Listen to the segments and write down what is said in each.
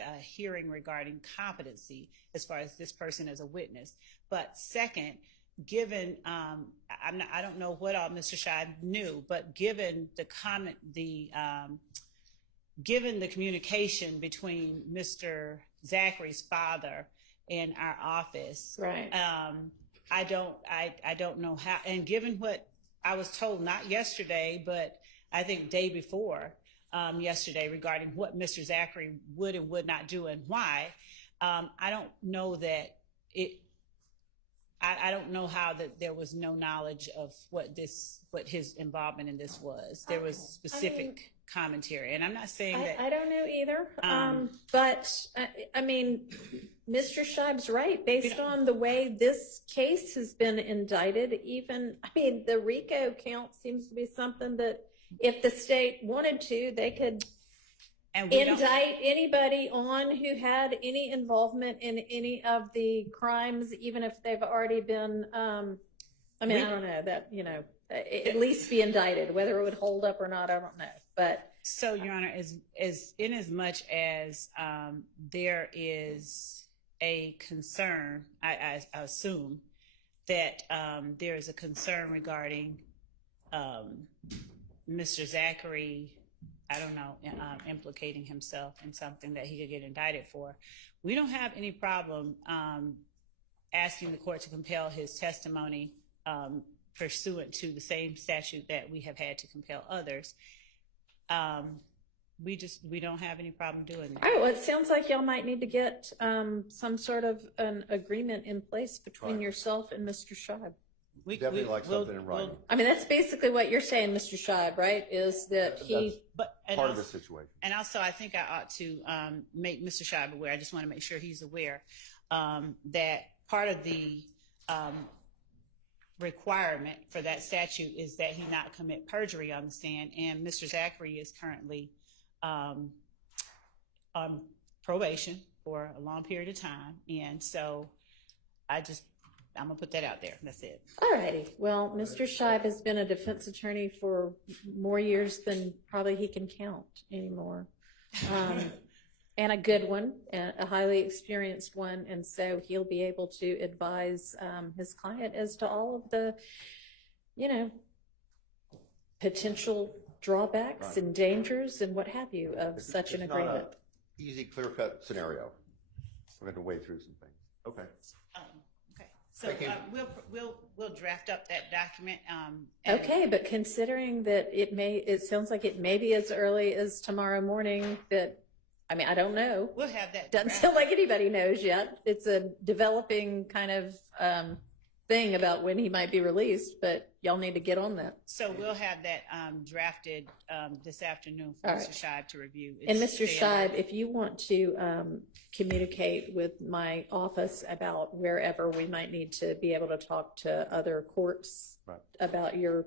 a hearing regarding competency as far as this person as a witness. But second, given I don't know what all Mr. Scheib knew, but given the given the communication between Mr. Zachary's father and our office, right? I don't know how, and given what I was told, not yesterday, but I think day before yesterday, regarding what Mr. Zachary would and would not do and why, I don't know that I don't know how that there was no knowledge of what his involvement in this was. There was specific commentary, and I'm not saying that I don't know either. But I mean, Mr. Scheib's right. Based on the way this case has been indicted, even I mean, the RICO count seems to be something that if the state wanted to, they could indict anybody on who had any involvement in any of the crimes, even if they've already been, I mean, I don't know that, you know, at least be indicted. Whether it would hold up or not, I don't know. But so, Your Honor, as in as much as there is a concern, I assume that there is a concern regarding Mr. Zachary, I don't know, implicating himself in something that he could get indicted for. We don't have any problem asking the court to compel his testimony pursuant to the same statute that we have had to compel others. We don't have any problem doing that. All right, well, it sounds like y'all might need to get some sort of an agreement in place between yourself and Mr. Scheib. We definitely like something in writing. I mean, that's basically what you're saying, Mr. Scheib, right? Is that part of the situation. And also, I think I ought to make Mr. Scheib aware. I just want to make sure he's aware that part of the requirement for that statute is that he not commit perjury on the stand. And Mr. Zachary is currently on probation for a long period of time. And so I'm going to put that out there. That's it. All righty. Well, Mr. Scheib has been a defense attorney for more years than probably he can count anymore. And a good one, a highly experienced one. And so he'll be able to advise his client as to all of the, you know, potential drawbacks and dangers and what have you of such an agreement. Not an easy, clear-cut scenario. We're going to wade through some things. Okay. So we'll draft up that document. Okay, but considering that it sounds like it may be as early as tomorrow morning. That, I mean, I don't know. We'll have that. Doesn't sound like anybody knows yet. It's a developing kind of thing about when he might be released, but y'all need to get on that. So we'll have that drafted this afternoon for Mr. Scheib to review. And Mr. Scheib, if you want to communicate with my office about wherever we might need to be able to talk to other courts about your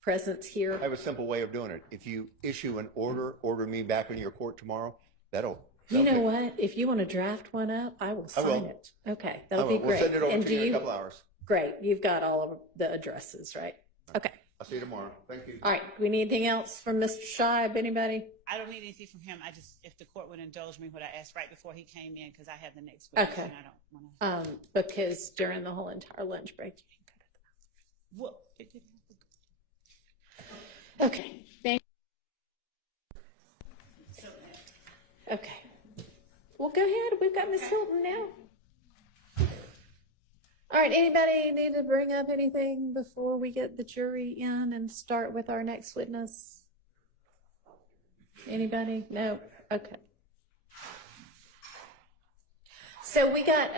presence here. I have a simple way of doing it. If you issue an order me back into your court tomorrow, you know what? If you want to draft one up, I will sign it. Okay, that'll be great. We'll send it over to you in a couple hours. Great. You've got all of the addresses, right? Okay. I'll see you tomorrow. Thank you. All right. Do we need anything else from Mr. Scheib? Anybody? I don't need anything from him. If the court would indulge me what I asked right before he came in, because I have the next witness. Okay. And I don't want to. Because during the whole entire lunch break, you didn't go to the bathroom. Okay. Thank you. Okay. Well, go ahead. We've got Ms. Hilton now. All right, anybody need to bring up anything before we get the jury in and start with our next witness? Anybody? No? Okay. So we got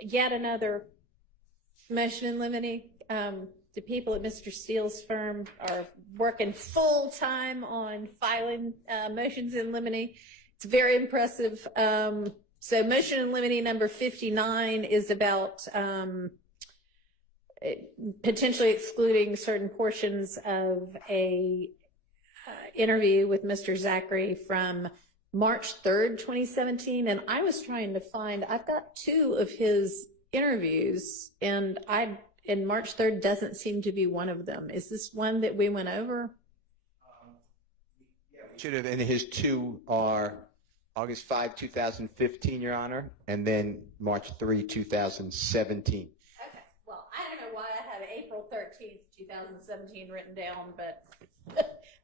yet another motion in limine. The people at Mr. Steele's firm are working full time on filing motions in limine. It's very impressive. So motion in limine number 59 is about potentially excluding certain portions of a interview with Mr. Zachary from March 3rd, 2017. And I was trying to find, I've got 2 of his interviews, and March 3rd doesn't seem to be one of them. Is this one that we went over? Yeah, we should have, and his 2 are August 5, 2015, Your Honor, and then March 3, 2017. Okay, well, I don't know why I have April 13th, 2017 written down, but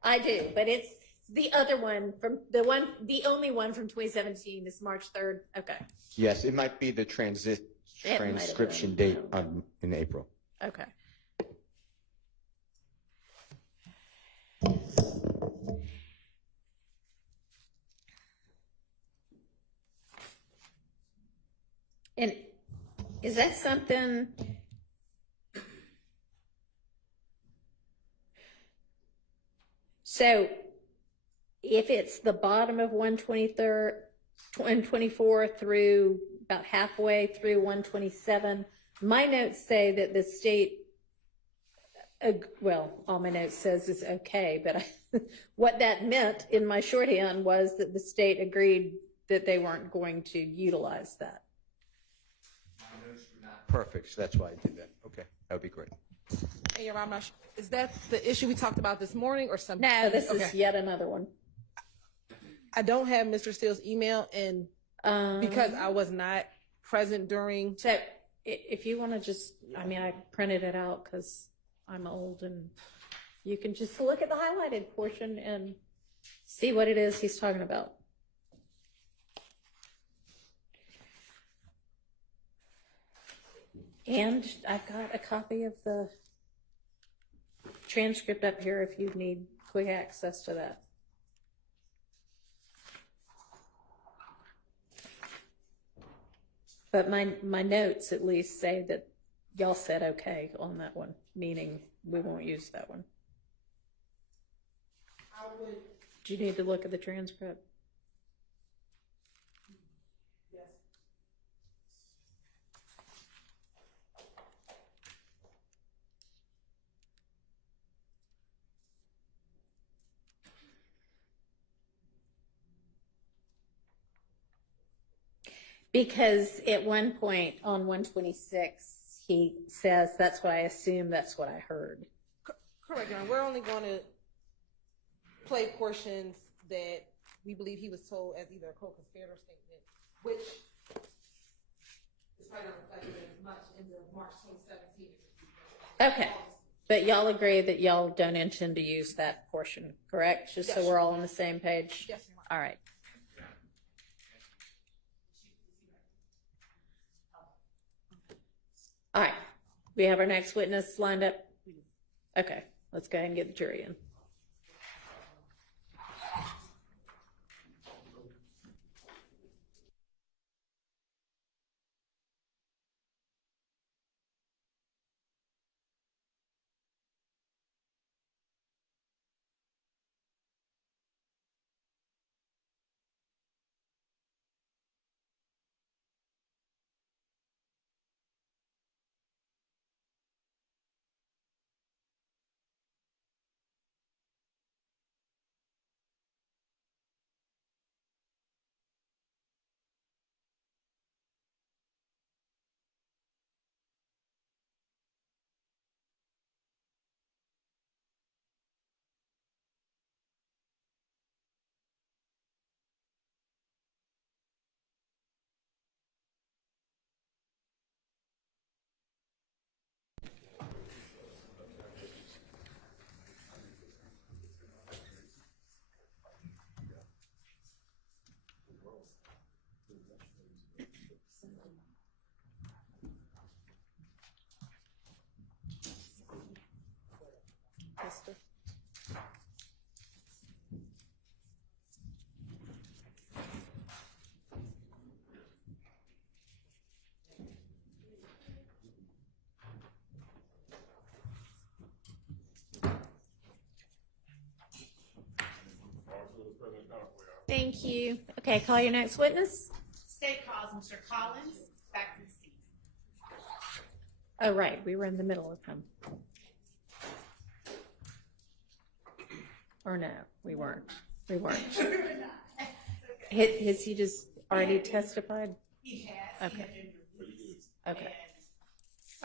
I do. But it's the other one the only one from 2017 is March 3rd. Okay. Yes, it might be the transcription date in April. Okay. And is that something? So if it's the bottom of 124 through about halfway through 127, my notes say that the state, well, all my notes says is okay, but what that meant in my shorthand was that the state agreed that they weren't going to utilize that. Perfect, so that's why I did that. Okay, that would be great. Hey, Your Honor, is that the issue we talked about this morning or something? No, this is yet another one. I don't have Mr. Steele's email, and because I was not present during. So if you want to just, I mean, I printed it out because I'm old, and you can just look at the highlighted portion and see what it is he's talking about. And I've got a copy of the transcript up here if you need quick access to that. But my notes at least say that y'all said okay on that one, meaning we won't use that one. Do you need to look at the transcript? Yes. Because at one point on 126, he says, that's what I assume, that's what I heard. Correct, Your Honor. We're only going to play portions that we believe he was told as either a co-conspirator statement, which is probably not reflected as much in the March 2017. Okay. But y'all agree that y'all don't intend to use that portion, correct? Just so Yes. we're all on the same page? Yes, Your Honor. All right. All right. We have our next witness lined up? Okay. Let's go ahead and get the jury in. Thank you. Okay, call your next witness. State calls Mr. Collins back to the seat. Oh, right. We were in the middle of him. Or no, we weren't. We weren't. Has he just already testified? He has. Okay. He had been released. Okay.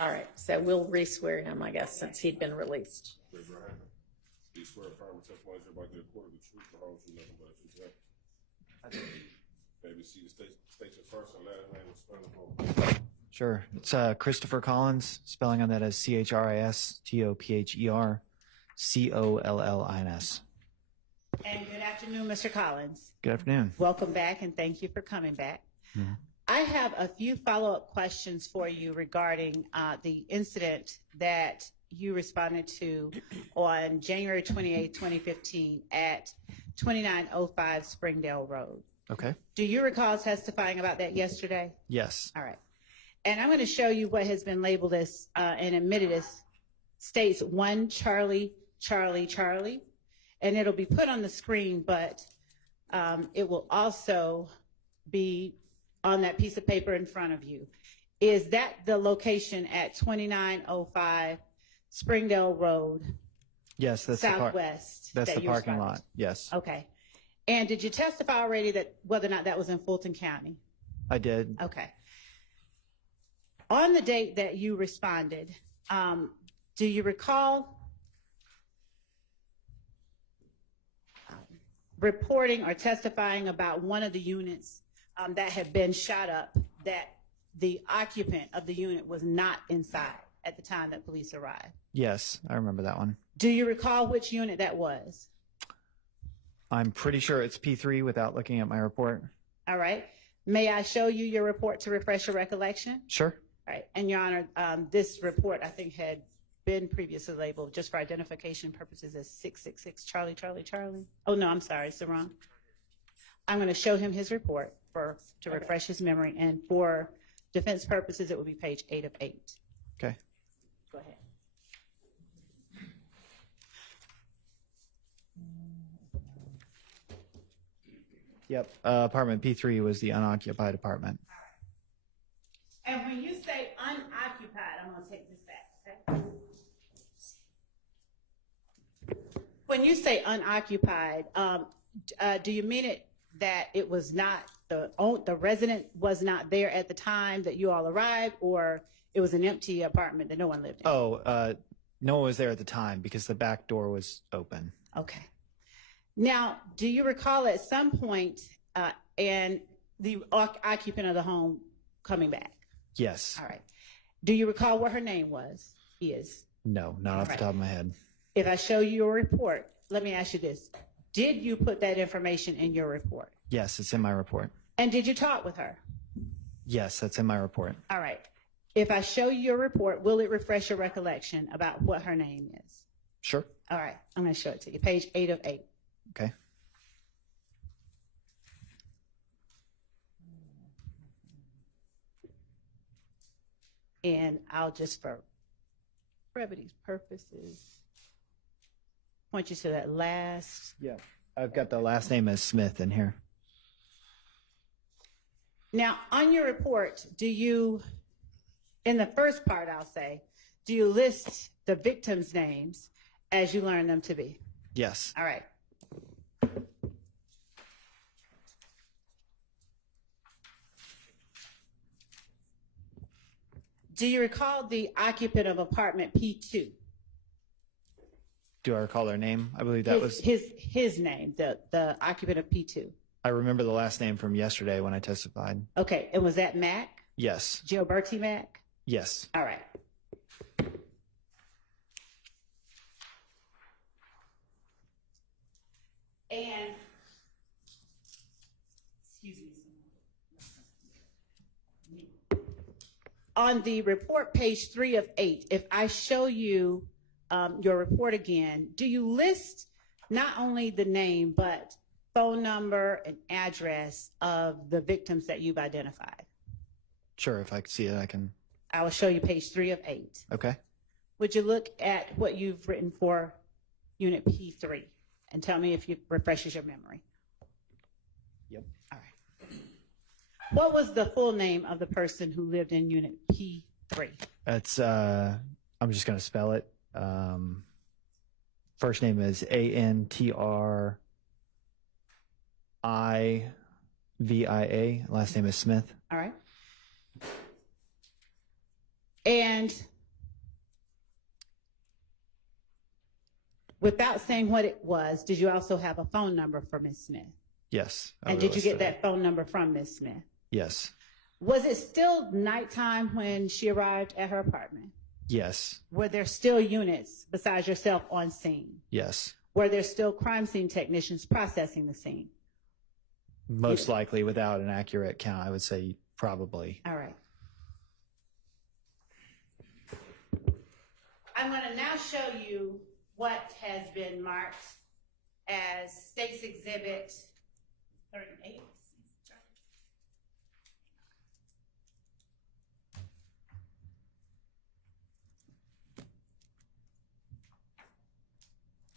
All right. So we'll re-swear him, I guess, since he'd been released. Do you swear affirm testimony about the court of the truth, the whole truth, nothing but the truth? ABC, state your first and last name and spell the vote. Sure. It's Christopher Collins. Spelling on that is CHRISTOPHERCOLLINS. And good afternoon, Mr. Collins. Good afternoon. Welcome back, and thank you for coming back. Mm-hmm. I have a few follow-up questions for you regarding the incident that you responded to on January 28, 2015 at 2905 Springdale Road. Okay. Do you recall testifying about that yesterday? Yes. All right. And I'm going to show you what has been labeled as and admitted as states 1 Charlie, Charlie, Charlie. And it'll be put on the screen, but it will also be on that piece of paper in front of you. Is that the location at 2905 Springdale Road? Yes, that's Southwest. that's that the you parking responded lot. Yes, to? Okay. And did you testify already that whether or not that was in Fulton County? I did. Okay. On the date that you responded, do you recall reporting or testifying about one of the units that had been shot up, that the occupant of the unit was not inside at the time that police arrived? Yes, I remember that one. Do you recall which unit that was? I'm pretty sure it's P3 without looking at my report. All right. May I show you your report to refresh your recollection? Sure. All right. And Your Honor, this report, I think, had been previously labeled just for identification purposes as 666 Charlie, Charlie, Charlie. Oh, no, I'm sorry. It's the wrong. I'm going to show him his report to refresh his memory. And for defense purposes, it would be page 8 of 8. Okay. Go ahead. Yep. Apartment P3 was the unoccupied apartment. And when you say unoccupied, I'm going to take this back, okay? When you say unoccupied, do you mean it that it was not the resident was not there at the time that you all arrived, or it was an empty apartment that no one lived in? Oh, no one was there at the time because the back door was open. Okay. Now, do you recall at some point and the occupant of the home coming back? Yes. All right. Do you recall what her name is? No, not off the top of my head. If I show you your report, let me ask you this. Did you put that information in your report? Yes, it's in my report. And did you talk with her? Yes, that's in my report. All right. If I show you your report, will it refresh your recollection about what her name is? Sure. All right. I'm going to show it to you. Page 8 of 8. Okay. And I'll just, for brevity's purposes, point you to that last. Yeah. I've got the last name as Smith in here. Now, on your report, do you, in the first part, I'll say, do you list the victims' names as you learn them to be? Yes. All right. Do you recall the occupant of apartment P2? Do I recall their name? I believe that was his name, the occupant of P2. I remember the last name from yesterday when I testified. Okay, and was that Mack? Yes. Gilberti Mack? Yes. All right. And, excuse me. On the report, page 3 of 8, if I show you your report again, do you list not only the name, but phone number and address of the victims that you've identified? Sure, if I can see it, I can. I will show you page 3 of 8. Okay. Would you look at what you've written for unit P3 and tell me if it refreshes your memory? Yep. All right. What was the full name of the person who lived in unit P3? It's, I'm just going to spell it. First name is ANTRIVIA. Last name is Smith. All right. And without saying what it was, did you also have a phone number for Ms. Smith? Yes. And did you get that phone number from Ms. Smith? Yes. Was it still nighttime when she arrived at her apartment? Yes. Were there still units besides yourself on scene? Yes. Were there still crime scene technicians processing the scene? Most likely, without an accurate count, I would say probably. All right. I'm going to now show you what has been marked as State's Exhibit 38.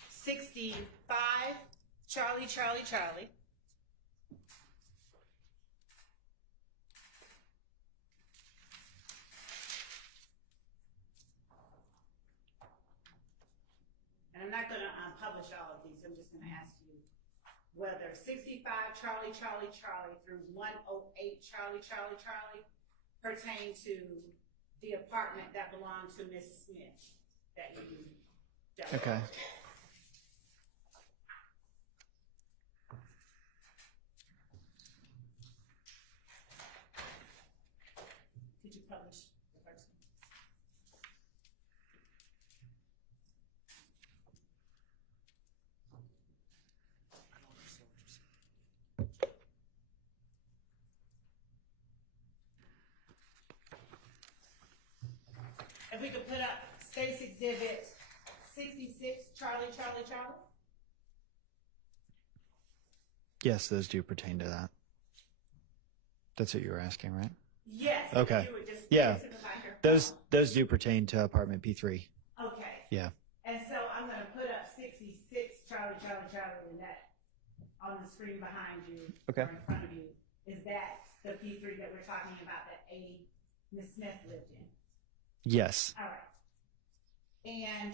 65, Charlie, Charlie, Charlie. And I'm not going to publish all of these. I'm just going to ask you whether 65, Charlie, Charlie, Charlie through 108, Charlie, Charlie, Charlie pertain to the apartment that belonged to Miss Smith that you dealt with. Okay. Could you publish the first one? If we could put up State's Exhibit 66, Charlie, Charlie, Charlie. Yes, those do pertain to that. That's what you were asking, right? Yes. Okay. If you would just Yeah. put it to the microphone. Those do pertain to apartment P3. Okay. Yeah. And so I'm going to put up 66, Charlie, Charlie, Charlie, and that on the screen behind you, Okay. or in front of you. Is that the P3 that we're talking about that Ms. Smith lived in? Yes. All right. And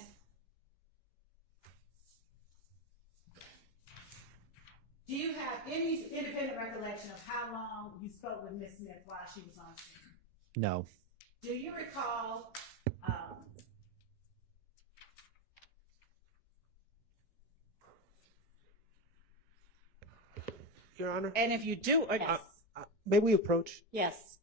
do you have any independent recollection of how long you spoke with Ms. Smith while she was on scene? No. Do you recall Your Honor, and if you do, or Yes. may we approach? Yes.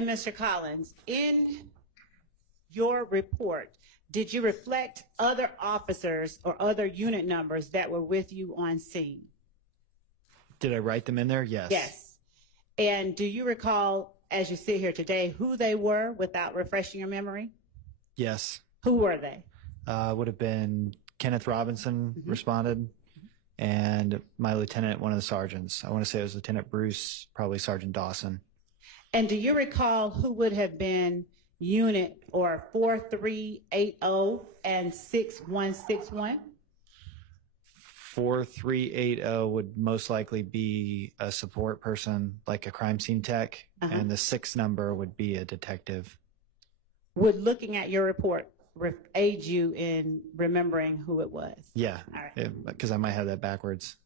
And Mr. Collins, in your report, did you reflect other officers or other unit numbers that were with you on scene? Did I write them in there? Yes. Yes. And do you recall, as you sit here today, who they were without refreshing your memory? Yes. Who were they? Would have been Kenneth Robinson responded, and my lieutenant, one of the sergeants. I want to say it was Lieutenant Bruce, probably Sergeant Dawson. And do you recall who would have been unit or 4380 and 6161? 4380 would most likely be a support person, like a crime scene tech, and the 6 number would be a detective. Would looking at your report aid you in remembering who it was? Yeah, All right. because I might have that backwards.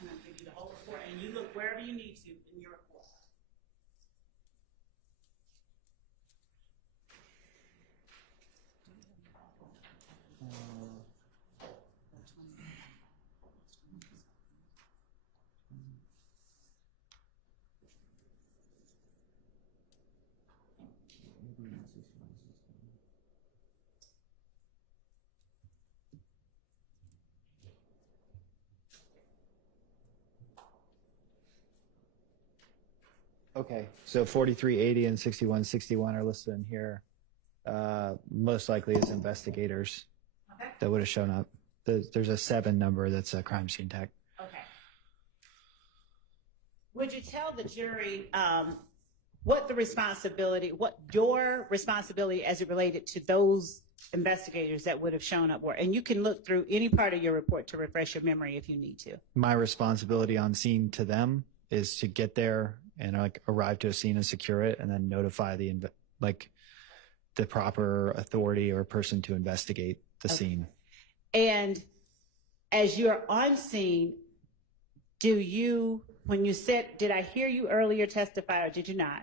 I'm going to give you the whole report, and you look wherever you need to in your report. Okay, so 4380 and 6161 are listed in here, most likely as investigators that would have shown up. There's a 7 number that's a crime scene tech. Okay. Would you tell the jury what your responsibility as it related to those investigators that would have shown up were? And you can look through any part of your report to refresh your memory if you need to. My responsibility on scene to them is to get there and arrive to a scene and secure it, and then notify the proper authority or person to investigate the scene. And as you're on scene, when you said, did I hear you earlier testify, or did you not,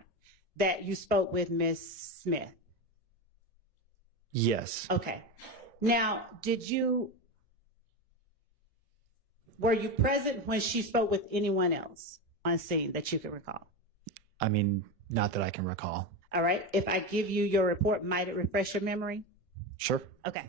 that you spoke with Ms. Smith? Yes. Okay. Now, were you present when she spoke with anyone else on scene that you can recall? I mean, not that I can recall. All right. If I give you your report, might it refresh your memory? Sure. Okay.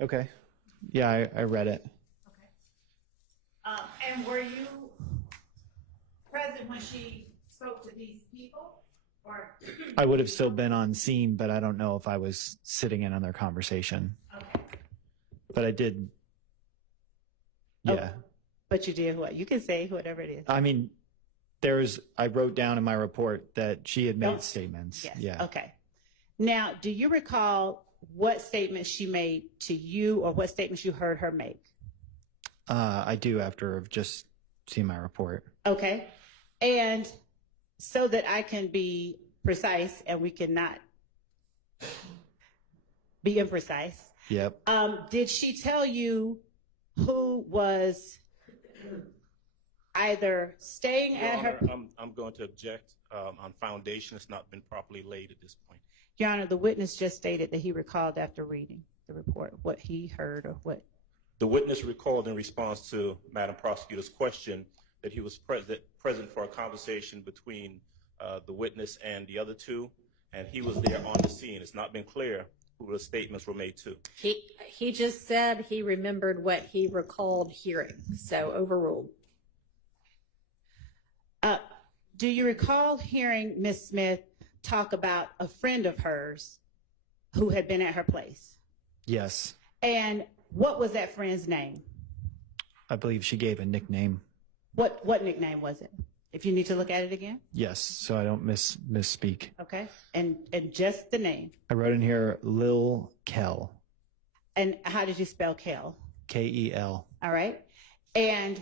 Okay. Yeah, I read it. Okay. And were you present when she spoke to these people? Or I would have still been on scene, but I don't know if I was sitting in on their conversation. okay. But I did. Yeah. But you did what? You can say whatever it is. I mean, I wrote down in my report that she had made Don't- statements. Yes. Yeah. Okay. Now, do you recall what statements she made to you, or what statements you heard her make? I do, after I've just seen my report. Okay. And so that I can be precise and we cannot be imprecise, Yep. did she tell you who was either staying Your at her? Honor, I'm going to object on foundation. It's not been properly laid at this point. Your Honor, the witness just stated that he recalled after reading the report what he heard or what. The witness recalled in response to Madam Prosecutor's question that he was present for a conversation between the witness and the other two, and he was there on the scene. It's not been clear who the statements were made to. He just said he remembered what he recalled hearing, so overruled. Do you recall hearing Ms. Smith talk about a friend of hers who had been at her place? Yes. And what was that friend's name? I believe she gave a nickname. What nickname was it? If you need to look at it again. Yes, so I don't misspeak. Okay. And just the name. I wrote in here Lil Kel. And how did you spell Kel? Kel. All right. And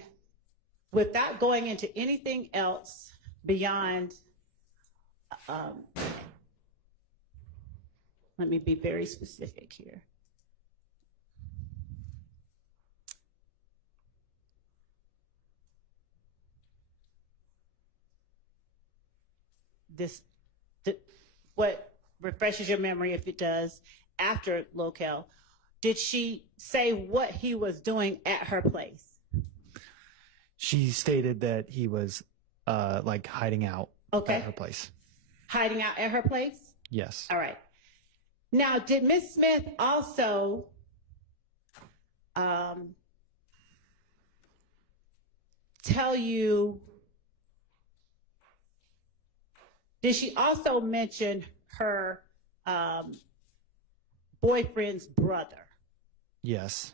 without going into anything else beyond, let me be very specific here. what refreshes your memory, if it does, after Local, did she say what he was doing at her place? She stated that he was like hiding out Okay. at her place. Hiding out at her place? Yes. All right. Now, did Ms. Smith also tell you, did she also mention her boyfriend's brother? Yes.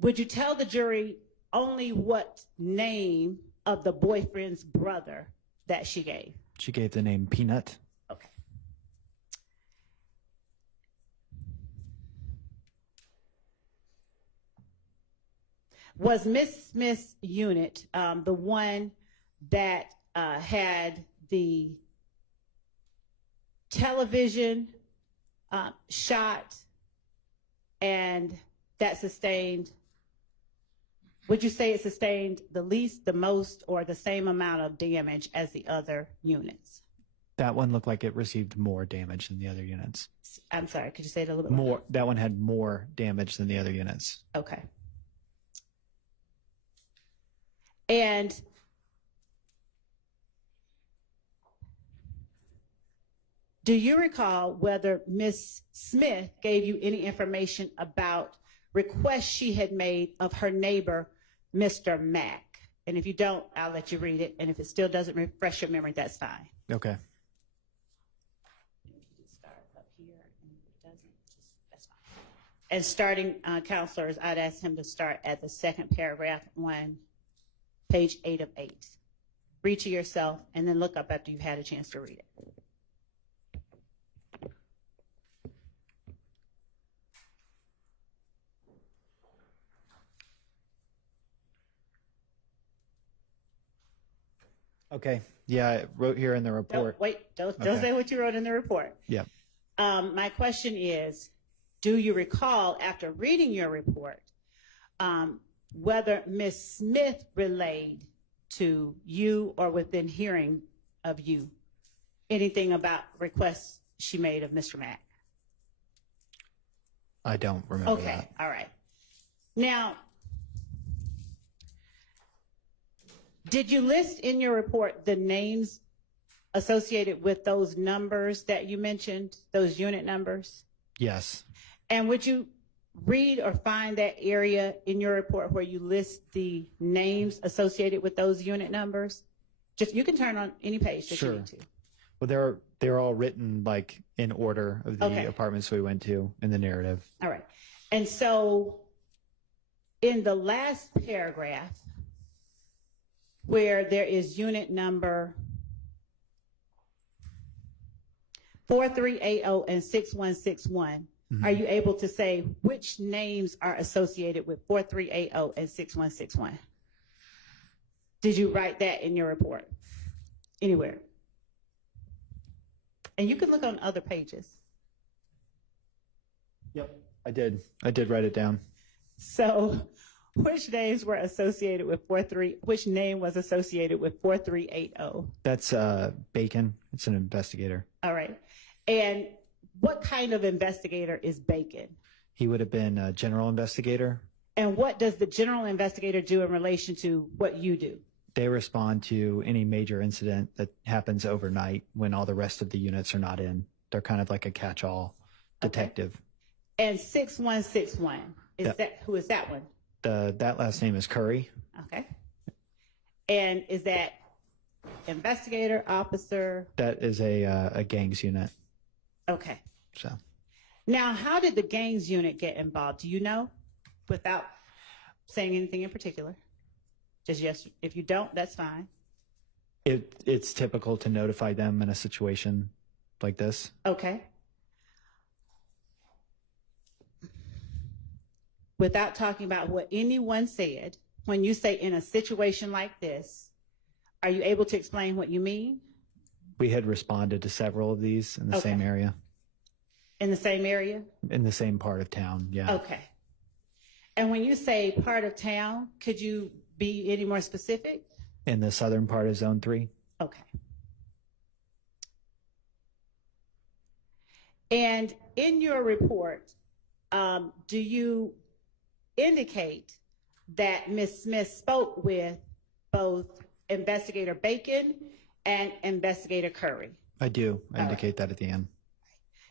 Would you tell the jury only what name of the boyfriend's brother that she gave? She gave the name Peanut. Okay. Was Miss Smith's unit the one that had the television shot and that sustained, would you say it sustained the least, the most, or the same amount of damage as the other units? That one looked like it received more damage than the other units. I'm sorry, could you say it a little bit More. That one had more damage than the other units. Okay. And do you recall whether Miss Smith gave you any information about requests she had made of her neighbor, Mr. Mack? And if you don't, I'll let you read it. And if it still doesn't refresh your memory, that's fine. Okay. Start up here, and if it doesn't, that's fine. And starting, counselors, I'd ask him to start at the second paragraph on page 8 of 8. Read to yourself, and then look up after you've had a chance to read it. Okay. Yeah, I wrote here in the report. Don't Okay. say what you wrote in the report. Yeah. My question is, do you recall, after reading your report, whether Ms. Smith relayed to you or within hearing of you anything about requests she made of Mr. Mack? I don't remember Okay, that. all right. Now, did you list in your report the names associated with those numbers that you mentioned, those unit numbers? Yes. And would you read or find that area in your report where you list the names associated with those unit numbers? Just, you can turn on any page that you Sure. need to. Well, they're all written like in order of the Okay. apartments we went to in the narrative. All right. And so in the last paragraph, where there is unit number 4380 and 6161, are you able to say which names are associated with 4380 and 6161? Did you write that in your report? Anywhere? And you can look on other pages. Yep. I did write it down. So which names were associated with which name was associated with 4380? That's Bacon. It's an investigator. All right. And what kind of investigator is Bacon? He would have been a general investigator. And what does the general investigator do in relation to what you do? They respond to any major incident that happens overnight when all the rest of the units are not in. They're kind of like a catch-all detective. And 6161, who is that one? That last name is Curry. Okay. And is that investigator, officer? That is a gangs unit. Okay. So Now, how did the gangs unit get involved? Do you know? Without saying anything in particular. Just yes. If you don't, that's fine. it's typical to notify them in a situation like this. Okay. Without talking about what anyone said, when you say in a situation like this, are you able to explain what you mean? We had responded to several of these in the Okay. same area, In the same area? in the same part of town. Yeah. Okay. And when you say part of town, could you be any more specific? In the southern part of Zone 3. Okay. And in your report, do you indicate that Ms. Smith spoke with both Investigator Bacon and Investigator Curry? I do. I indicate that at the end.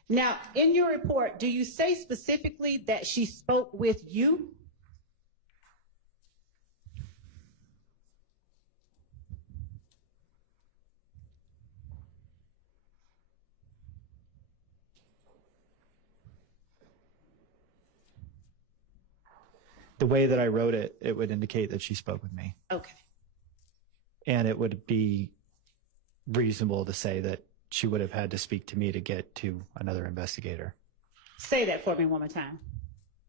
Now, in your report, do you say specifically that she spoke with you? The way that I wrote it, it would indicate that she spoke with me. Okay. And it would be reasonable to say that she would have had to speak to me to get to another investigator. Say that for me one more time.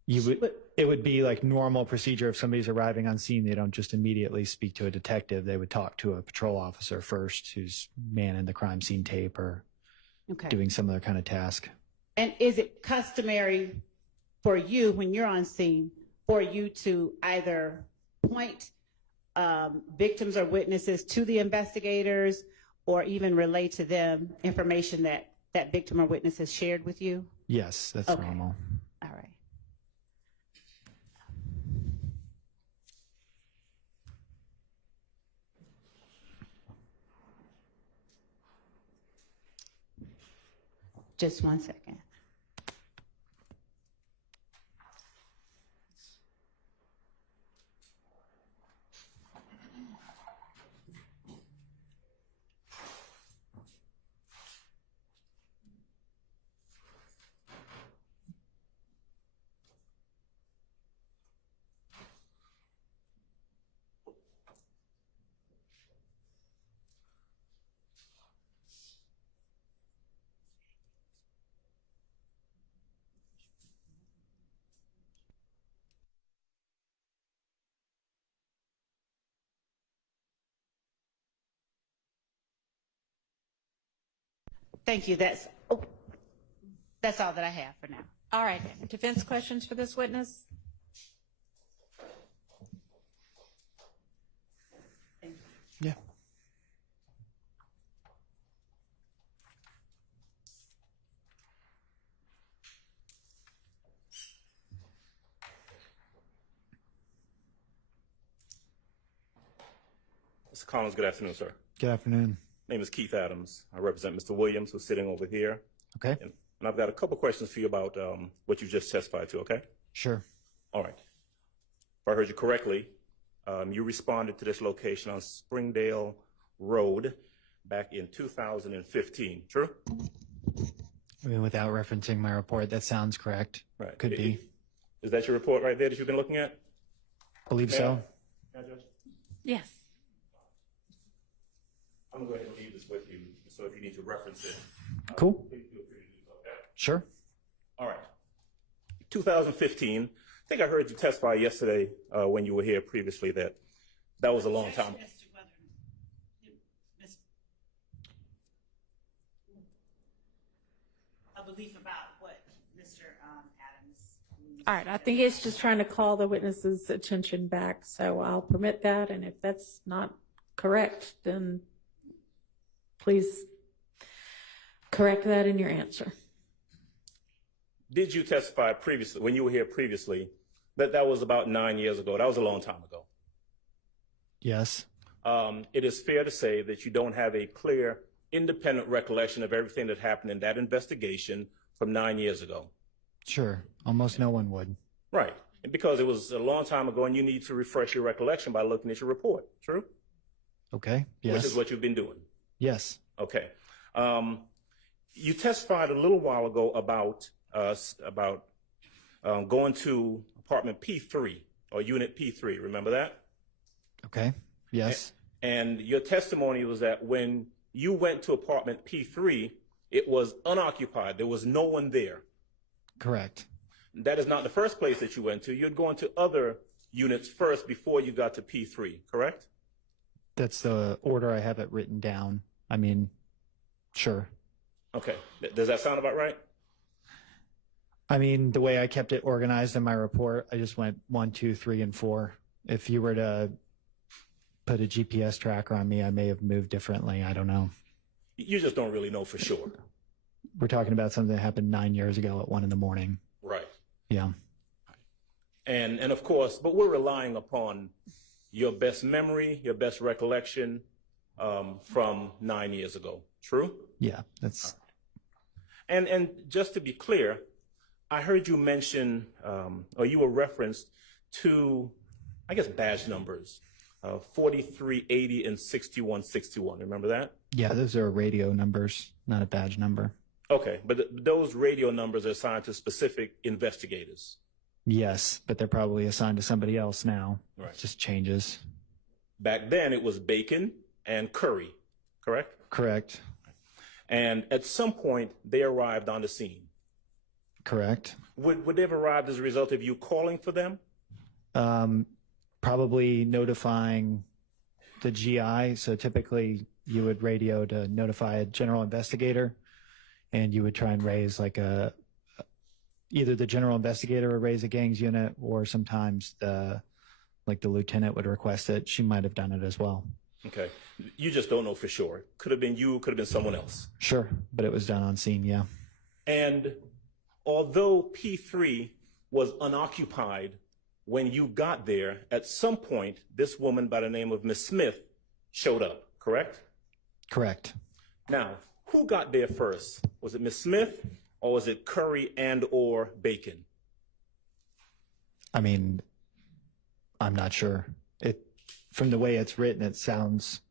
It would be like normal procedure. If somebody's arriving on scene, they don't just immediately speak to a detective. They would talk to a patrol officer first who's manning the crime scene tape or doing some other kind of task. And is it customary for you, when you're on scene, for you to either point victims or witnesses to the investigators, or even relay to them information that that victim or witness has shared with you? Yes, that's normal. All right. Just 1 second. Thank you. That's all that I have for now. All right. Defense questions for this witness? Yeah. Mr. Collins, good afternoon, sir. Good afternoon. My name is Keith Adams. I represent Mr. Williams, who's sitting over here. Okay. And I've got a couple questions for you about what you just testified to, okay? Sure. All right. If I heard you correctly, you responded to this location on Springdale Road back in 2015, true? I mean, without referencing my report, that sounds correct. Right. Could be. Is that your report right there that you've been looking at? Believe so. Yeah, Judge? Yes. I'm going to go ahead and leave this with you, so if you need to reference it. Cool. Please feel free to do so, okay? Sure. All right. 2015, I think I heard you testify yesterday when you were here previously that was a long time. A belief about what Mr. Adams. All right. I think he's just trying to call the witness's attention back, so I'll permit that. And if that's not correct, then please correct that in your answer. Did you testify previously, when you were here previously, that was about 9 years ago? That was a long time ago. Yes. It is fair to say that you don't have a clear, independent recollection of everything that happened in that investigation from 9 years ago. Sure. Almost no one would. Right. And because it was a long time ago and you need to refresh your recollection by looking at your report, true? Okay. Yes. Which is what you've been doing. Yes. Okay. You testified a little while ago about going to apartment P3 or unit P3. Remember that? Okay. Yes. And your testimony was that when you went to apartment P3, it was unoccupied. There was no one there. Correct. That is not the first place that you went to. You'd gone to other units first before you got to P3, correct? That's the order I have it written down. I mean, sure. Okay. Does that sound about right? I mean, the way I kept it organized in my report, I just went 1, 2, 3, and 4. If you were to put a GPS tracker on me, I may have moved differently. I don't know. You just don't really know for sure. We're talking about something that happened 9 years ago at 1 a.m. Right. Yeah. And of course, but we're relying upon your best memory, your best recollection from 9 years ago. True? Yeah. That's And just to be clear, I heard you mention, or you were referenced to, I guess, badge numbers, 4380 and 6161. Remember that? yeah. Those are radio numbers, not a badge number. Okay, but those radio numbers are assigned to specific investigators. Yes, but they're probably assigned to somebody else now. Right. It just changes. Back then, it was Bacon and Curry, correct? Correct. And at some point, they arrived on the scene. Correct. Would they have arrived as a result of you calling for them? Probably notifying the GI. So typically you would radio to notify a general investigator, and you would try and raise like either the general investigator would raise a gangs unit, or sometimes the lieutenant would request it. She might have done it as well. Okay. You just don't know for sure. Could have been you, could have been someone else. Sure. But it was done on scene. Yeah. And although P3 was unoccupied when you got there, at some point, this woman by the name of Miss Smith showed up, correct? Correct. Now, who got there first? Was it Miss Smith, or was it Curry and or Bacon? I mean, I'm not sure. From the way it's written, it sounds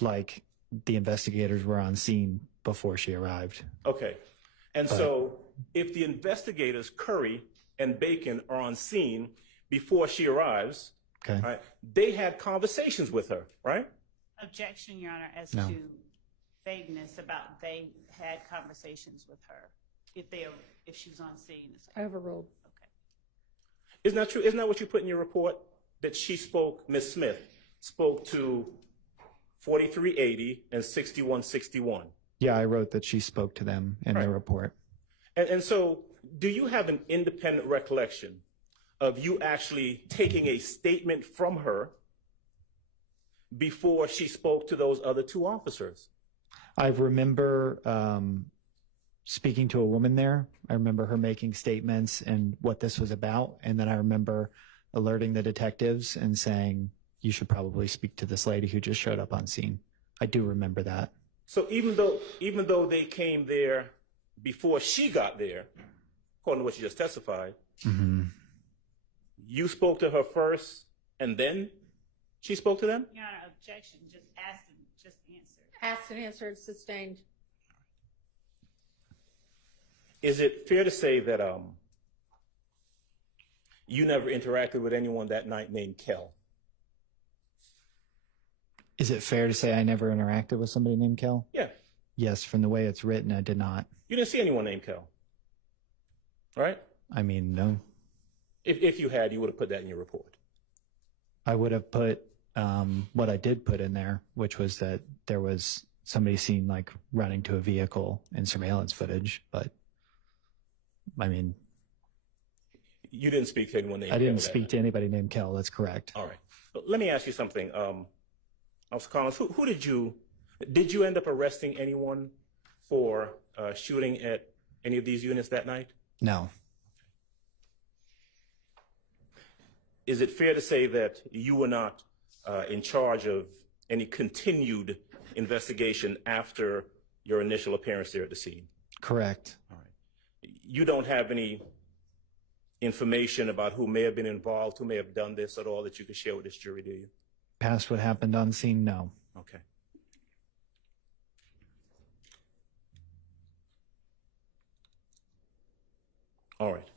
like the investigators were on scene before she arrived. Okay. And so if the investigators, Curry and Bacon, are on scene before she arrives, Okay. right, they had conversations with her, right? Objection, Your Honor, as No. to vagueness about they had conversations with her if she was on scene. Overruled. Okay. Isn't that true? Isn't that what you put in your report? That she spoke, Ms. Smith spoke to 4380 and 6161. Yeah, I wrote that she spoke to them in their Right. report. And so, do you have an independent recollection of you actually taking a statement from her before she spoke to those other two officers? I remember speaking to a woman there. I remember her making statements and what this was about. And then I remember alerting the detectives and saying, you should probably speak to this lady who just showed up on scene. I do remember that. So even though they came there before she got there, according to what you just testified, you spoke to her first and then she spoke to them? Your Honor, objection, just ask and just answer. Asked and answered, sustained. Is it fair to say that you never interacted with anyone that night named Kel? Is it fair to say I never interacted with somebody named Kel? Yeah. Yes, from the way it's written, I did not. You didn't see anyone named Kel, right? I mean, no. If you had, you would have put that in your report. I would have put what I did put in there, which was that there was somebody seen like running to a vehicle in surveillance footage. But I mean, You didn't speak to anyone named I Kel didn't that speak night. to anybody named Kel. That's correct. All right. But let me ask you something. Officer Collins, who did you end up arresting anyone for shooting at any of these units that night? No. Is it fair to say that you were not in charge of any continued investigation after your initial appearance there at the scene? Correct. All right. You don't have any information about who may have been involved, who may have done this at all that you could share with this jury, do you? Past what happened on scene? No. Okay. All right.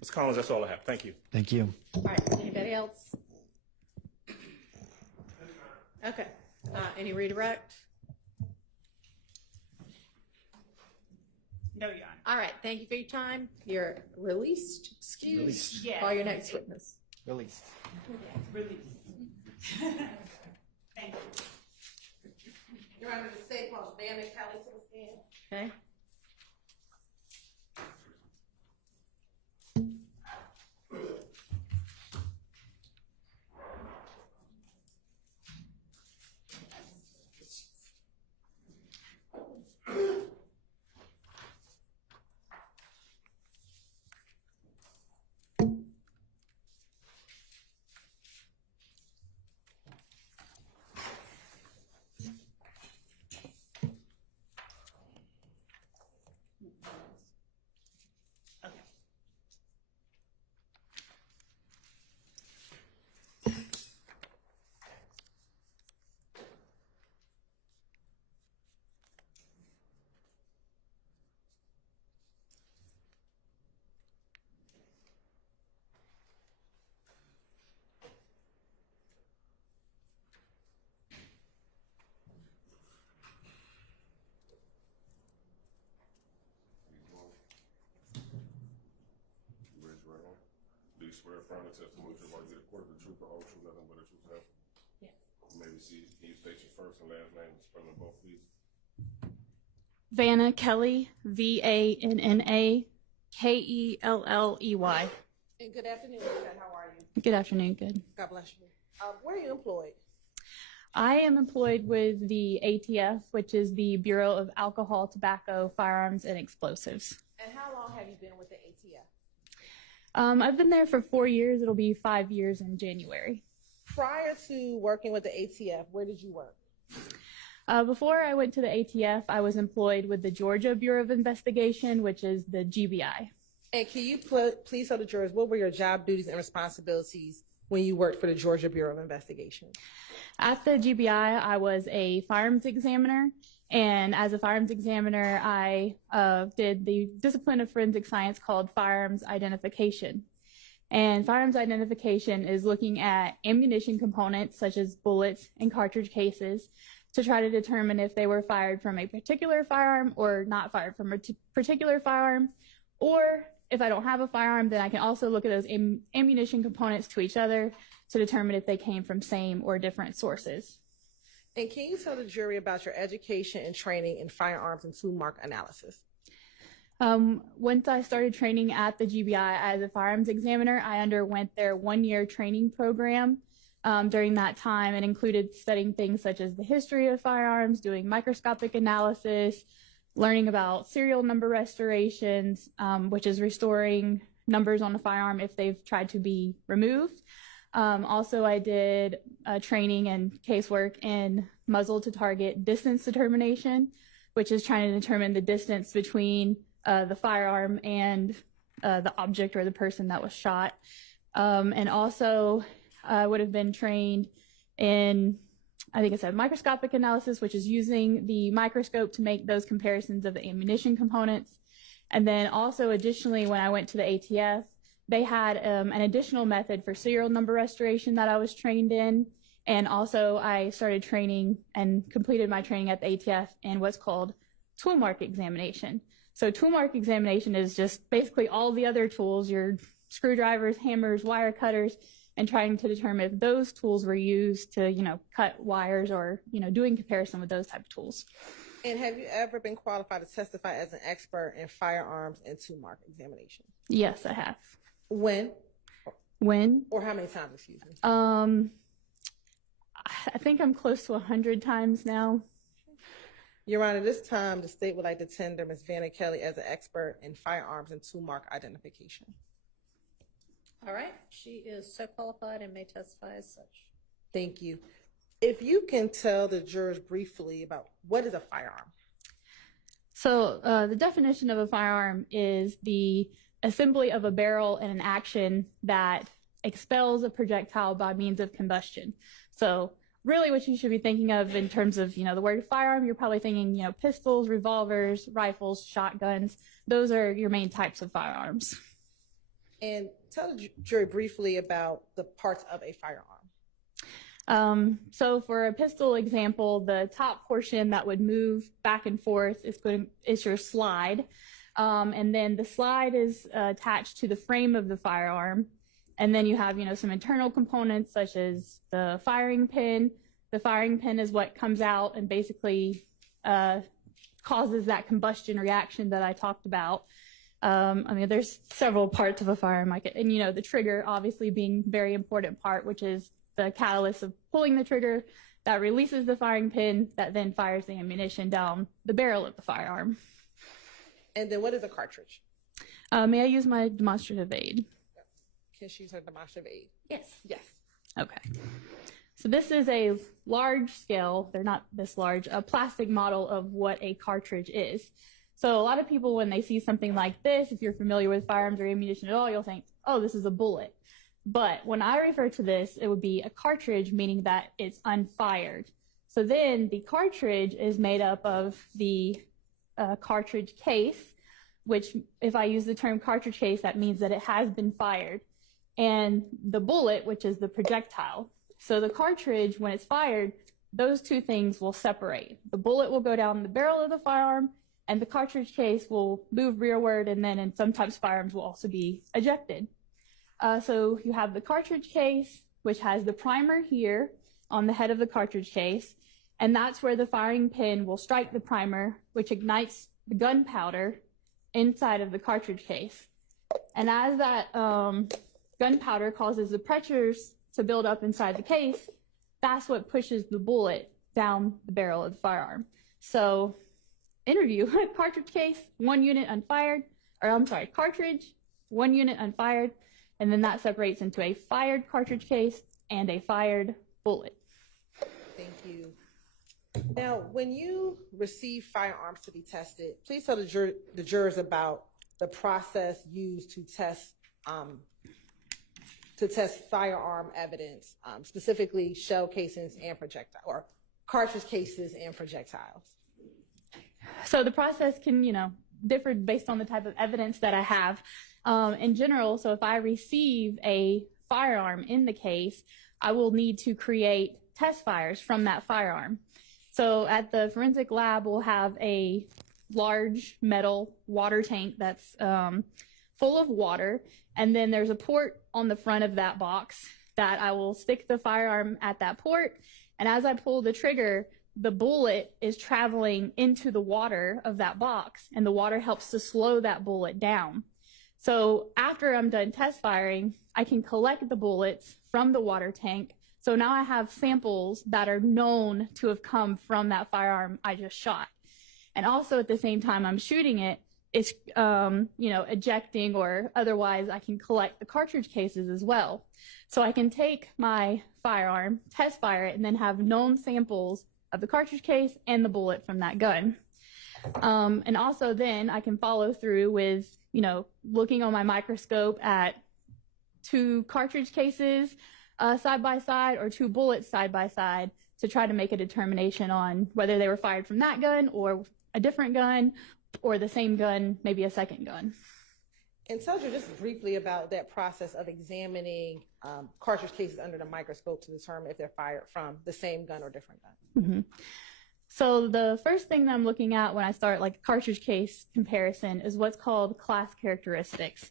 Ms. Collins, that's all I have. Thank you. Thank you. All right, anybody else? Okay, any redirect? No, Your Honor. All right, thank you for your time. You're released, excused. Released. Yes. Call your next witness. Released. Release. Thank you. Your Honor, the state calls Van and Kelly to the stand. Okay. swear affirm the testimony you're about to get according to the truth, the whole truth, nothing but the truth, so help you? Yes. Maybe see, can you state your first and last name and spell them both, please? Vanna Kelly, VANNA KELLEY. And good afternoon, Kat. How are you? Good afternoon. Good. God bless you. Where are you employed? I am employed with the ATF, which is the Bureau of Alcohol, Tobacco, Firearms, and Explosives. And how long have you been with the ATF? I've been there for 4 years. It'll be 5 years in January. Prior to working with the ATF, where did you work? Before I went to the ATF, I was employed with the Georgia Bureau of Investigation, which is the GBI. And can you please tell the jurors what were your job duties and responsibilities when you worked for the Georgia Bureau of Investigation? At the GBI, I was a firearms examiner, and as a firearms examiner, I did the discipline of forensic science called firearms identification. And firearms identification is looking at ammunition components such as bullets and cartridge cases to try to determine if they were fired from a particular firearm or not fired from a particular firearm. Or if I don't have a firearm, then I can also look at those ammunition components to each other to determine if they came from same or different sources. And can you tell the jury about your education and training in firearms and tool mark analysis? Once I started training at the GBI as a firearms examiner, I underwent their 1-year training program. During that time, it included studying things such as the history of firearms, doing microscopic analysis, learning about serial number restorations, which is restoring numbers on a firearm if they've tried to be removed. Also, I did training and casework in muzzle to target distance determination, which is trying to determine the distance between the firearm and the object or the person that was shot. And also, I would have been trained in, I think it said microscopic analysis, which is using the microscope to make those comparisons of the ammunition components. And then also additionally, when I went to the ATF, they had an additional method for serial number restoration that I was trained in. And also I started training and completed my training at the ATF in what's called tool mark examination. So tool mark examination is just basically all the other tools, your screwdrivers, hammers, wire cutters, and trying to determine if those tools were used to, cut wires or, doing comparison with those type of tools. And have you ever been qualified to testify as an expert in firearms and tool mark examination? Yes, I have. When? When? Or how many times, excuse me? I think I'm close to 100 times now. Your Honor, this time the state would like to tender Ms. Vanna Kelly as an expert in firearms and tool mark identification. All right. She is so qualified and may testify as such. Thank you. If you can tell the jurors briefly about what is a firearm. So the definition of a firearm is the assembly of a barrel in an action that expels a projectile by means of combustion. So really what you should be thinking of in terms of, the word firearm, you're probably thinking, pistols, revolvers, rifles, shotguns. Those are your main types of firearms. And tell the jury briefly about the parts of a firearm. So for a pistol example, the top portion that would move back and forth is your slide. And then the slide is attached to the frame of the firearm. And then you have, some internal components such as the firing pin. The firing pin is what comes out and basically causes that combustion reaction that I talked about. There's several parts of a firearm, and the trigger obviously being a very important part, which is the catalyst of pulling the trigger that releases the firing pin that then fires the ammunition down the barrel of the firearm. And then what is a cartridge? May I use my demonstrative aid? Can she use her demonstrative aid? Yes. Yes. Okay. So this is a large scale, they're not this large, a plastic model of what a cartridge is. So a lot of people, when they see something like this, if you're familiar with firearms or ammunition at all, you'll think, oh, this is a bullet. But when I refer to this, it would be a cartridge, meaning that it's unfired. So then the cartridge is made up of the cartridge case, which if I use the term cartridge case, that means that it has been fired. And the bullet, which is the projectile. So the cartridge, when it's fired, those two things will separate. The bullet will go down the barrel of the firearm, and the cartridge case will move rearward, and then in some types of firearms will also be ejected. So you have the cartridge case, which has the primer here on the head of the cartridge case, and that's where the firing pin will strike the primer, which ignites the gunpowder inside of the cartridge case. And as that gunpowder causes the pressures to build up inside the case, that's what pushes the bullet down the barrel of the firearm. So, interview, cartridge case, 1 unit unfired, or I'm sorry, cartridge, 1 unit unfired, and then that separates into a fired cartridge case and a fired bullet. Thank you. Now, when you receive firearms to be tested, please tell the jurors about the process used to test firearm evidence, specifically shell casings and projectile, or cartridge cases and projectiles. So the process can, differ based on the type of evidence that I have. In general, so if I receive a firearm in the case, I will need to create test fires from that firearm. So at the forensic lab, we'll have a large metal water tank that's full of water, and then there's a port on the front of that box that I will stick the firearm at that port, and as I pull the trigger, the bullet is traveling into the water of that box, and the water helps to slow that bullet down. So after I'm done test firing, I can collect the bullets from the water tank. So now I have samples that are known to have come from that firearm I just shot. And also at the same time I'm shooting it, it's, ejecting, or otherwise I can collect the cartridge cases as well. So I can take my firearm, test fire it, and then have known samples of the cartridge case and the bullet from that gun. And also then I can follow through with, looking on my microscope at 2 cartridge cases side by side, or 2 bullets side by side, to try to make a determination on whether they were fired from that gun or a different gun, or the same gun, maybe a second gun. And tell you just briefly about that process of examining cartridge cases under the microscope to determine if they're fired from the same gun or different gun. Mm-hmm. So the first thing that I'm looking at when I start like a cartridge case comparison is what's called class characteristics.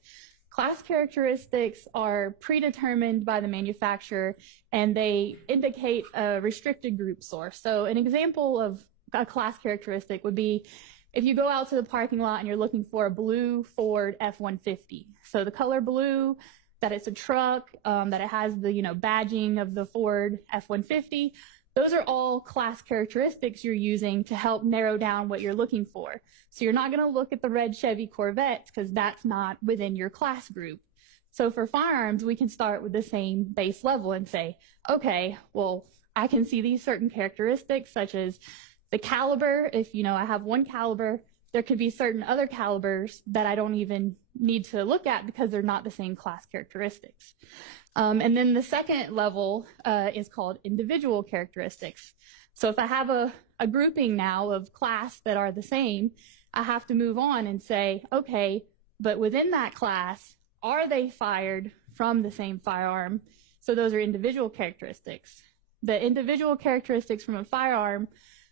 Class characteristics are predetermined by the manufacturer, and they indicate a restricted group source. So an example of a class characteristic would be if you go out to the parking lot and you're looking for a blue Ford F-150. So the color blue, that it's a truck, that it has the badging of the Ford F-150. Those are all class characteristics you're using to help narrow down what you're looking for. So you're not going to look at the red Chevy Corvettes because that's not within your class group. So for firearms, we can start with the same base level and say, okay, well, I can see these certain characteristics such as the caliber. If, I have 1 caliber, there could be certain other calibers that I don't even need to look at because they're not the same class characteristics. And then the second level is called individual characteristics. So if I have a grouping now of class that are the same, I have to move on and say, okay, but within that class, are they fired from the same firearm? So those are individual characteristics. The individual characteristics from a firearm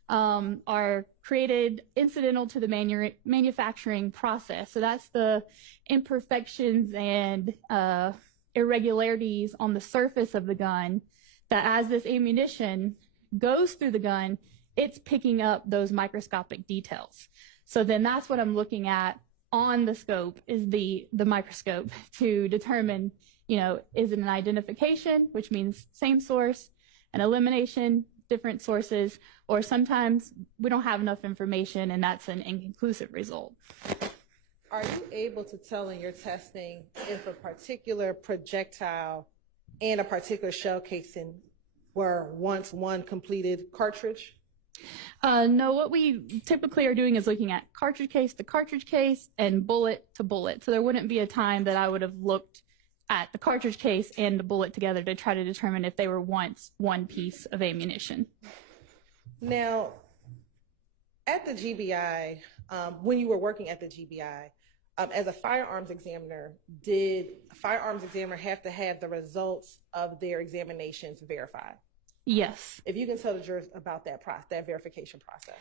are created incidental to the manufacturing process. So that's the imperfections and irregularities on the surface of the gun, that as this ammunition goes through the gun, it's picking up those microscopic details. So then that's what I'm looking at on the scope, is the microscope, to determine, is it an identification, which means same source, an elimination, different sources, or sometimes we don't have enough information and that's an inconclusive result. Are you able to tell in your testing if a particular projectile and a particular shell casing were once one completed cartridge? No, what we typically are doing is looking at cartridge case to cartridge case and bullet to bullet. So there wouldn't be a time that I would have looked at the cartridge case and the bullet together to try to determine if they were once one piece of ammunition. Now, at the GBI, when you were working at the GBI, as a firearms examiner, did a firearms examiner have to have the results of their examinations verified? Yes. If you can tell the jurors about that verification process.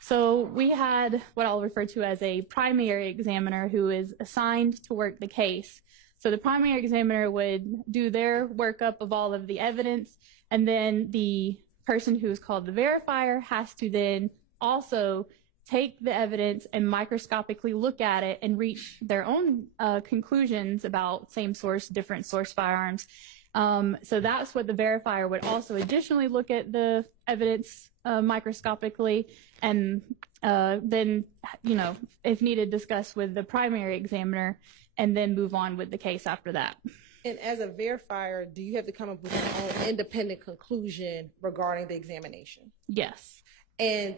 So we had what I'll refer to as a primary examiner who is assigned to work the case. So the primary examiner would do their workup of all of the evidence, and then the person who is called the verifier has to then also take the evidence and microscopically look at it and reach their own conclusions about same source, different source firearms. So that's what the verifier would also additionally look at the evidence microscopically, and then, you know, if needed, discuss with the primary examiner, and then move on with the case after that. And as a verifier, do you have to come up with your own independent conclusion regarding the examination? Yes. And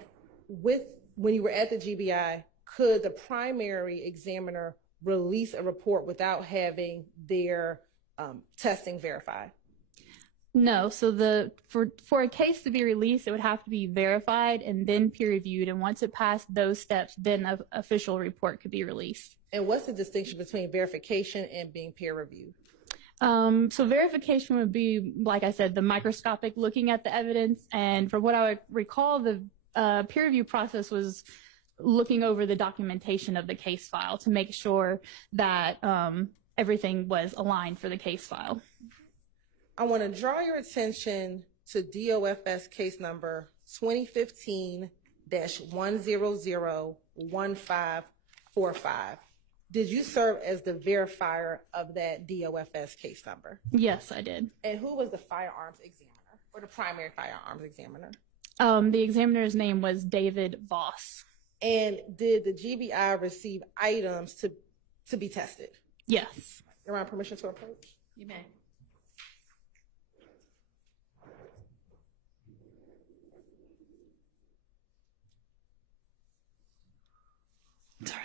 when you were at the GBI, could the primary examiner release a report without having their testing verified? No. So for a case to be released, it would have to be verified and then peer reviewed. And once it passed those steps, then an official report could be released. And what's the distinction between verification and being peer reviewed? So verification would be, like I said, the microscopic looking at the evidence. And from what I recall, the peer review process was looking over the documentation of the case file to make sure that everything was aligned for the case file. I want to draw your attention to DOFS case number 2015-1001545. Did you serve as the verifier of that DOFS case number? Yes, I did. And who was the firearms examiner, or the primary firearms examiner? The examiner's name was David Voss. And did the GBI receive items to be tested? Yes. Your Honor, permission to approach? You may. Sorry.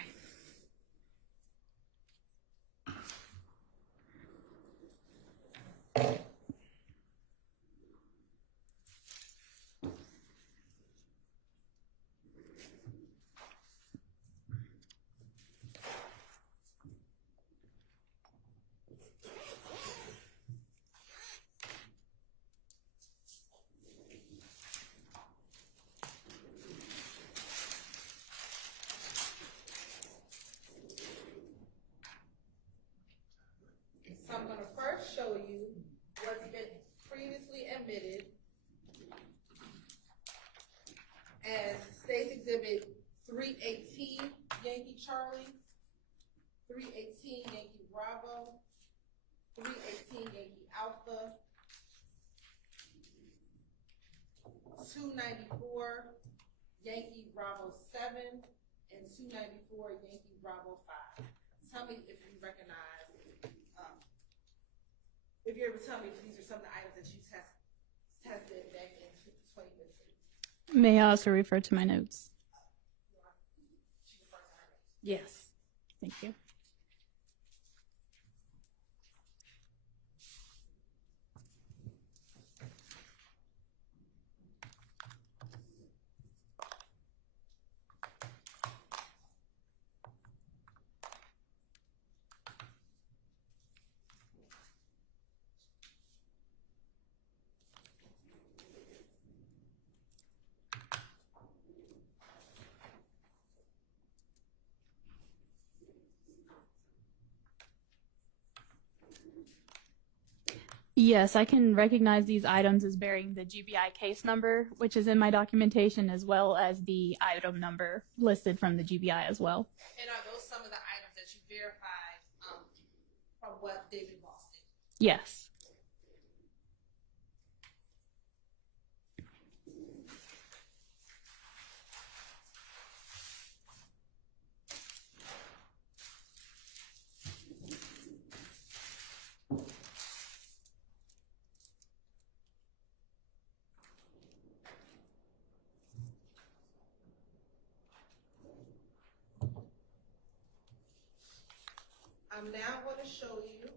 So I'm going to first show you what's been previously admitted as State's Exhibit 318, Yankee Charlie, 318, Yankee Bravo, 318, Yankee Alpha, 294, Yankee Bravo 7, and 294, Yankee Bravo 5. Tell me if you recognize, if you're able to tell me if these are some of the items that you tested back in 2015. May I also refer to my notes? Yes. Thank you. Yes, I can recognize these items as bearing the GBI case number, which is in my documentation, as well as the item number listed from the GBI as well. And are those some of the items that you verified from what David Voss did? Yes. I'm now going to show you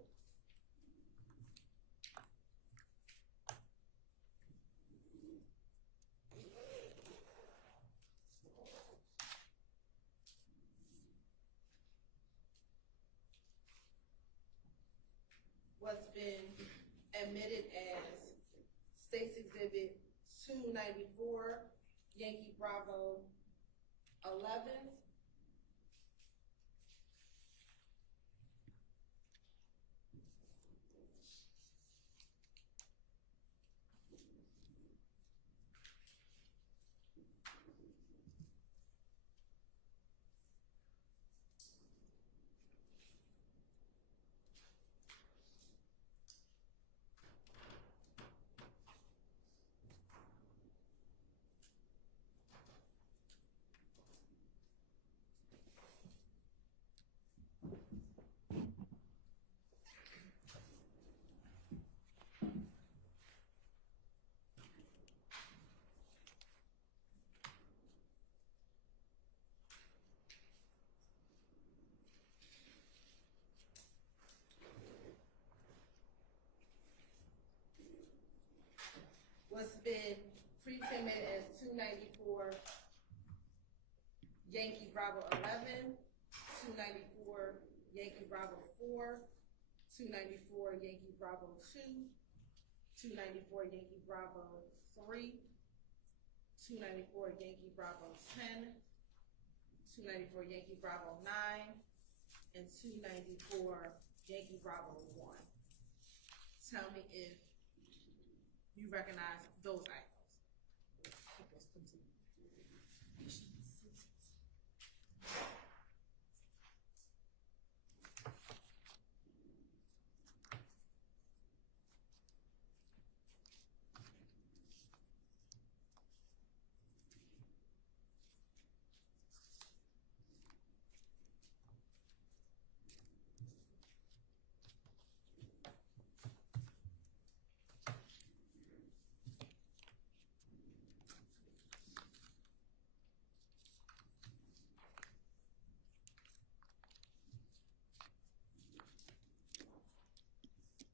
what's been admitted as State's Exhibit 294, Yankee Bravo 11, what's been pre-submitted as 294 Yankee Bravo 11, 294 Yankee Bravo 4, 294 Yankee Bravo 2, 294 Yankee Bravo 3, 294 Yankee Bravo 10, 294 Yankee Bravo 9, and 294 Yankee Bravo 1. Tell me if you recognize those items.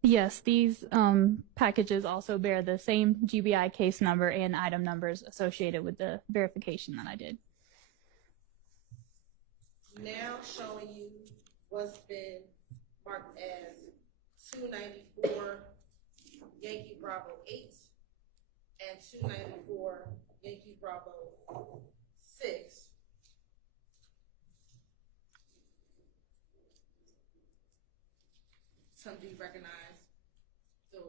Yes, these packages also bear the same GBI case number and item numbers associated with the verification that I did. Now showing you what's been marked as 294 Yankee Bravo 8 and 294 Yankee Bravo 6. Some do you recognize those?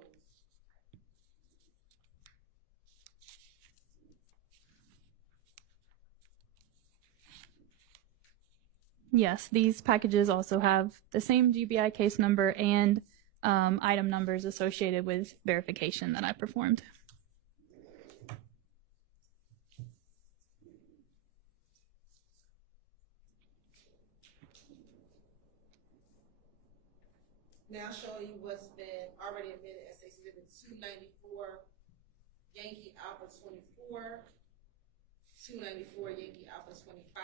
Yes, these packages also have the same GBI case number and item numbers associated with verification that I performed. Now showing you what's been already admitted as Exhibit 294 Yankee Alpha 24, 294 Yankee Alpha 25,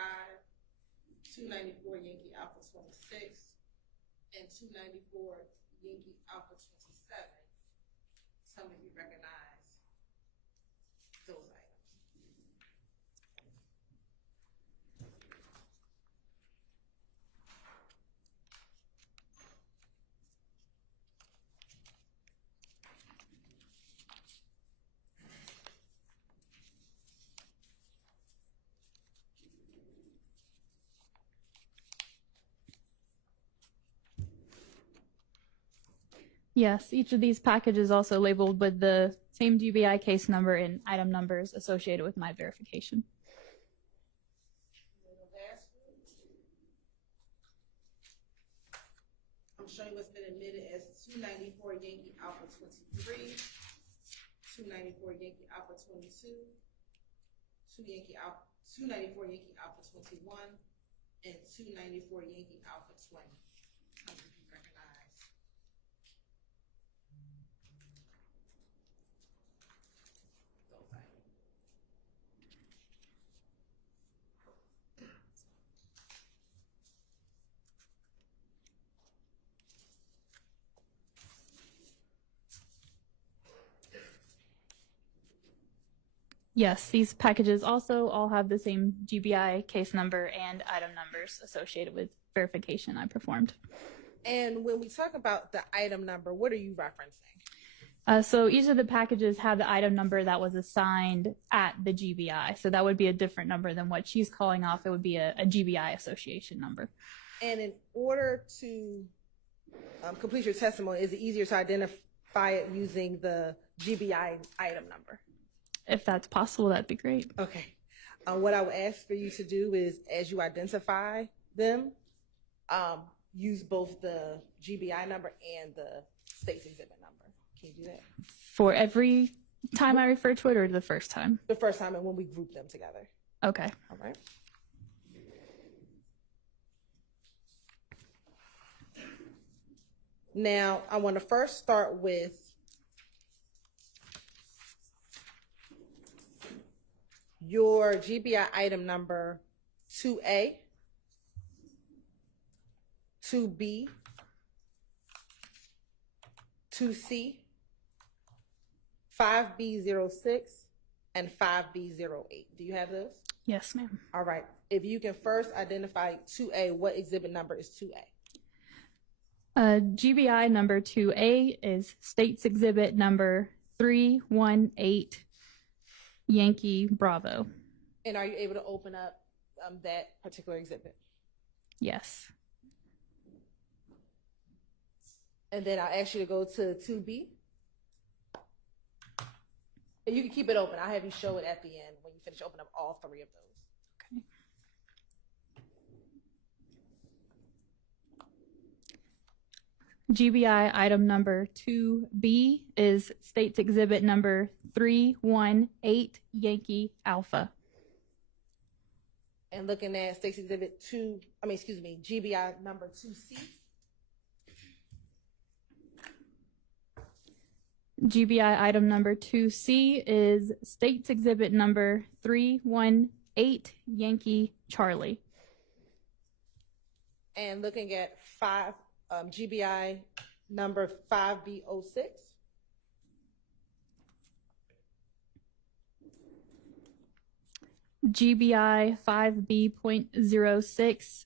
294 Yankee Alpha 26, and 294 Yankee Alpha 27. Tell me if you recognize those items. Yes, each of these packages also labeled with the same GBI case number and item numbers associated with my verification. I'm showing what's been admitted as 294 Yankee Alpha 23, 294 Yankee Alpha 22, 294 Yankee Alpha 21, and 294 Yankee Alpha 20. How do you recognize those items? Yes, these packages also all have the same GBI case number and item numbers associated with verification I performed. And when we talk about the item number, what are you referencing? So each of the packages have the item number that was assigned at the GBI. So that would be a different number than what she's calling off. It would be a GBI association number. And in order to complete your testimony, is it easier to identify it using the GBI item number? If that's possible, that'd be great. Okay. What I would ask for you to do is, as you identify them, use both the GBI number and the state's exhibit number. Can you do that? For every time I refer to it, or the first time? The first time and when we group them together. Okay. All right. Now, I want to first start with your GBI item number 2A, 2B, 2C, 5B06, and 5B08. Do you have those? Yes, ma'am. All right. If you can first identify 2A, what exhibit number is 2A? GBI number 2A is State's Exhibit number 318 Yankee Bravo. And are you able to open up that particular exhibit? Yes. And then I'll ask you to go to 2B. And you can keep it open. I'll have you show it at the end when you finish opening up all three of those. Okay. GBI item number 2B is State's Exhibit number 318 Yankee Alpha. And looking at State's Exhibit GBI number 2C. GBI item number 2C is State's Exhibit number 318 Yankee Charlie. And looking at GBI number 5B06. GBI 5B.06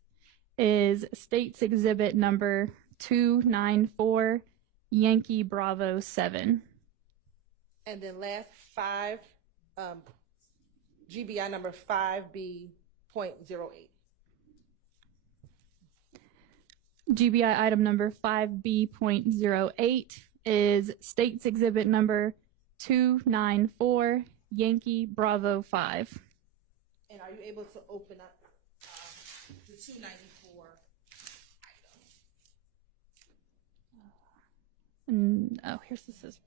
is State's Exhibit number 294 Yankee Bravo 7. And then last GBI number 5B.08. GBI item number 5B.08 is State's Exhibit number 294 Yankee Bravo 5. And are you able to open up the 294 item? Oh, here's the scissors.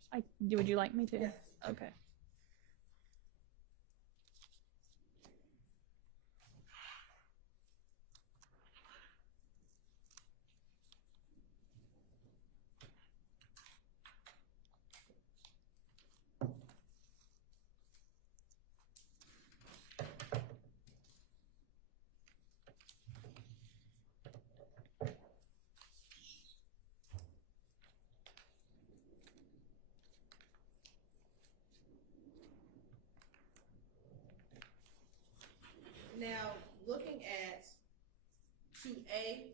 Would you like me to? Yes. Okay. Now, looking at 2A,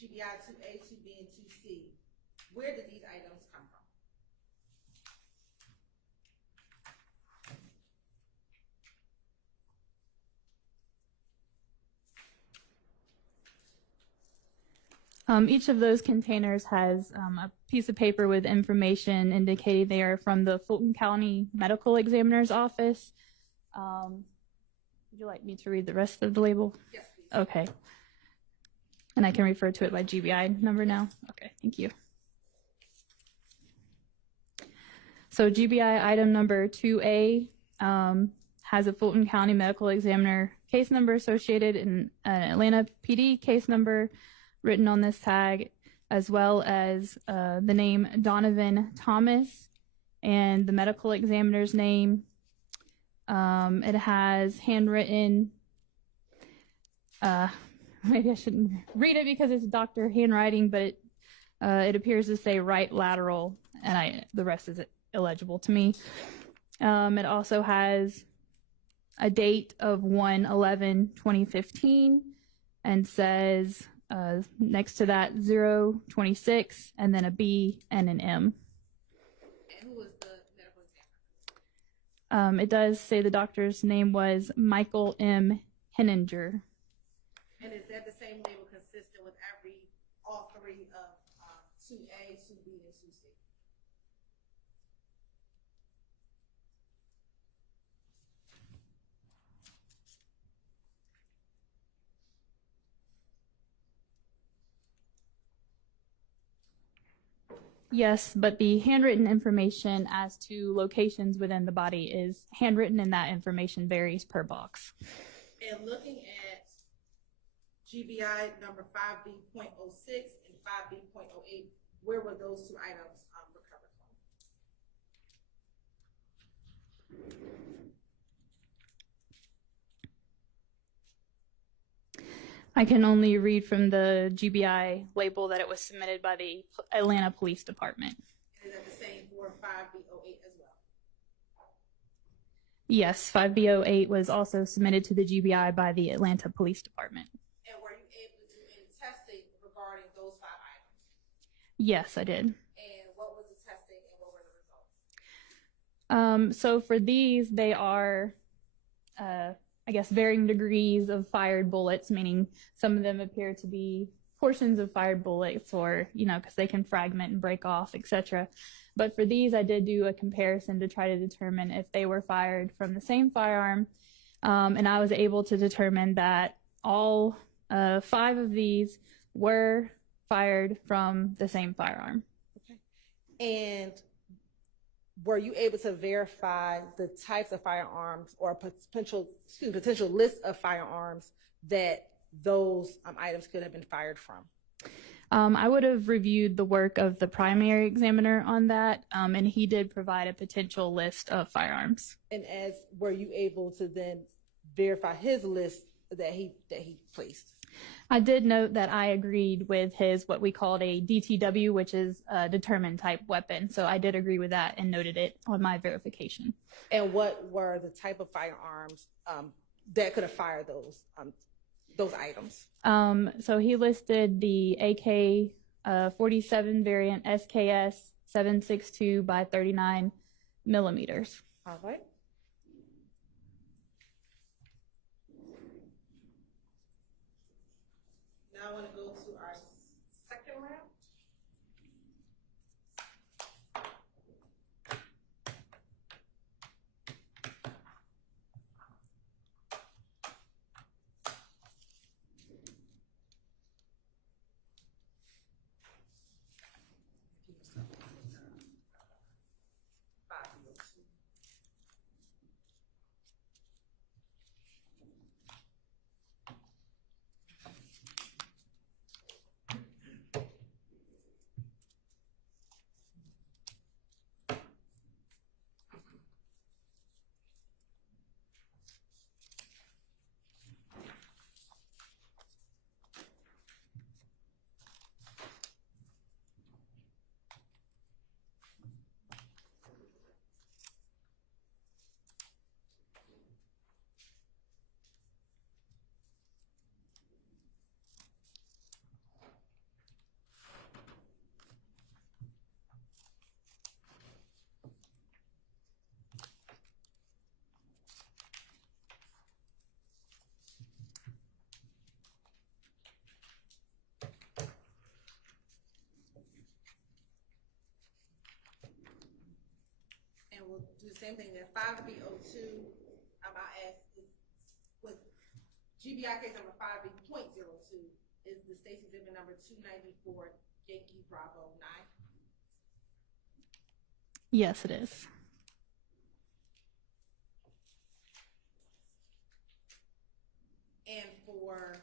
GBI 2A, 2B, and 2C, where did these items come from? Each of those containers has a piece of paper with information indicating they are from the Fulton County Medical Examiner's Office. Would you like me to read the rest of the label? Yes, please. Okay. And I can refer to it by GBI number now? Okay, thank you. So GBI item number 2A has a Fulton County Medical Examiner case number associated and an Atlanta PD case number written on this tag, as well as the name Donovan Thomas and the medical examiner's name. It has handwritten, maybe I shouldn't read it because it's doctor handwriting, but it appears to say right lateral, and the rest is illegible to me. It also has a date of 1/11/2015 and says next to that 026 and then a B and an M. And who was the medical examiner? It does say the doctor's name was Michael M. Henninger. And is that the same label consistent with all three of 2A, 2B, and 2C? Yes, but the handwritten information as to locations within the body is handwritten, and that information varies per box. And looking at GBI number 5B.06 and 5B.08, where were those two items recovered from? I can only read from the GBI label that it was submitted by the Atlanta Police Department. And is that the same for 5B08 as well? Yes, 5B08 was also submitted to the GBI by the Atlanta Police Department. And were you able to do any testing regarding those 5 items? Yes, I did. And what was the testing and what were the results? So for these, they are, I guess, varying degrees of fired bullets, meaning some of them appear to be portions of fired bullets or, because they can fragment and break off, etc. But for these, I did do a comparison to try to determine if they were fired from the same firearm. And I was able to determine that all 5 of these were fired from the same firearm. Okay. And were you able to verify the types of firearms or potential list of firearms that those items could have been fired from? I would have reviewed the work of the primary examiner on that, and he did provide a potential list of firearms. And were you able to then verify his list that he placed? I did note that I agreed with his what we called a DTW, which is a determined type weapon. So I did agree with that and noted it on my verification. And what were the type of firearms that could have fired those items? So he listed the AK-47 variant SKS 7.62 by 39 millimeters. All right. Now I want to go to our second round. We'll do the same thing that 5B02, I'll ask is with GBI case number 5B.02 is the State's exhibit number 294 Yankee Bravo 9. Yes, it is. And for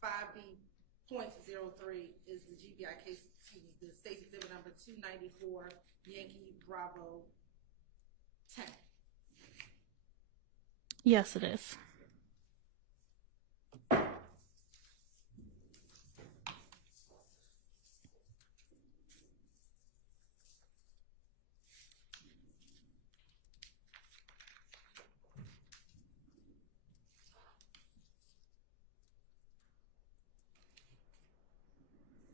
5B.03 is the GBI case, the State's exhibit number 294 Yankee Bravo 10. Yes, it is.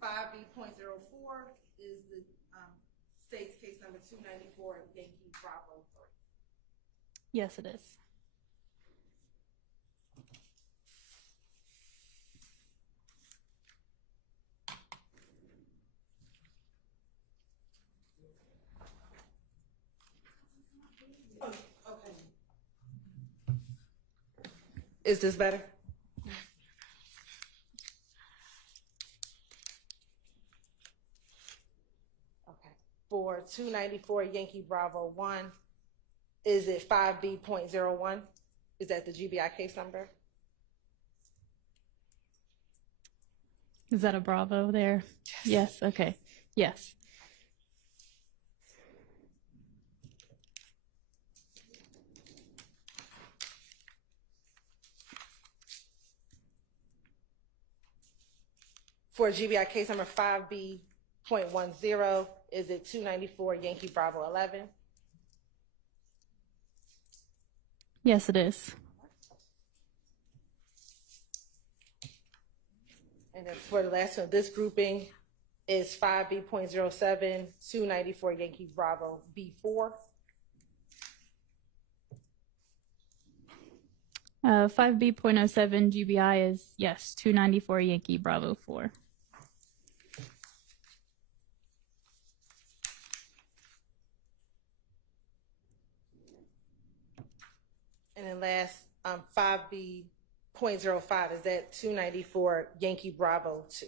.04 is the State's case number 294 Yankee Bravo 3. Yes, it is. Okay. Is this better? For 294 Yankee Bravo 1, is it 5B.01? Is that the GBI case number? Is that a Bravo there? Yes. Okay. Yes. For GBI case number 5B.10, is it 294 Yankee Bravo 11? Yes, it is. And then for the last one, this grouping is 5B.07, 294 Yankee Bravo B4. 5B.07 GBI is, yes, 294 Yankee Bravo 4. And then last, 5B.05, is that 294 Yankee Bravo 2?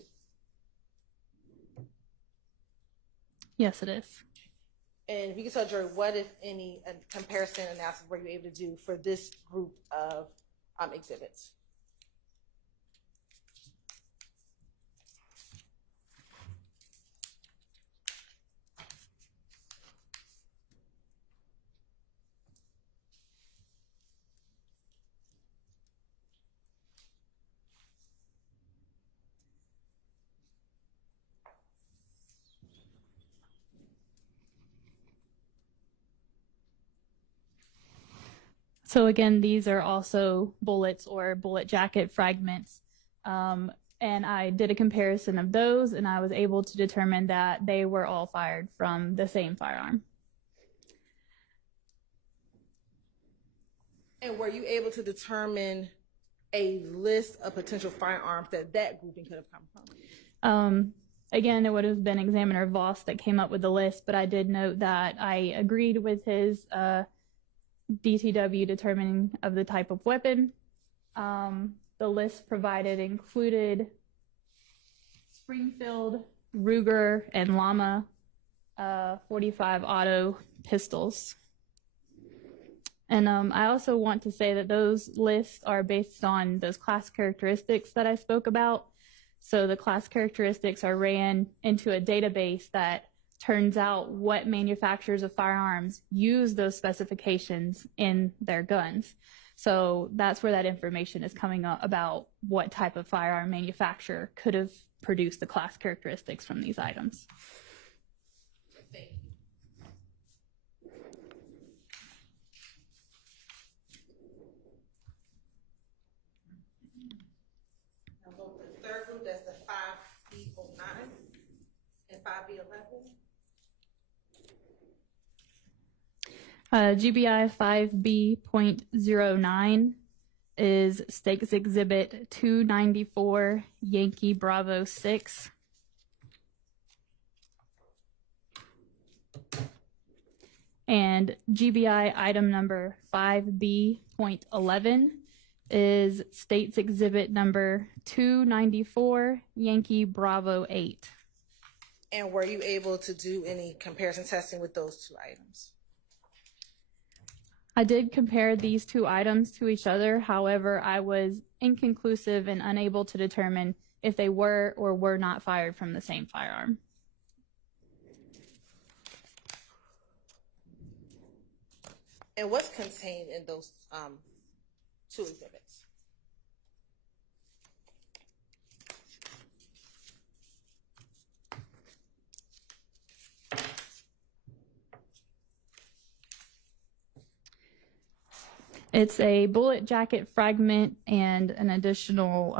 Yes, it is. And if you can tell Jory, what, if any, comparison analysis were you able to do for this group of exhibits? So again, these are also bullets or bullet jacket fragments. And I did a comparison of those, and I was able to determine that they were all fired from the same firearm. And were you able to determine a list of potential firearms that grouping could have come from? Again, it would have been Examiner Voss that came up with the list, but I did note that I agreed with his DTW determining of the type of weapon. The list provided included Springfield, Ruger, and Llama 45 auto pistols. And I also want to say that those lists are based on those class characteristics that I spoke about. So the class characteristics are ran into a database that turns out what manufacturers of firearms use those specifications in their guns. So that's where that information is coming up about what type of firearm manufacturer could have produced the class characteristics from these items. Thank you. Now vote the third group, that's the 5B09 and 5B11. GBI 5B.09 is Stakes Exhibit 294 Yankee Bravo 6. And GBI item number 5B.11 is States Exhibit number 294 Yankee Bravo 8. And were you able to do any comparison testing with those two items? I did compare these two items to each other. However, I was inconclusive and unable to determine if they were or were not fired from the same firearm. And what's contained in those two exhibits? It's a bullet jacket fragment and an additional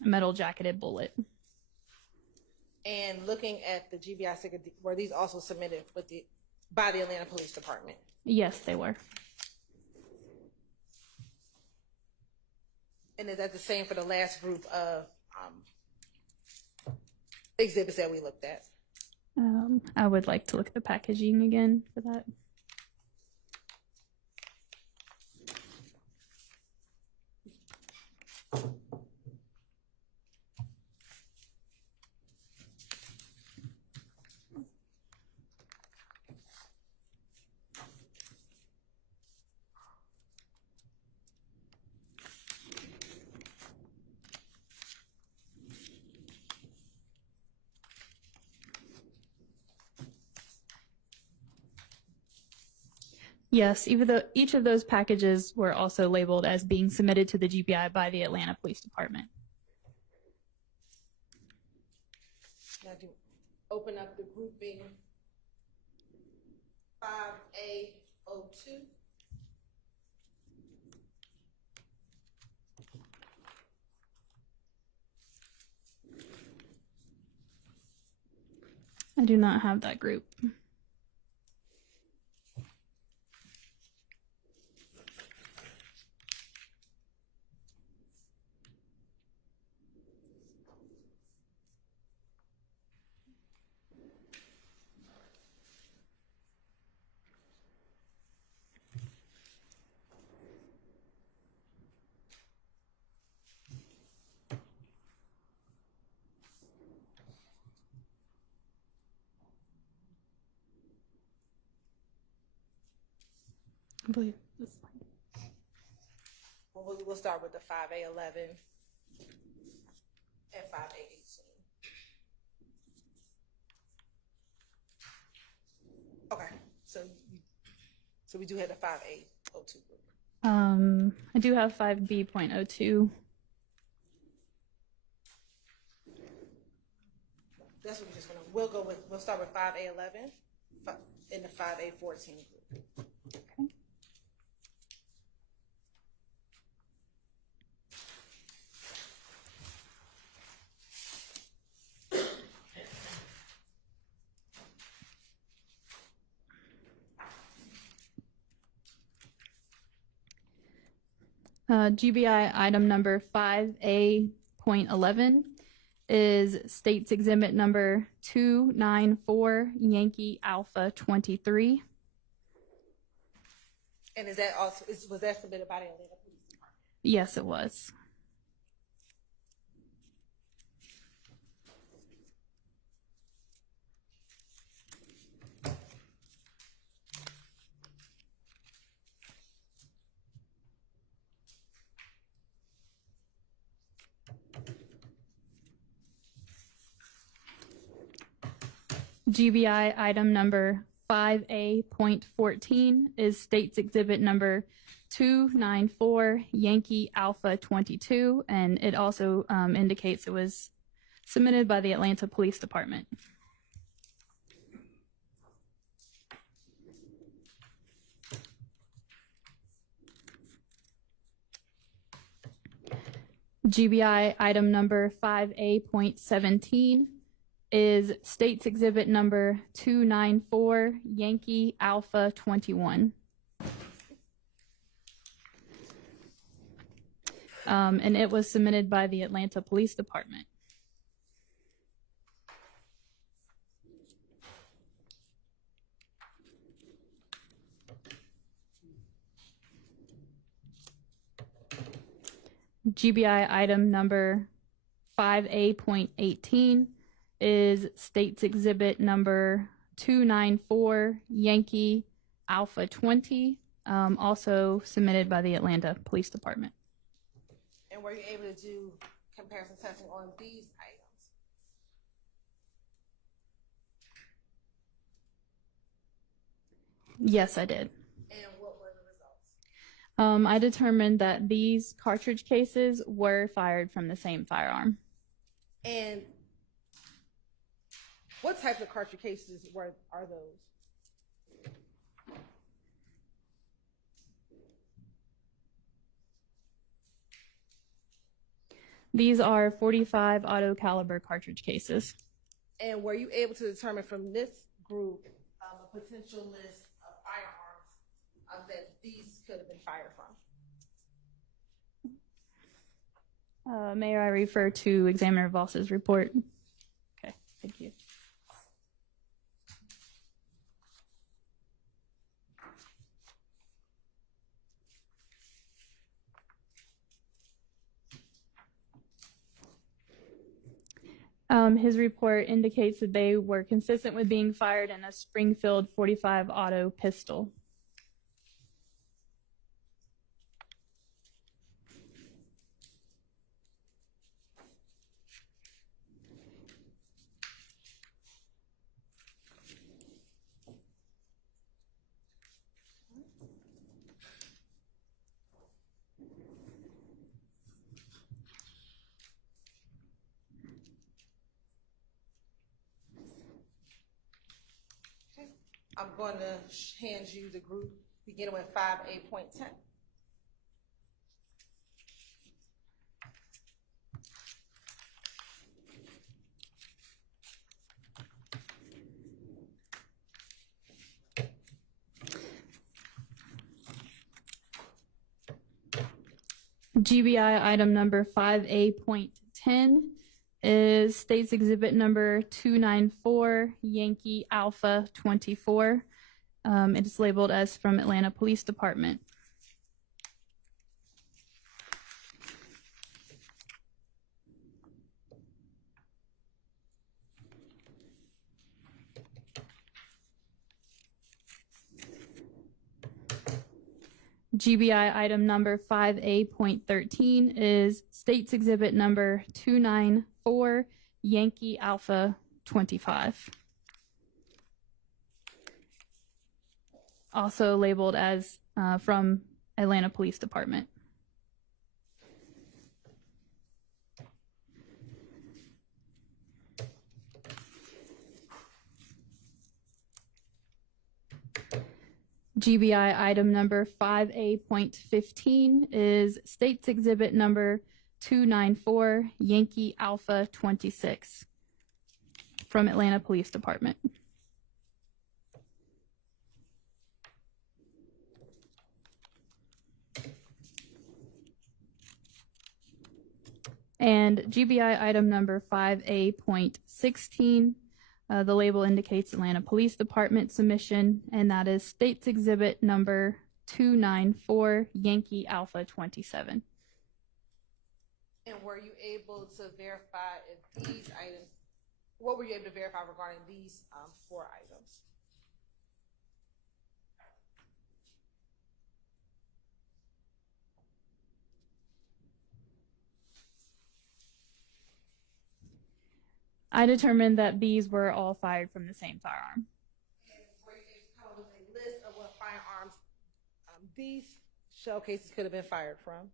metal jacketed bullet. And looking at the GBI ticket, were these also submitted by the Atlanta Police Department? Yes, they were. And is that the same for the last group of exhibits that we looked at? I would like to look at the packaging again for that. Yes, even though each of those packages were also labeled as being submitted to the GBI by the Atlanta Police Department. Now to open up the grouping 5A02. I do not have that group. I believe this one. Well, we'll start with the 5A11 and 5A18. Okay, so we do have the 5A02 group. I do have 5B.02. That's what we're just gonna. We'll start with 5A11 in the 5A14 group. Okay. GBI item number 5A.11 is State's Exhibit number 294 Yankee Alpha 23. And is that also was that submitted by the Atlanta Police Department? Yes, it was. GBI item number 5A.14 is State's Exhibit number 294 Yankee Alpha 22, and it also indicates it was submitted by the Atlanta Police Department. GBI item number 5A.17 is State's Exhibit number 294 Yankee Alpha 21. And it was submitted by the Atlanta Police Department. GBI item number 5A.18 is State's Exhibit number 294 Yankee Alpha 20, also submitted by the Atlanta Police Department. And were you able to do comparison testing on these items? Yes, I did. And what were the results? I determined that these cartridge cases were fired from the same firearm. And what types of cartridge cases are those? These are 45 auto caliber cartridge cases. And were you able to determine from this group a potential list of firearms that these could have been fired from? May I refer to Examiner Voss's report? Okay, thank you. His report indicates that they were consistent with being fired in a Springfield 45 auto pistol. I'm going to hand you the group beginning with 5A.10. GBI item number 5A.10 is State's Exhibit number 294, Yankee Alpha 24. It is labeled as from Atlanta Police Department. GBI item number 5A.13 is State's Exhibit number 294, Yankee Alpha 25. Also labeled as from Atlanta Police Department. GBI item number 5A.15 is State's Exhibit number 294, Yankee Alpha 26 from Atlanta Police Department. And GBI item number 5A.16, the label indicates Atlanta Police Department submission, and that is State's Exhibit number 294, Yankee Alpha 27. And were you able to verify if these items, what were you able to verify regarding these 4 items? I determined that these were all fired from the same firearm. And were you able to come up with a list of what firearms these shell cases could have been fired from?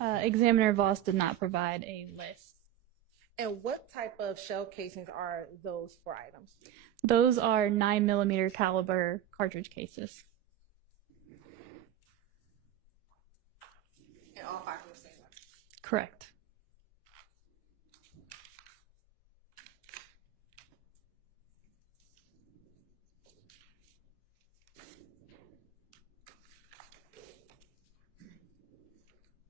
Examiner Voss did not provide a list. And what type of shell casings are those 4 items? Those are 9mm caliber cartridge cases. And all 5 are the same one? Correct.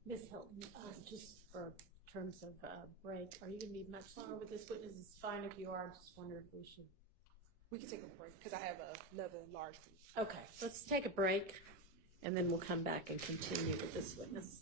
Ms. Hilton, just for terms of break, are you going to need much longer with this witness? It's fine if you are. Just wonder if we should. We can take a break because I have another large piece. Okay, let's take a break, and then we'll come back and continue with this witness.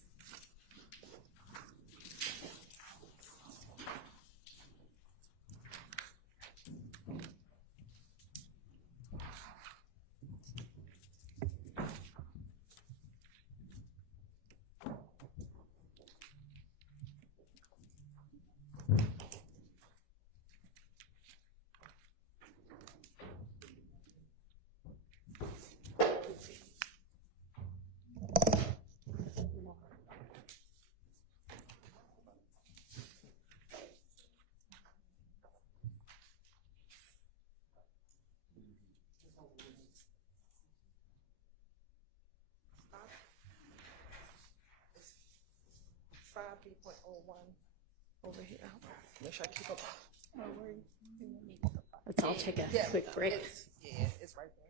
It's 5B.01 over here. Make sure I keep up. Let's all take a quick break. It's right there.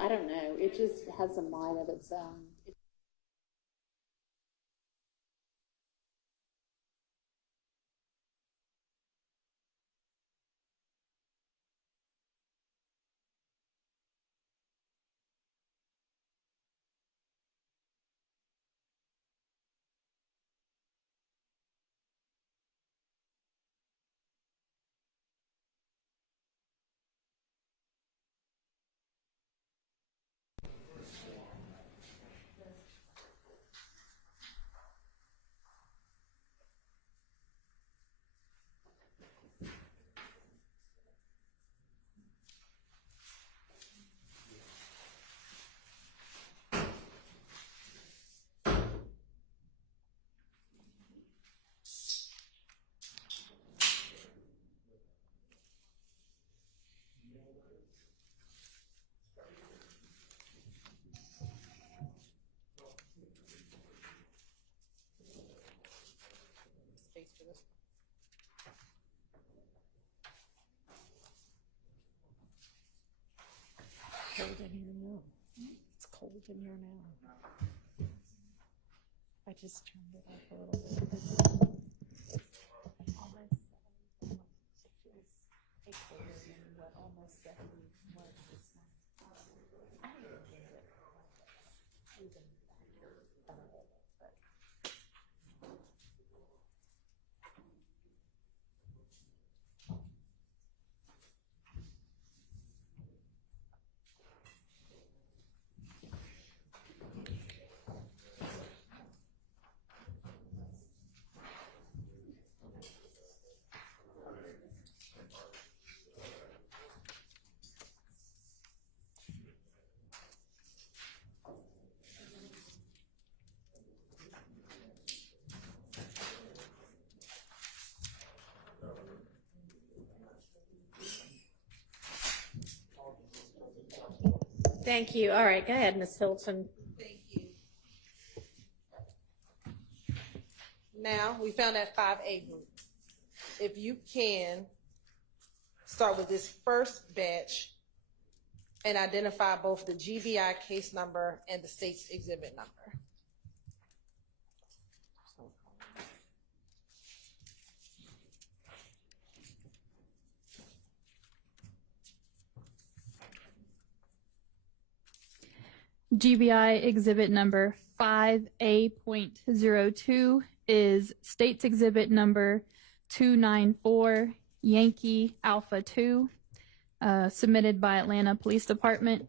I don't know. It just has a mind of its own. Space for this. Cold in here now. It's cold in here now. I just turned it up a little bit. It's almost 70. It feels colder than what almost 70 was this month. I don't even get it like this. Even back here. But thank you. All right, go ahead, Ms. Hilton. Thank you. Now, we found that 5A group. If you can start with this first batch and identify both the GBI case number and the state's exhibit number. GBI exhibit number 5A.02 is state's exhibit number 294 Yankee Alpha 2, submitted by Atlanta Police Department.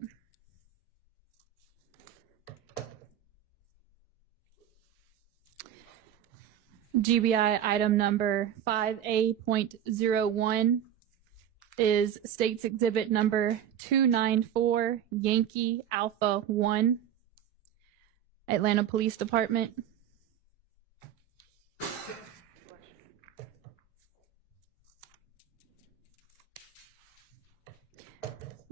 GBI item number 5A.01 is state's exhibit number 294 Yankee Alpha 1, Atlanta Police Department.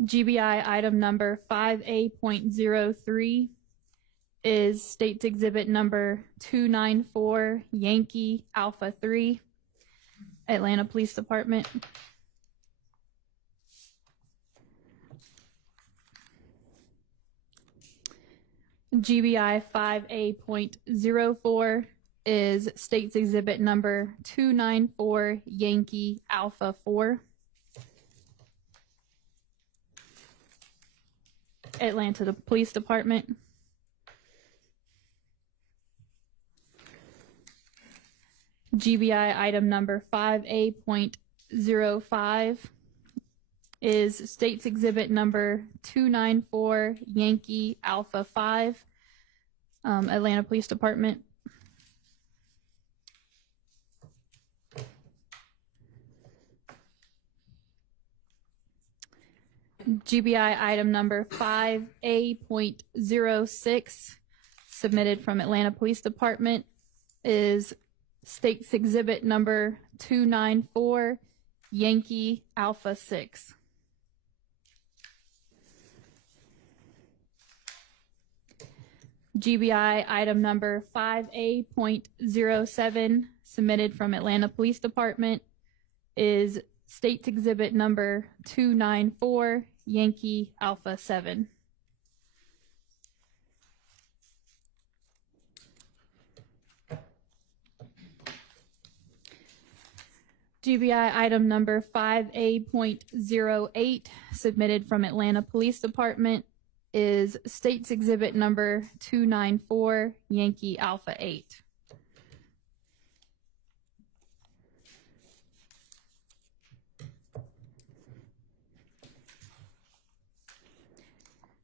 GBI item number 5A.03 is state's exhibit number 294 Yankee Alpha 3, Atlanta Police Department. GBI 5A.04 is state's exhibit number 294 Yankee Alpha 4, Atlanta Police Department. GBI item number 5A.05 is state's exhibit number 294 Yankee Alpha 5, Atlanta Police Department. GBI item number 5A.06, submitted from Atlanta Police Department, is state's exhibit number 294 Yankee Alpha 6. GBI item number 5A.07, submitted from Atlanta Police Department, is state's exhibit number 294 Yankee Alpha 7. GBI item number 5A.08, submitted from Atlanta Police Department, is State's Exhibit number 294, Yankee Alpha 8.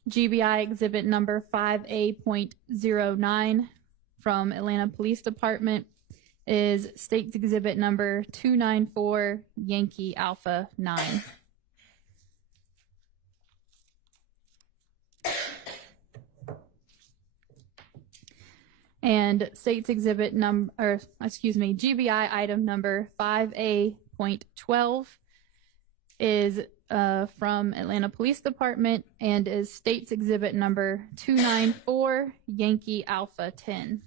GBI exhibit number 5A.09 from Atlanta Police Department is State's Exhibit number 294, Yankee Alpha 9. And State's Exhibit GBI item number 5A.12 is from Atlanta Police Department and is State's Exhibit number 294, Yankee Alpha 10.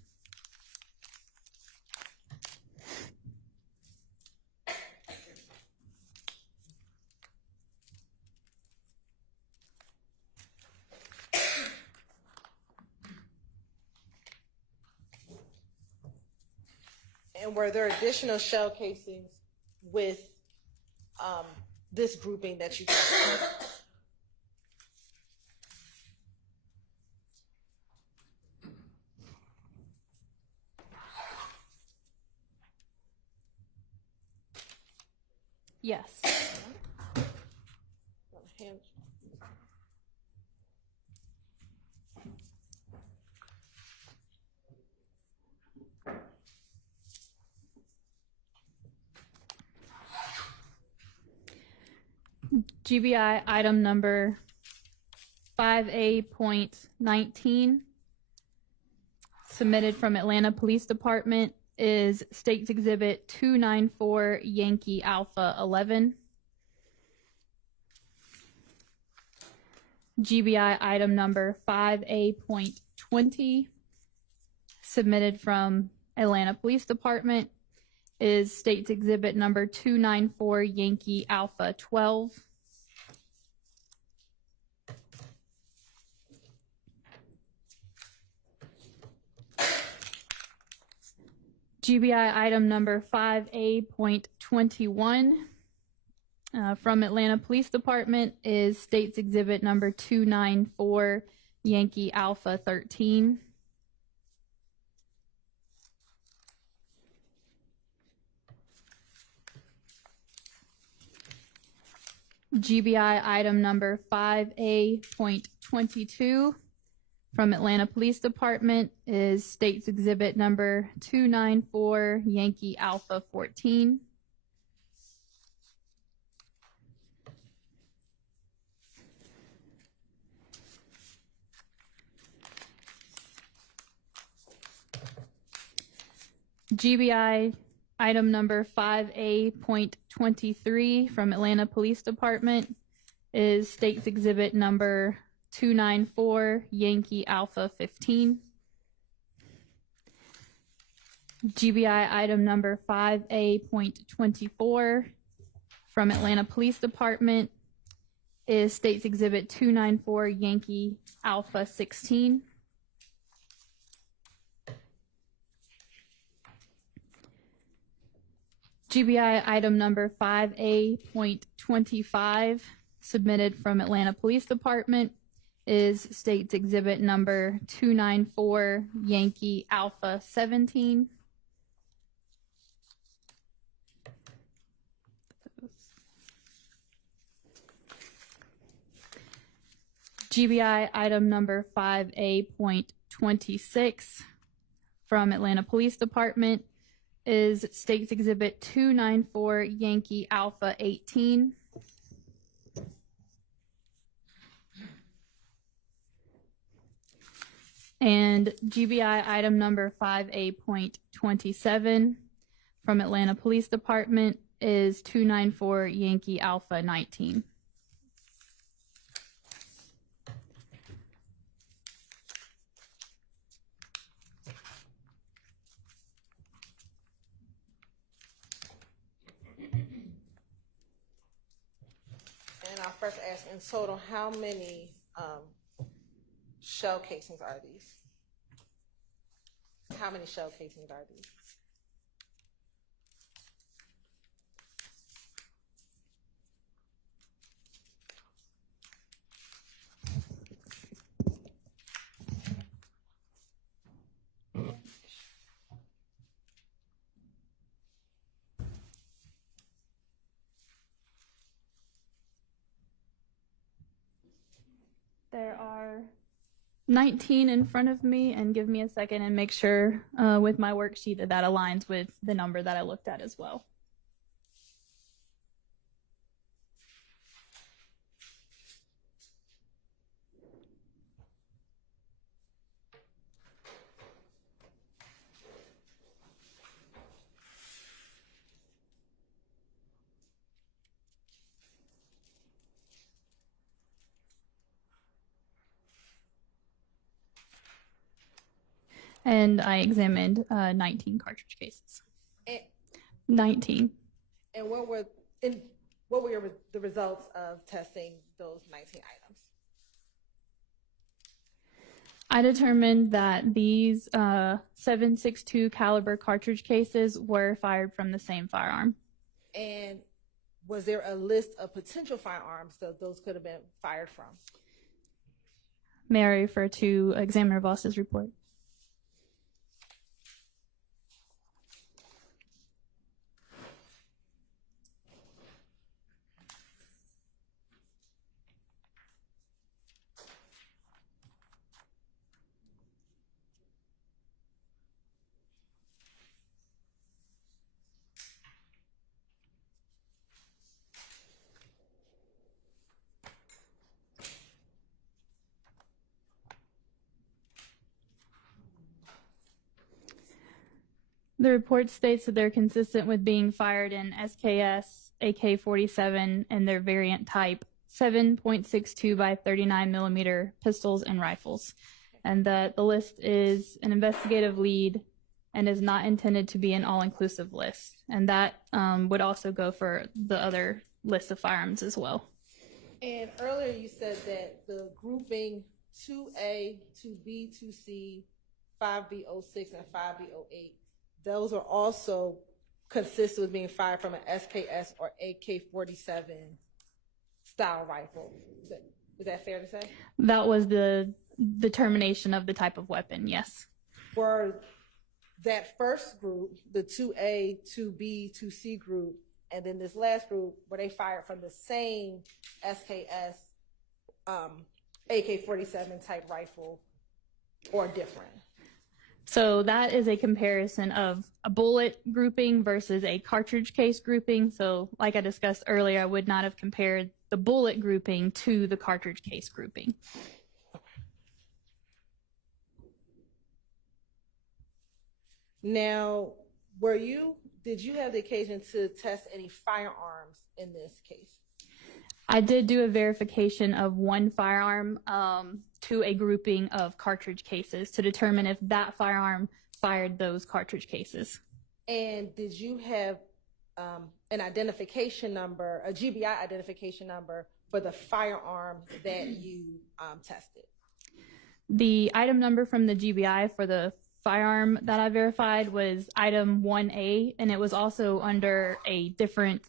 And were there additional shell casings with this grouping that you found? Yes. GBI item number 5A.19, submitted from Atlanta Police Department, is State's Exhibit 294, Yankee Alpha 11. GBI item number 5A.20, submitted from Atlanta Police Department, is State's Exhibit number 294, Yankee Alpha 12. GBI item number 5A.21 from Atlanta Police Department is State's Exhibit number 294, Yankee Alpha 13. GBI item number 5A.22 from Atlanta Police Department is State's Exhibit number 294, Yankee Alpha 14. GBI item number 5A.23 from Atlanta Police Department is State's Exhibit number 294, Yankee Alpha 15. GBI item number 5A.24 from Atlanta Police Department is State's Exhibit 294, Yankee Alpha 16. GBI item number 5A.25, submitted from Atlanta Police Department, is State's Exhibit number 294, Yankee Alpha 17. GBI item number 5A.26 from Atlanta Police Department is State's Exhibit 294, Yankee Alpha 18. And GBI item number 5A.27 from Atlanta Police Department is 294, Yankee Alpha 19. And I'll first ask, in total, how many shell casings are these? How many shell casings are these? There are 19 in front of me, and give me a second and make sure with my worksheet that that aligns with the number that I looked at as well. And I examined 19 cartridge cases. And, 19. and what were the results of testing those 19 items? I determined that these 7.62 caliber cartridge cases were fired from the same firearm. And was there a list of potential firearms that those could have been fired from? May I refer to Examiner Voss's report? The report states that they're consistent with being fired in SKS, AK-47, and their variant type 7.62 by 39 millimeter pistols and rifles, and that the list is an investigative lead and is not intended to be an all-inclusive list. And that would also go for the other list of firearms as well. And earlier you said that the grouping 2A, 2B, 2C, 5B06, and 5B08, those are also consistent with being fired from an SKS or AK-47 style rifle. Is that fair to say? That was the determination of the type of weapon, yes. Were that first group, the 2A, 2B, 2C group, and then this last group, were they fired from the same SKS AK-47 type rifle or different? So that is a comparison of a bullet grouping versus a cartridge case grouping. So like I discussed earlier, I would not have compared the bullet grouping to the cartridge case grouping. Now, did you have the occasion to test any firearms in this case? I did do a verification of one firearm to a grouping of cartridge cases to determine if that firearm fired those cartridge cases. And did you have an identification number, a GBI identification number for the firearm that you tested? The item number from the GBI for the firearm that I verified was item 1A, and it was also under a different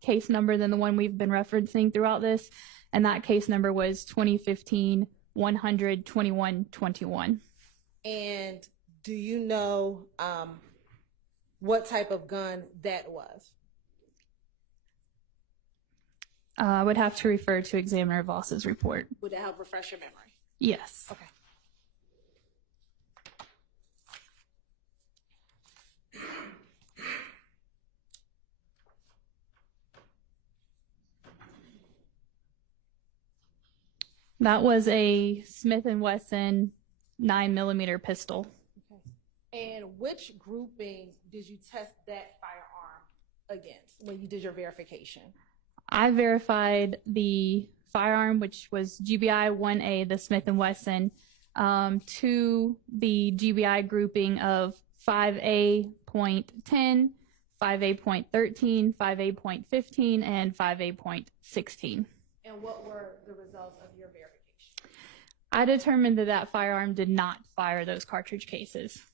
case number than the one we've been referencing throughout this, and that case number was 2015-100-2121. And do you know what type of gun that was? I would have to refer to Examiner Voss's report. Would that help refresh your memory? Yes. Okay. That was a Smith & Wesson 9mm pistol. Okay. And which grouping did you test that firearm against when you did your verification? I verified the firearm, which was GBI 1A, the Smith & Wesson, to the GBI grouping of 5A.10, 5A.13, 5A.15, and 5A.16. And what were the results of your verification? I determined that that firearm did not fire those cartridge cases.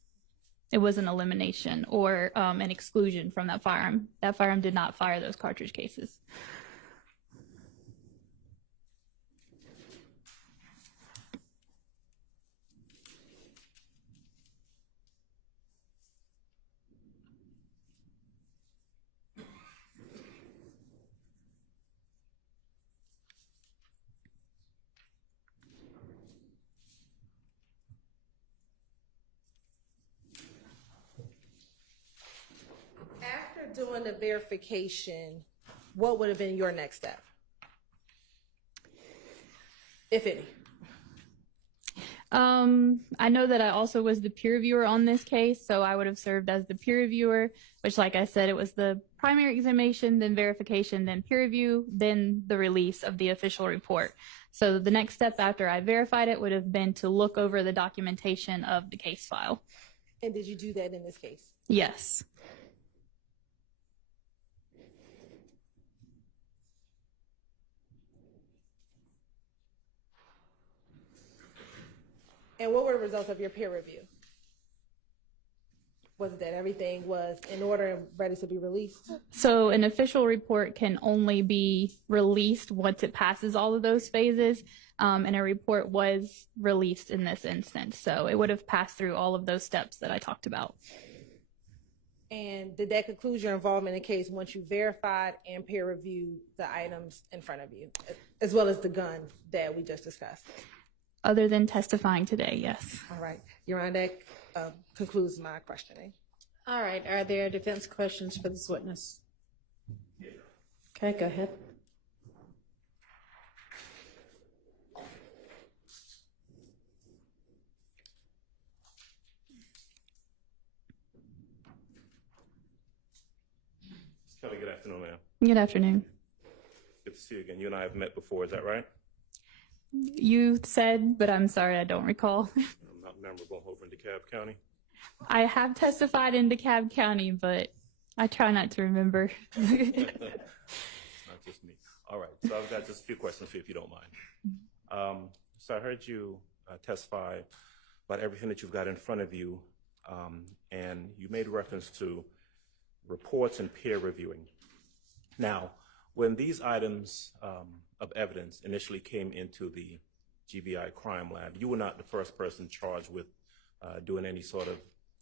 It was an elimination or an exclusion from that firearm. That firearm did not fire those cartridge cases. doing the verification, what would have been your next step, if any? I know that I also was the peer reviewer on this case, so I would have served as the peer reviewer, which, like I said, it was the primary examination, then verification, then peer review, then the release of the official report. So the next step after I verified it would have been to look over the documentation of the case file. And did you do that in this case? Yes. And what were the results of your peer review? Was it that everything was in order and ready to be released? So an official report can only be released once it passes all of those phases, and a report was released in this instance. So it would have passed through all of those steps that I talked about. And did that conclude your involvement in the case once you verified and peer reviewed the items in front of you, as well as the gun that we just discussed? Other than testifying today, yes. All right. Your Honor, that concludes my questioning. All right, are there defense questions for this witness? Okay, go ahead. Kelly, good afternoon, ma'am. Good afternoon. Good to see you again. You and I have met before, is that right? You said, but I'm sorry, I don't recall. I'm not memorable over in DeKalb County. I have testified in DeKalb County, but I try not to remember. It's not just me. All right, so I've got just a few questions for you if you don't mind. So I heard you testify about everything that you've got in front of you, and you made reference to reports and peer reviewing. Now, when these items of evidence initially came into the GBI crime lab, you were not the first person charged with doing any sort of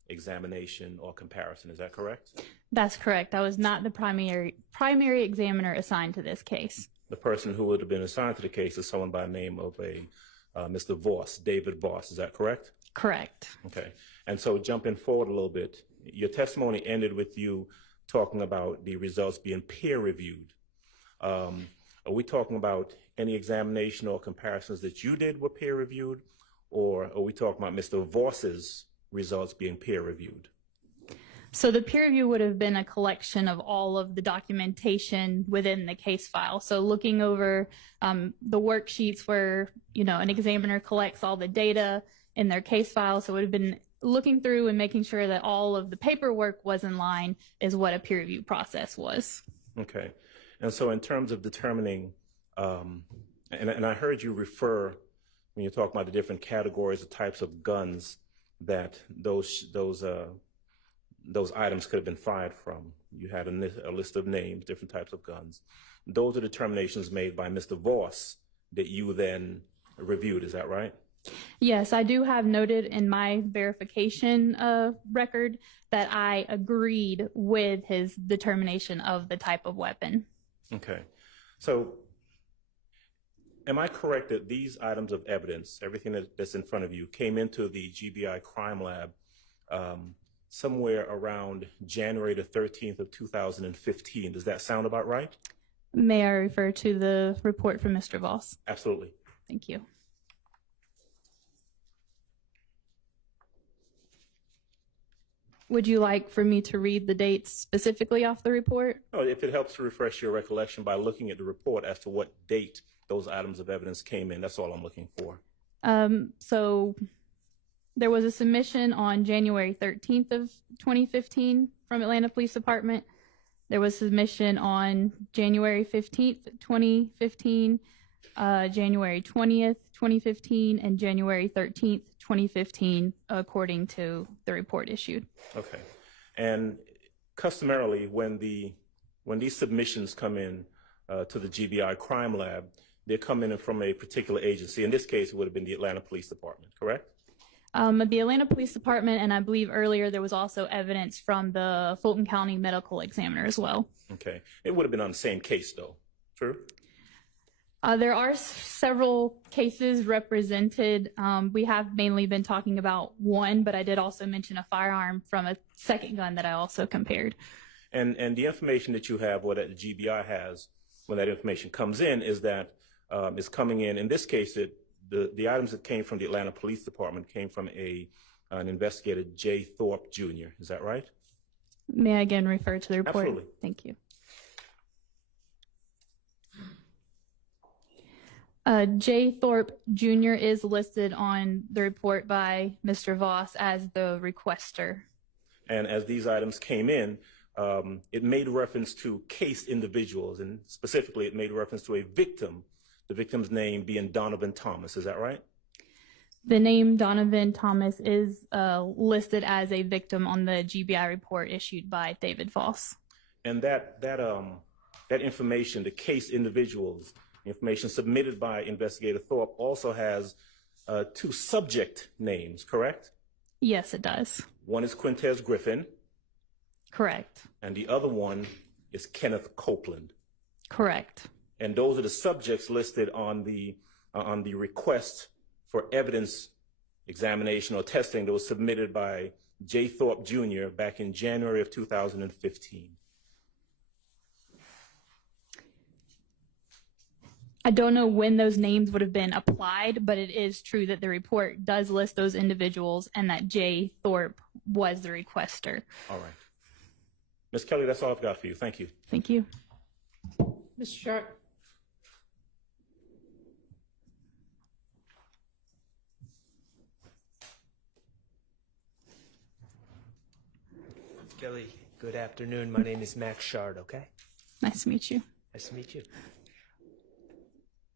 examination or comparison. Is that correct? That's correct. I was not the primary examiner assigned to this case. The person who would have been assigned to the case is someone by the name of a Mr. Voss, David Voss. Is that correct? Correct. Okay. And so jumping forward a little bit, your testimony ended with you talking about the results being peer reviewed. Are we talking about any examination or comparisons that you did were peer reviewed, or are we talking about Mr. Voss's results being peer reviewed? So the peer review would have been a collection of all of the documentation within the case file. So looking over the worksheets where, an examiner collects all the data in their case file. So it would have been looking through and making sure that all of the paperwork was in line is what a peer review process was. Okay. And so in terms of determining, and I heard you refer, when you're talking about the different categories, the types of guns that those items could have been fired from. You had a list of names, different types of guns. Those are determinations made by Mr. Voss that you then reviewed, is that right? Yes, I do have noted in my verification record that I agreed with his determination of the type of weapon. Okay. So am I correct that these items of evidence, everything that's in front of you, came into the GBI crime lab somewhere around January the 13th of 2015? Does that sound about right? May I refer to the report from Mr. Voss? Absolutely. Thank you. Would you like for me to read the dates specifically off the report? Oh, if it helps to refresh your recollection by looking at the report as to what date those items of evidence came in, that's all I'm looking for. So there was a submission on January 13th of 2015 from Atlanta Police Department. There was submission on January 15th, 2015, January 20th, 2015, and January 13th, 2015, according to the report issued. Okay. And customarily, when these submissions come in to the GBI crime lab, they come in from a particular agency. In this case, it would have been the Atlanta Police Department, correct? The Atlanta Police Department, and I believe earlier there was also evidence from the Fulton County Medical Examiner as well. Okay. It would have been on the same case, though. True? There are several cases represented. We have mainly been talking about one, but I did also mention a firearm from a second gun that I also compared. And the information that you have, or that the GBI has, when that information comes in, is that it's coming in this case, the items that came from the Atlanta Police Department came from an investigator, Jay Thorpe Jr. Is that right? May I again refer to the report? Absolutely. Thank you. Jay Thorpe Jr. is listed on the report by Mr. Voss as the requester. And as these items came in, it made reference to case individuals, and specifically it made reference to a victim, the victim's name being Donovan Thomas. Is that right? The name Donovan Thomas is listed as a victim on the GBI report issued by David Voss. And that information, the case individuals, information submitted by Investigator Thorpe, also has 2 subject names, correct? Yes, it does. One is Quintez Griffin. Correct. And the other one is Kenneth Copeland. Correct. And those are the subjects listed on the request for evidence examination or testing that was submitted by Jay Thorpe Jr. back in January of 2015. I don't know when those names would have been applied, but it is true that the report does list those individuals and that Jay Thorpe was the requester. All right. Ms. Kelly, that's all I've got for you. Thank you. Thank you. Mr. Sharp? Kelly, good afternoon. My name is Max Shard, okay? Nice to meet you. Nice to meet you.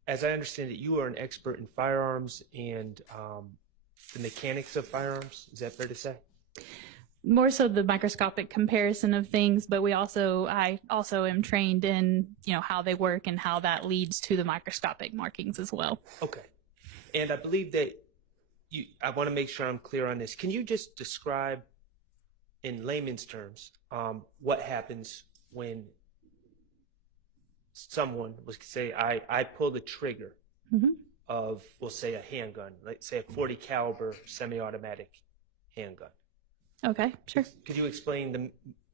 As I understand it, you are an expert in firearms and the mechanics of firearms. Is that fair to say? More so the microscopic comparison of things, but I also am trained in, how they work and how that leads to the microscopic markings as well. Okay. And I believe that I want to make sure I'm clear on this. Can you just describe in layman's terms what happens when someone was say I pull the trigger of, we'll say, a handgun, let's say a 40 caliber semi-automatic handgun? Okay, sure. Could you explain the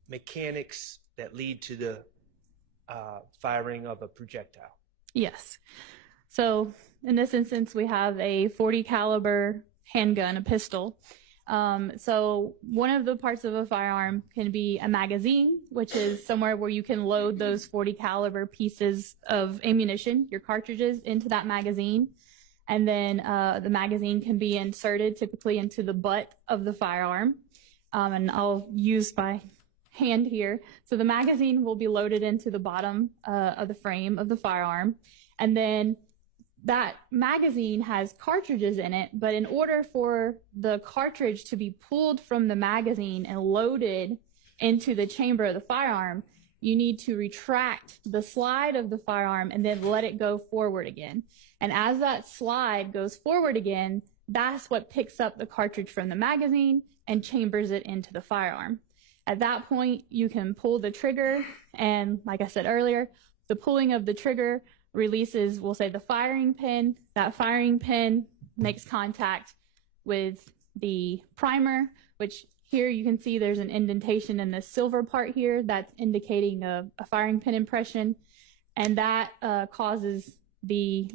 mechanics that lead to the firing of a projectile? Yes. So in this instance, we have a 40 caliber handgun, a pistol. So one of the parts of a firearm can be a magazine, which is somewhere where you can load those 40 caliber pieces of ammunition, your cartridges, into that magazine. And then the magazine can be inserted typically into the butt of the firearm. And I'll use my hand here. So the magazine will be loaded into the bottom of the frame of the firearm. And then that magazine has cartridges in it, but in order for the cartridge to be pulled from the magazine and loaded into the chamber of the firearm, you need to retract the slide of the firearm and then let it go forward again. And as that slide goes forward again, that's what picks up the cartridge from the magazine and chambers it into the firearm. At that point, you can pull the trigger, and like I said earlier, the pulling of the trigger releases, we'll say, the firing pin. That firing pin makes contact with the primer, which here you can see there's an indentation in the silver part here that's indicating a firing pin impression, and that causes the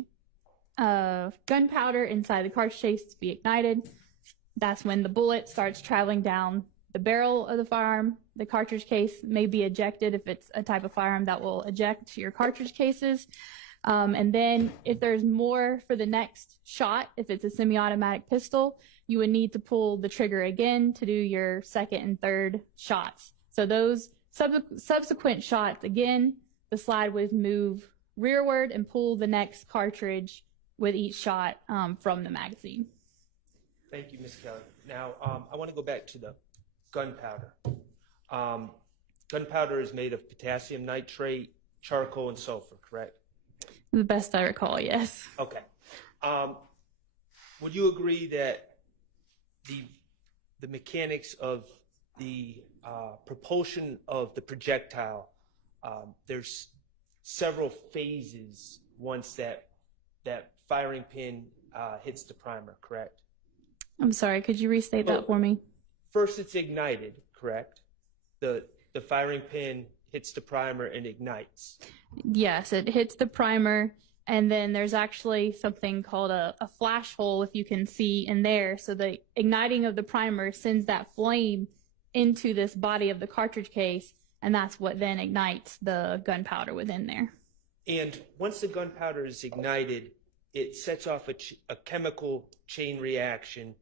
gunpowder inside the cartridge case to be ignited. That's when the bullet starts traveling down the barrel of the firearm. The cartridge case may be ejected if it's a type of firearm that will eject your cartridge cases. And then if there's more for the next shot, if it's a semi-automatic pistol, you would need to pull the trigger again to do your second and third shots. So those subsequent shots, again, the slide would move rearward and pull the next cartridge with each shot from the magazine. Thank you, Ms. Kelly. Now, I want to go back to the gunpowder. Gunpowder is made of potassium nitrate, charcoal, and sulfur, correct? The best I recall, yes. Okay. Would you agree that the mechanics of the propulsion of the projectile, there's several phases once that firing pin hits the primer, correct? I'm sorry, could you restate that for me? First, it's ignited, correct? The the firing pin hits the primer and ignites. Yes, it hits the primer, and then there's actually something called a flash hole, if you can see in there. So the igniting of the primer sends that flame into this body of the cartridge case, and that's what then ignites the gunpowder within there. And once the gunpowder is ignited, it sets off a chemical chain reaction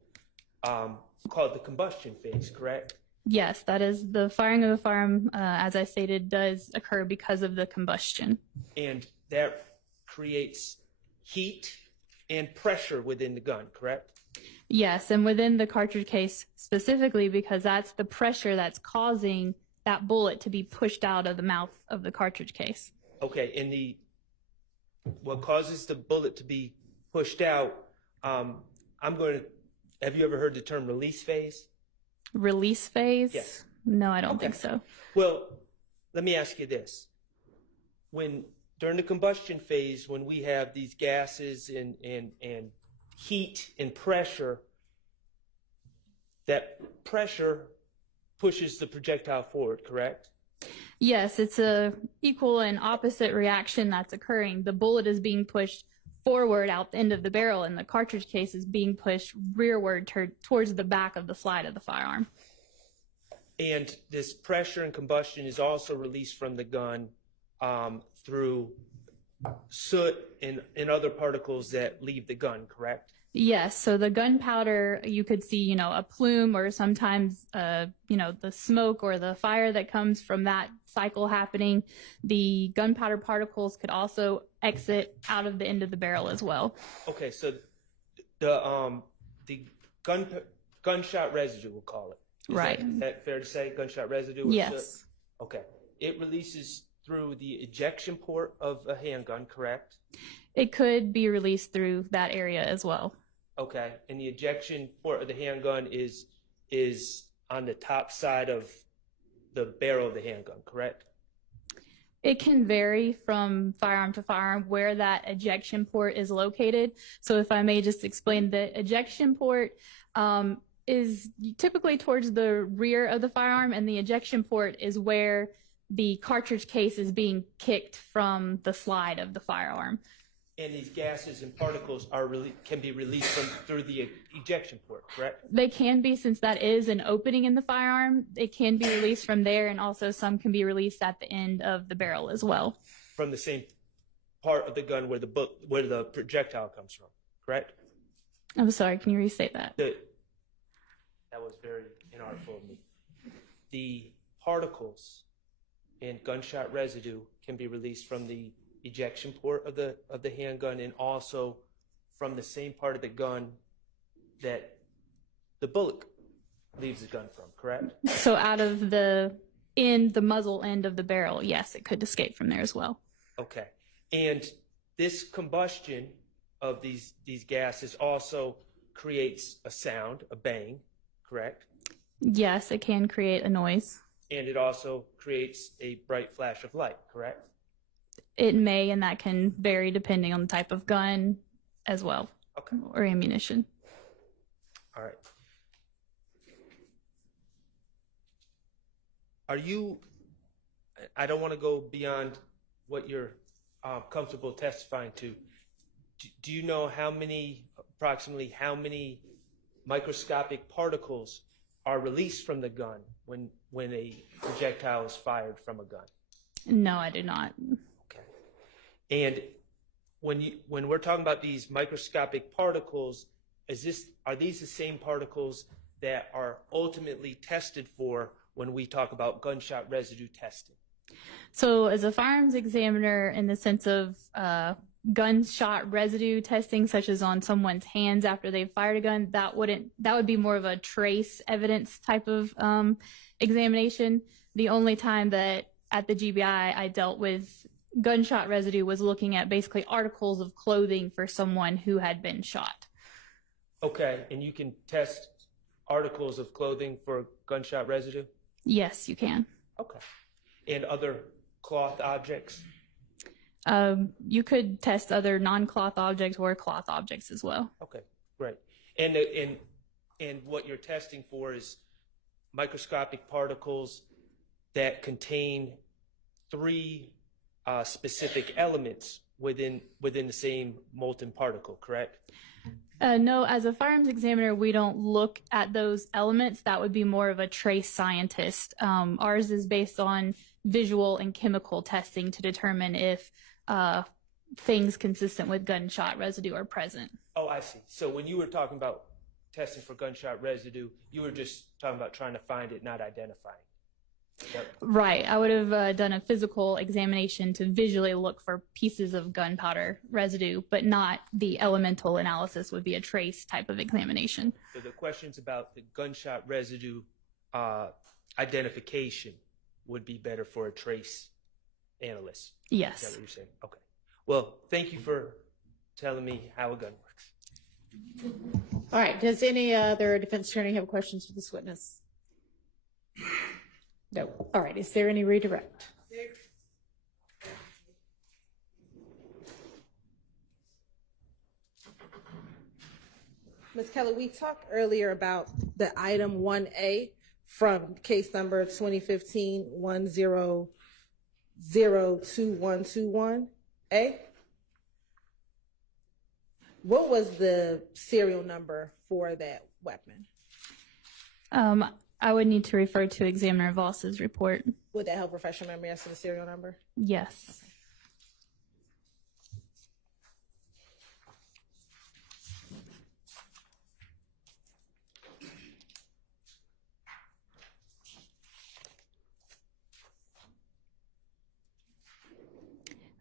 called the combustion phase, correct? Yes, that is the firing of the firearm, as I stated, does occur because of the combustion. And that creates heat and pressure within the gun, correct? Yes, and within the cartridge case specifically, because that's the pressure that's causing that bullet to be pushed out of the mouth of the cartridge case. Okay, and what causes the bullet to be pushed out, have you ever heard the term release phase? Release phase? Yes. No, I don't think so. Well, let me ask you this. During the combustion phase, when we have these gases and heat and pressure, that pressure pushes the projectile forward, correct? Yes, it's a equal and opposite reaction that's occurring. The bullet is being pushed forward out the end of the barrel, and the cartridge case is being pushed rearward towards the back of the slide of the firearm. And this pressure and combustion is also released from the gun through soot and other particles that leave the gun, correct? Yes, so the gunpowder, you could see, a plume, or sometimes, the smoke or the fire that comes from that cycle happening. The gunpowder particles could also exit out of the end of the barrel as well. Okay, so the gunshot residue, we'll call it. Right. Is that fair to say, gunshot residue? Or Yes. soot? Okay. It releases through the ejection port of a handgun, correct? It could be released through that area as well. Okay, and the ejection port of the handgun is on the top side of the barrel of the handgun, correct? It can vary from firearm to firearm where that ejection port is located. So if I may just explain, the ejection port is typically towards the rear of the firearm, and the ejection port is where the cartridge case is being kicked from the slide of the firearm. And these gases and particles can be released through the ejection port, correct? They can be, since that is an opening in the firearm. It can be released from there, and also some can be released at the end of the barrel as well. From the same part of the gun where the projectile comes from, correct? I'm sorry, can you restate that? That was very inartful of me. The particles and gunshot residue can be released from the ejection port of the handgun, and also from the same part of the gun that the bullet leaves the gun from, correct? So out of the muzzle end of the barrel, yes, it could escape from there as well. Okay. And this combustion of these gases also creates a sound, a bang, correct? Yes, it can create a noise. And it also creates a bright flash of light, correct? It may, and that can vary depending on the type of gun as well, Okay. or ammunition. All right. I don't want to go beyond what you're comfortable testifying to. Do you know approximately how many microscopic particles are released from the gun when a projectile is fired from a gun? No, I do not. Okay. And when we're talking about these microscopic particles, are these the same particles that are ultimately tested for when we talk about gunshot residue testing? So as a firearms examiner, in the sense of gunshot residue testing, such as on someone's hands after they've fired a gun, that would be more of a trace evidence type of examination. The only time that at the GBI I dealt with gunshot residue was looking at basically articles of clothing for someone who had been shot. Okay, and you can test articles of clothing for gunshot residue? Yes, you can. Okay. And other cloth objects? You could test other non-cloth objects or cloth objects as well. Okay, great. And what you're testing for is microscopic particles that contain three specific elements within the same molten particle, correct? No, as a firearms examiner, we don't look at those elements. That would be more of a trace scientist. Ours is based on visual and chemical testing to determine if things consistent with gunshot residue are present. Oh, I see. So when you were talking about testing for gunshot residue, you were just talking about trying to find it, not identifying. Yep. Right. I would have done a physical examination to visually look for pieces of gunpowder residue, but not the elemental analysis would be a trace type of examination. So the questions about the gunshot residue identification would be better for a trace analyst. Yes. Is that what you're saying? Okay. Well, thank you for telling me how a gun works. All right. Does any other defense attorney have questions for this witness? No. All right. Is there any redirect? Ms. Kelly, we talked earlier about the item 1A from case number 2015-1002-121A. What was the serial number for that weapon? I would need to refer to Examiner Voss's report. Would that help refresh your memory as to the serial number? Yes.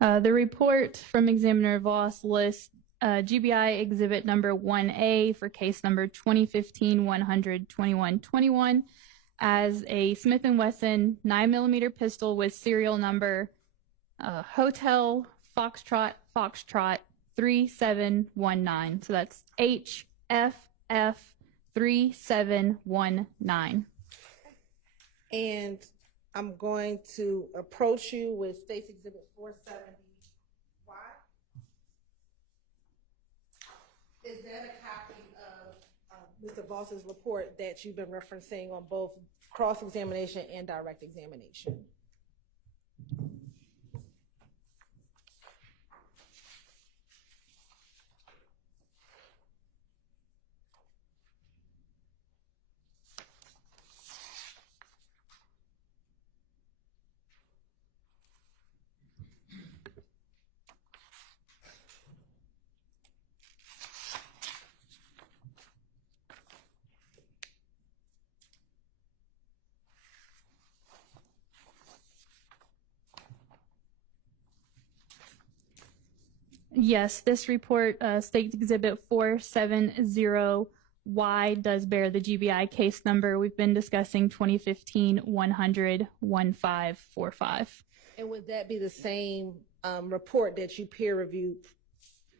The report from Examiner Voss lists GBI exhibit number 1A for case number 2015-100-2121 as a Smith & Wesson 9mm pistol with serial number Hotel Foxtrot 3719. So that's HFF 3719. And I'm going to approach you with State's Exhibit 470Y. Is that a copy of Mr. Voss's report that you've been referencing on both cross-examination and direct examination? Yes, this report, State Exhibit 470Y, does bear the GBI case number. We've been discussing 2015-100-1545. And would that be the same report that you peer-reviewed,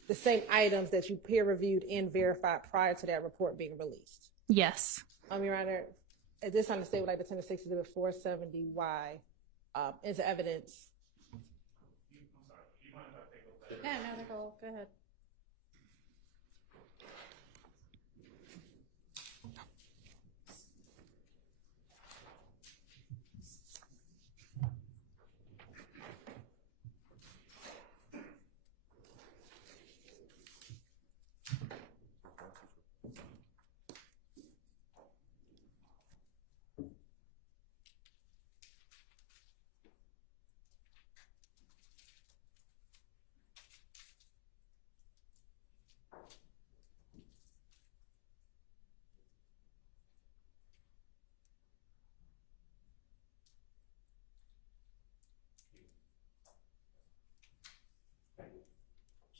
the same items that you peer-reviewed and verified prior to that report being released? Yes. Your Honor, at this time, the State would like to send the State Exhibit 470Y into evidence. No, Nicole, go ahead.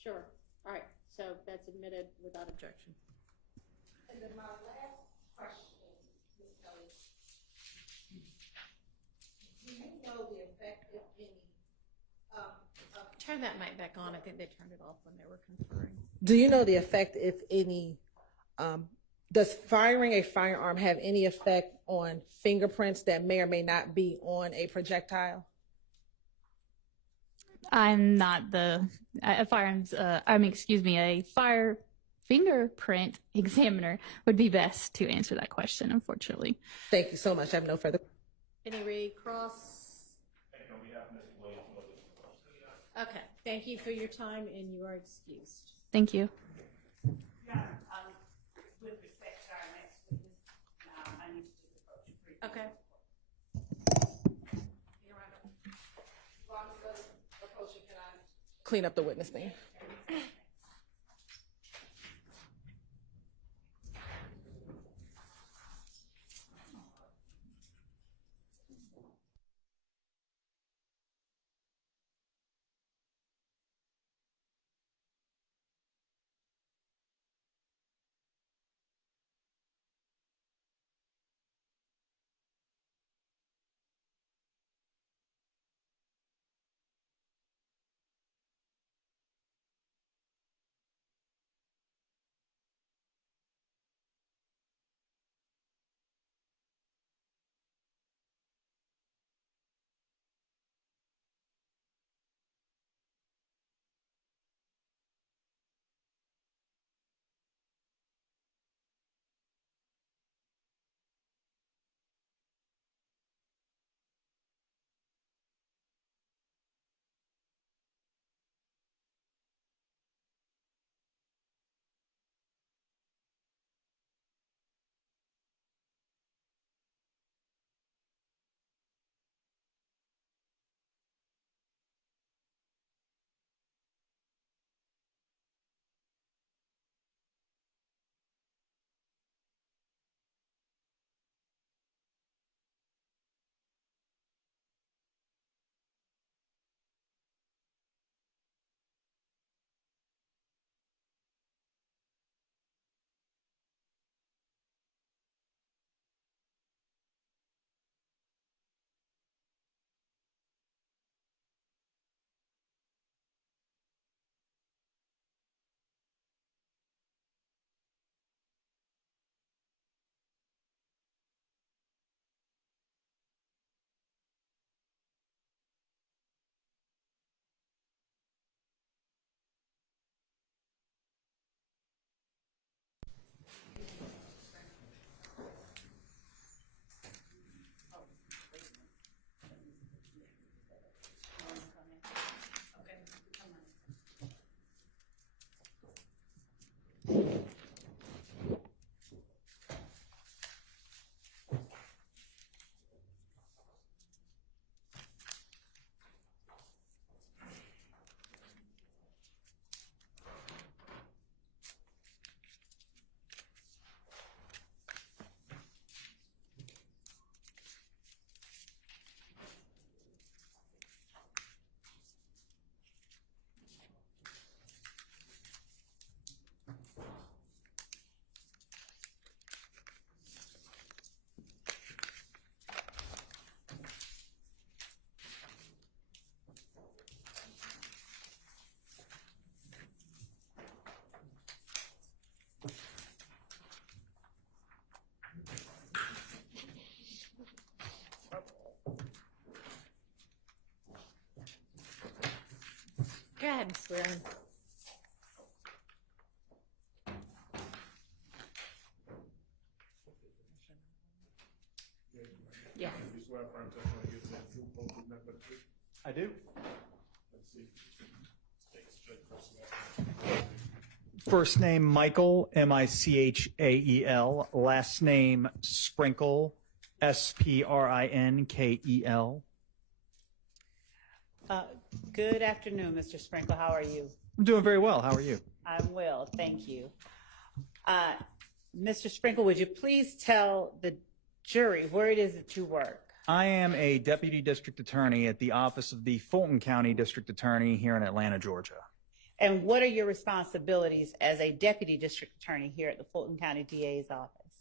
Sure. All right. So that's admitted without objection. And then my last question, Ms. Kelly, do you know the effect, if any, Turn that mic back on. I think they turned it off when they were conferring. do you know the effect, if any, does firing a firearm have any effect on fingerprints that may or may not be on a projectile? I'm not a fire fingerprint examiner would be best to answer that question, unfortunately. Thank you so much. I have no further. Any recross? Okay, thank you for your time, and you are excused. Thank you. With respect to our next witness, I need to just approach you briefly. Okay. Clean up the witness thing. Go ahead and swear in. Yeah. You swear affirm testimony you give the truth, whole truth, nothing but the truth? I do. Let's see. Let's take it straight first. First name Michael, Michael. Last name Sprinkle, Sprinkel. Good afternoon, Mr. Sprinkle. How are you? I'm doing very well. How are you? I'm well, thank you. Mr. Sprinkle, would you please tell the jury where it is that you work? I am a deputy district attorney at the office of the Fulton County District Attorney here in Atlanta, Georgia. And what are your responsibilities as a deputy district attorney here at the Fulton County DA's office?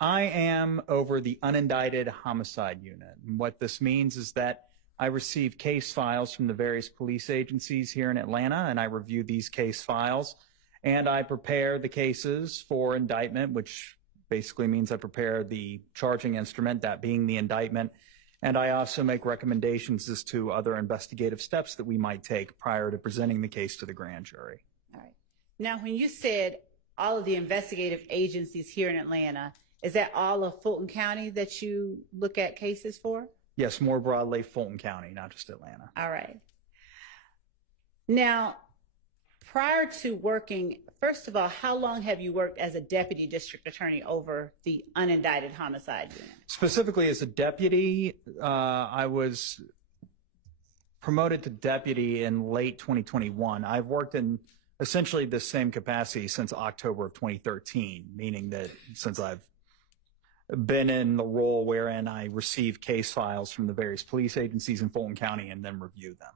I am over the unindicted homicide unit. And what this means is that I receive case files from the various police agencies here in Atlanta, and I review these case files, and I prepare the cases for indictment, which basically means I prepare the charging instrument, that being the indictment, and I also make recommendations as to other investigative steps that we might take prior to presenting the case to the grand jury. All right. Now, when you said all of the investigative agencies here in Atlanta, is that all of Fulton County that you look at cases for? Yes, more broadly, Fulton County, not just Atlanta. All right. Now, prior to working, first of all, how long have you worked as a deputy district attorney over the unindicted homicide unit? Specifically as a deputy, I was promoted to deputy in late 2021. I've worked in essentially the same capacity since October of 2013, meaning that since I've been in the role wherein I receive case files from the various police agencies in Fulton County and then review them.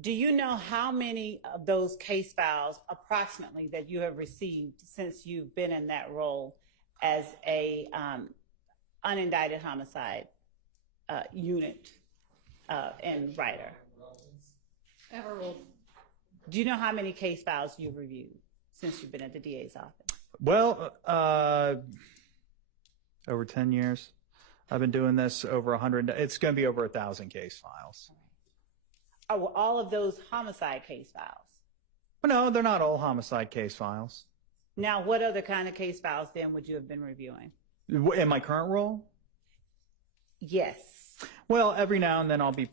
Do you know how many of those case files approximately that you have received since you've been in that role as a unindicted homicide unit and writer? Do you know how many case files you've reviewed since you've been at the DA's office? Well, over 10 years. I've been doing this over 100. It's going to be over 1,000 case files. Are all of those homicide case files? But no, they're not all homicide case files. Now, what other kind of case files then would you have been reviewing? In my current role? Yes. Well, every now and then I'll be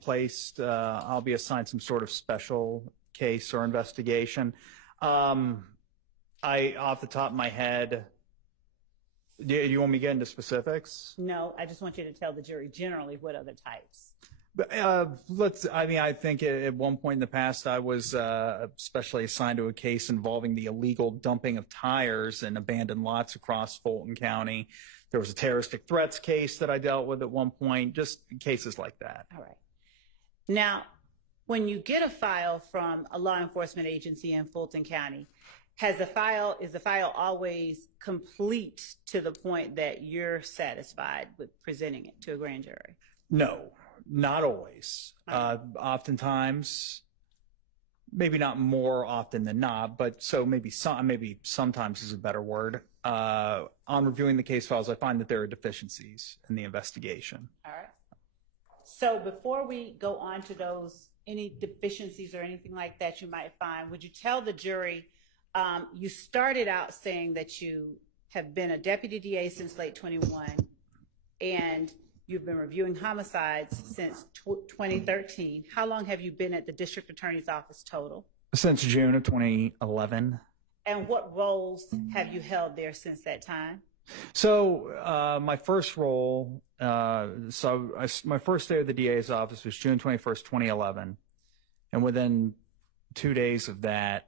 I'll be assigned some sort of special case or investigation. Off the top of my head, do you want me to get into specifics? No, I just want you to tell the jury generally what other types. I think at one point in the past, I was especially assigned to a case involving the illegal dumping of tires in abandoned lots across Fulton County. There was a terroristic threats case that I dealt with at one point, just cases like that. All right. Now, when you get a file from a law enforcement agency in Fulton County, is the file always complete to the point that you're satisfied with presenting it to a grand jury? No, not always. Oftentimes, maybe not more often than not, but so maybe sometimes is a better word. On reviewing the case files, I find that there are deficiencies in the investigation. All right. So before we go on to those, any deficiencies or anything like that you might find, would you tell the jury, you started out saying that you have been a deputy DA since late 21 and you've been reviewing homicides since 2013. How long have you been at the district attorney's office total? Since June of 2011. And what roles have you held there since that time? So my first role, my first day of the DA's office was June 21st, 2011. And within 2 days of that,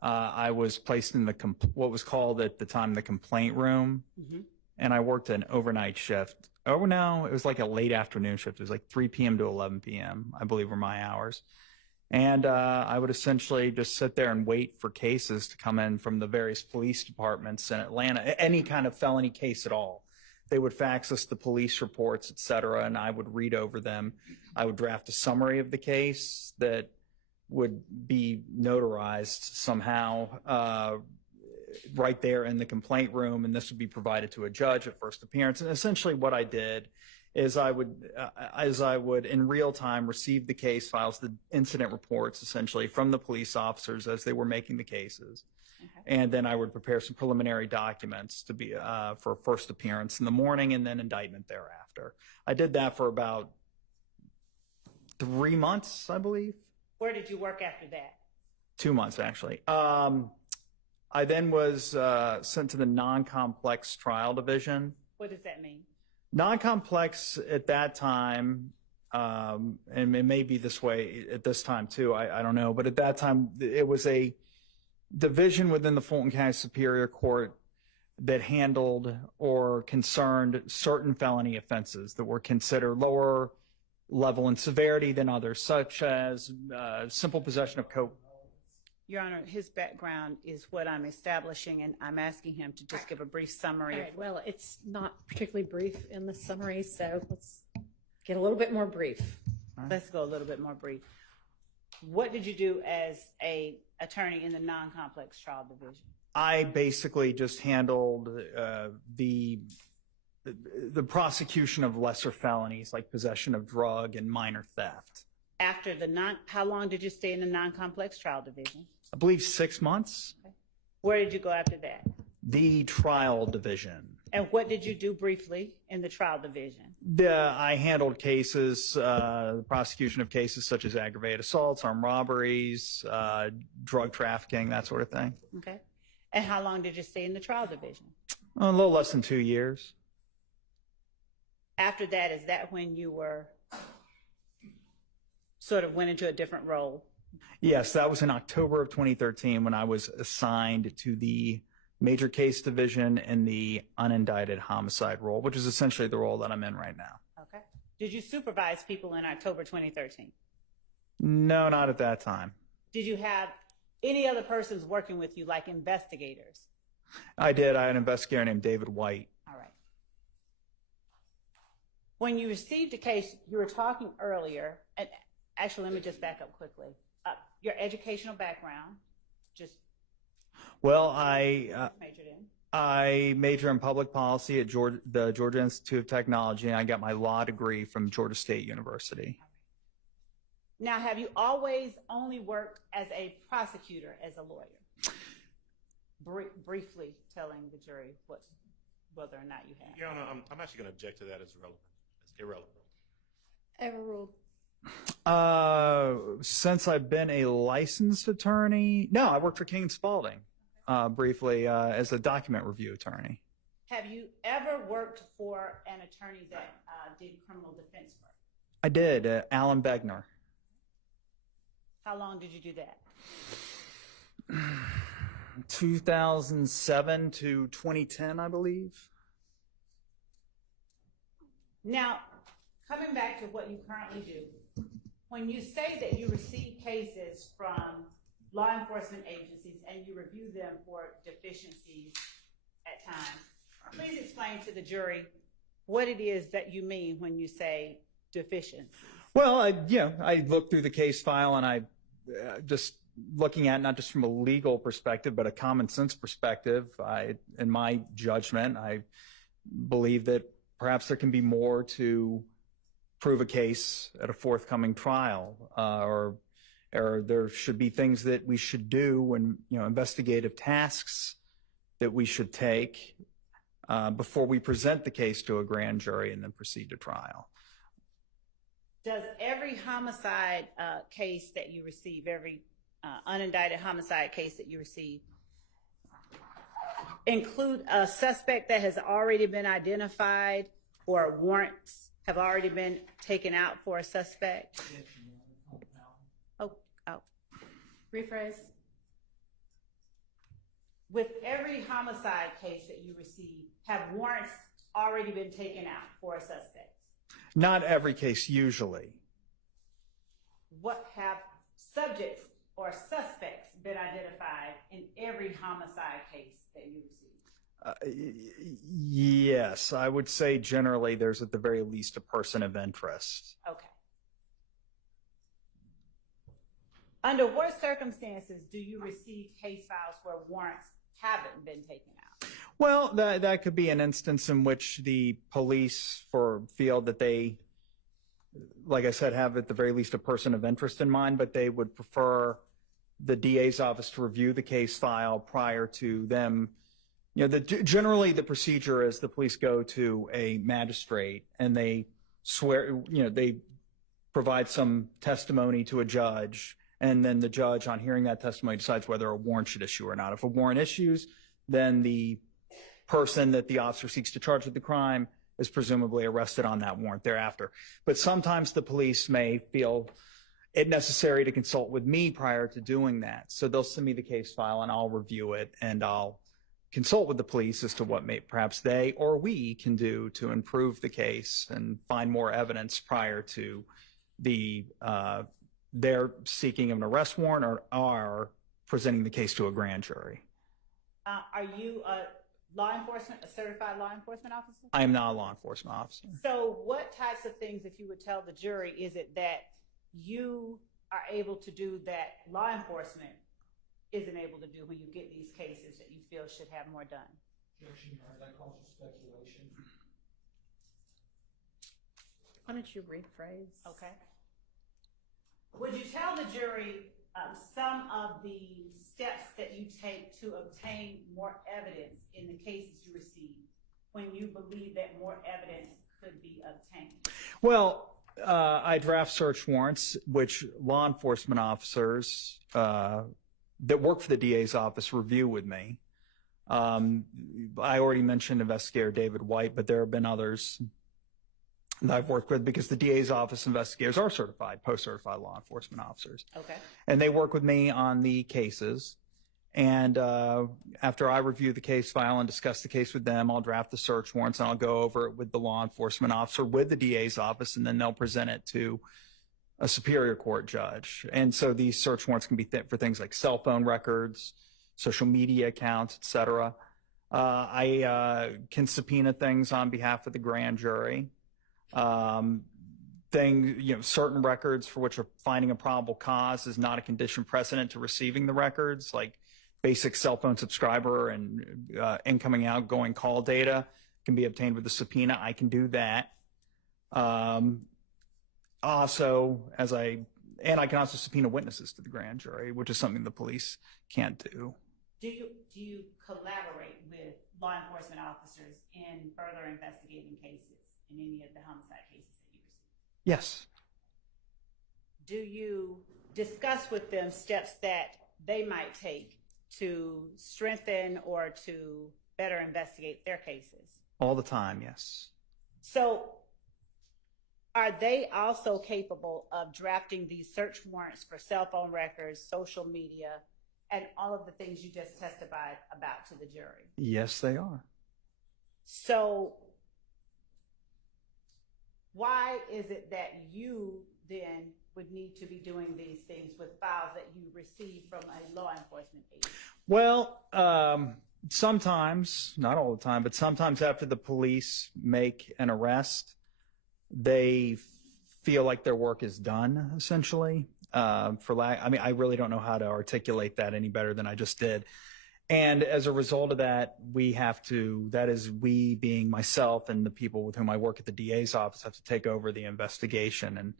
I was placed in what was called at the time the complaint room. Mm-hmm. And I worked an overnight shift. Oh, no, it was like a late afternoon shift. It was like 3 p.m. to 11 p.m., I believe were my hours. And I would essentially just sit there and wait for cases to come in from the various police departments in Atlanta, any kind of felony case at all. They would fax us the police reports, et cetera, and I would read over them. I would draft a summary of the case that would be notarized somehow right there in the complaint room, and this would be provided to a judge at first appearance. And essentially what I did is I would in real time receive the case files, the incident reports essentially from the police officers as they were making the cases. Okay. And then I would prepare some preliminary documents to be for first appearance in the morning and then indictment thereafter. I did that for about 3 months, I believe. Where did you work after that? 2 months, actually. I then was sent to the non-complex trial division. What does that mean? Non-complex at that time, and it may be this way at this time too, I don't know, but at that time it was a division within the Fulton County Superior Court that handled or concerned certain felony offenses that were considered lower level in severity than others, such as simple possession of coke. Your Honor, his background is what I'm establishing, and I'm asking him to just give a brief summary. All right, well, it's not particularly brief in the summary, so let's get a little bit more brief. Let's go a little bit more brief. What did you do as a attorney in the non-complex trial division? I basically just handled the prosecution of lesser felonies like possession of drug and minor theft. After how long did you stay in the non-complex trial division? I believe 6 months. Okay. Where did you go after that? The trial division. And what did you do briefly in the trial division? I handled cases, the prosecution of cases such as aggravated assaults, armed robberies, drug trafficking, that sort of thing. Okay. And how long did you stay in the trial division? A little less than 2 years. After that, is that when you were sort of went into a different role? Yes, that was in October of 2013 when I was assigned to the major case division in the unindicted homicide role, which is essentially the role that I'm in right now. Okay. Did you supervise people in October 2013? No, not at that time. Did you have any other persons working with you, like investigators? I did. I had an investigator named David White. All right. When you received a case, you were talking earlier, and actually, let me just back up quickly. Your educational background, just Well, majored in. I major in public policy at the Georgia Institute of Technology, and I got my law degree from Georgia State University. Now, have you always only worked as a prosecutor, as a lawyer? Briefly telling the jury whether or not you have. Your Honor, I'm actually going to object to that as irrelevant. It's irrelevant. Overruled. Since I've been a licensed attorney, no, I worked for King & Spalding briefly as a document review attorney. Have you ever worked for an attorney that did criminal defense work? I did, Alan Begner. How long did you do that? 2007 to 2010, I believe. Now, coming back to what you currently do, when you say that you receive cases from law enforcement agencies and you review them for deficiencies at times, please explain to the jury what it is that you mean when you say deficiencies. Well, I looked through the case file and I just looking at it not just from a legal perspective, but a common sense perspective. In my judgment, I believe that perhaps there can be more to prove a case at a forthcoming trial, or there should be things that we should do when, investigative tasks that we should take before we present the case to a grand jury and then proceed to trial. Does every homicide case that you receive, every unindicted homicide case that you receive, include a suspect that has already been identified or warrants have already been taken out for a suspect? Oh. Rephrase. With every homicide case that you receive, have warrants already been taken out for a suspect? Not every case, usually. What have subjects or suspects been identified in every homicide case that you receive? Yes, I would say generally there's at the very least a person of interest. Okay. Under what circumstances do you receive case files where warrants haven't been taken out? Well, that could be an instance in which the police feel that they, like I said, have at the very least a person of interest in mind, but they would prefer the DA's office to review the case file prior to them. Generally the procedure is the police go to a magistrate and they swear, they provide some testimony to a judge, and then the judge, on hearing that testimony, decides whether a warrant should issue or not. If a warrant issues, then the person that the officer seeks to charge with the crime is presumably arrested on that warrant thereafter. But sometimes the police may feel it necessary to consult with me prior to doing that. So they'll send me the case file and I'll review it, and I'll consult with the police as to what perhaps they or we can do to improve the case and find more evidence prior to their seeking of an arrest warrant or are presenting the case to a grand jury. Are you a certified law enforcement officer? I am not a law enforcement officer. So what types of things, if you would tell the jury, is it that you are able to do that law enforcement isn't able to do when you get these cases that you feel should have more done? That calls for speculation. Why don't you rephrase? Okay. Would you tell the jury some of the steps that you take to obtain more evidence in the cases you receive when you believe that more evidence could be obtained? Well, I draft search warrants, which law enforcement officers that work for the DA's office review with me. I already mentioned investigator David White, but there have been others that I've worked with because the DA's office investigators are certified, post-certified law enforcement officers. Okay. And they work with me on the cases. And after I review the case file and discuss the case with them, I'll draft the search warrants and I'll go over it with the law enforcement officer with the DA's office, and then they'll present it to a superior court judge. And so these search warrants can be for things like cell phone records, social media accounts, et cetera. I can subpoena things on behalf of the grand jury. Certain records for which finding a probable cause is not a condition precedent to receiving the records, like basic cell phone subscriber and incoming, outgoing call data can be obtained with a subpoena. I can do that. Also, I can also subpoena witnesses to the grand jury, which is something the police can't do. Do you collaborate with law enforcement officers in further investigating cases, in any of the homicide cases that you receive? Yes. Do you discuss with them steps that they might take to strengthen or to better investigate their cases? All the time, yes. So are they also capable of drafting these search warrants for cell phone records, social media, and all of the things you just testified about to the jury? Yes, they are. So why is it that you then would need to be doing these things with files that you receive from a law enforcement agency? Well, sometimes, not all the time, but sometimes after the police make an arrest, they feel like their work is done, essentially. I really don't know how to articulate that any better than I just did. And as a result of that, we being myself and the people with whom I work at the DA's office, have to take over the investigation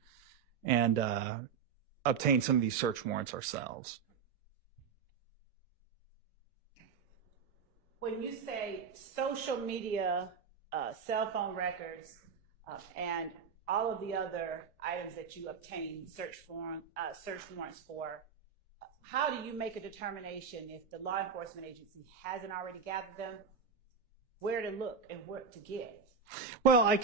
and obtain some of these search warrants ourselves. When you say social media, cell phone records, and all of the other items that you obtain search warrants for, how do you make a determination if the law enforcement agency hasn't already gathered them, where to look and what to get? Well,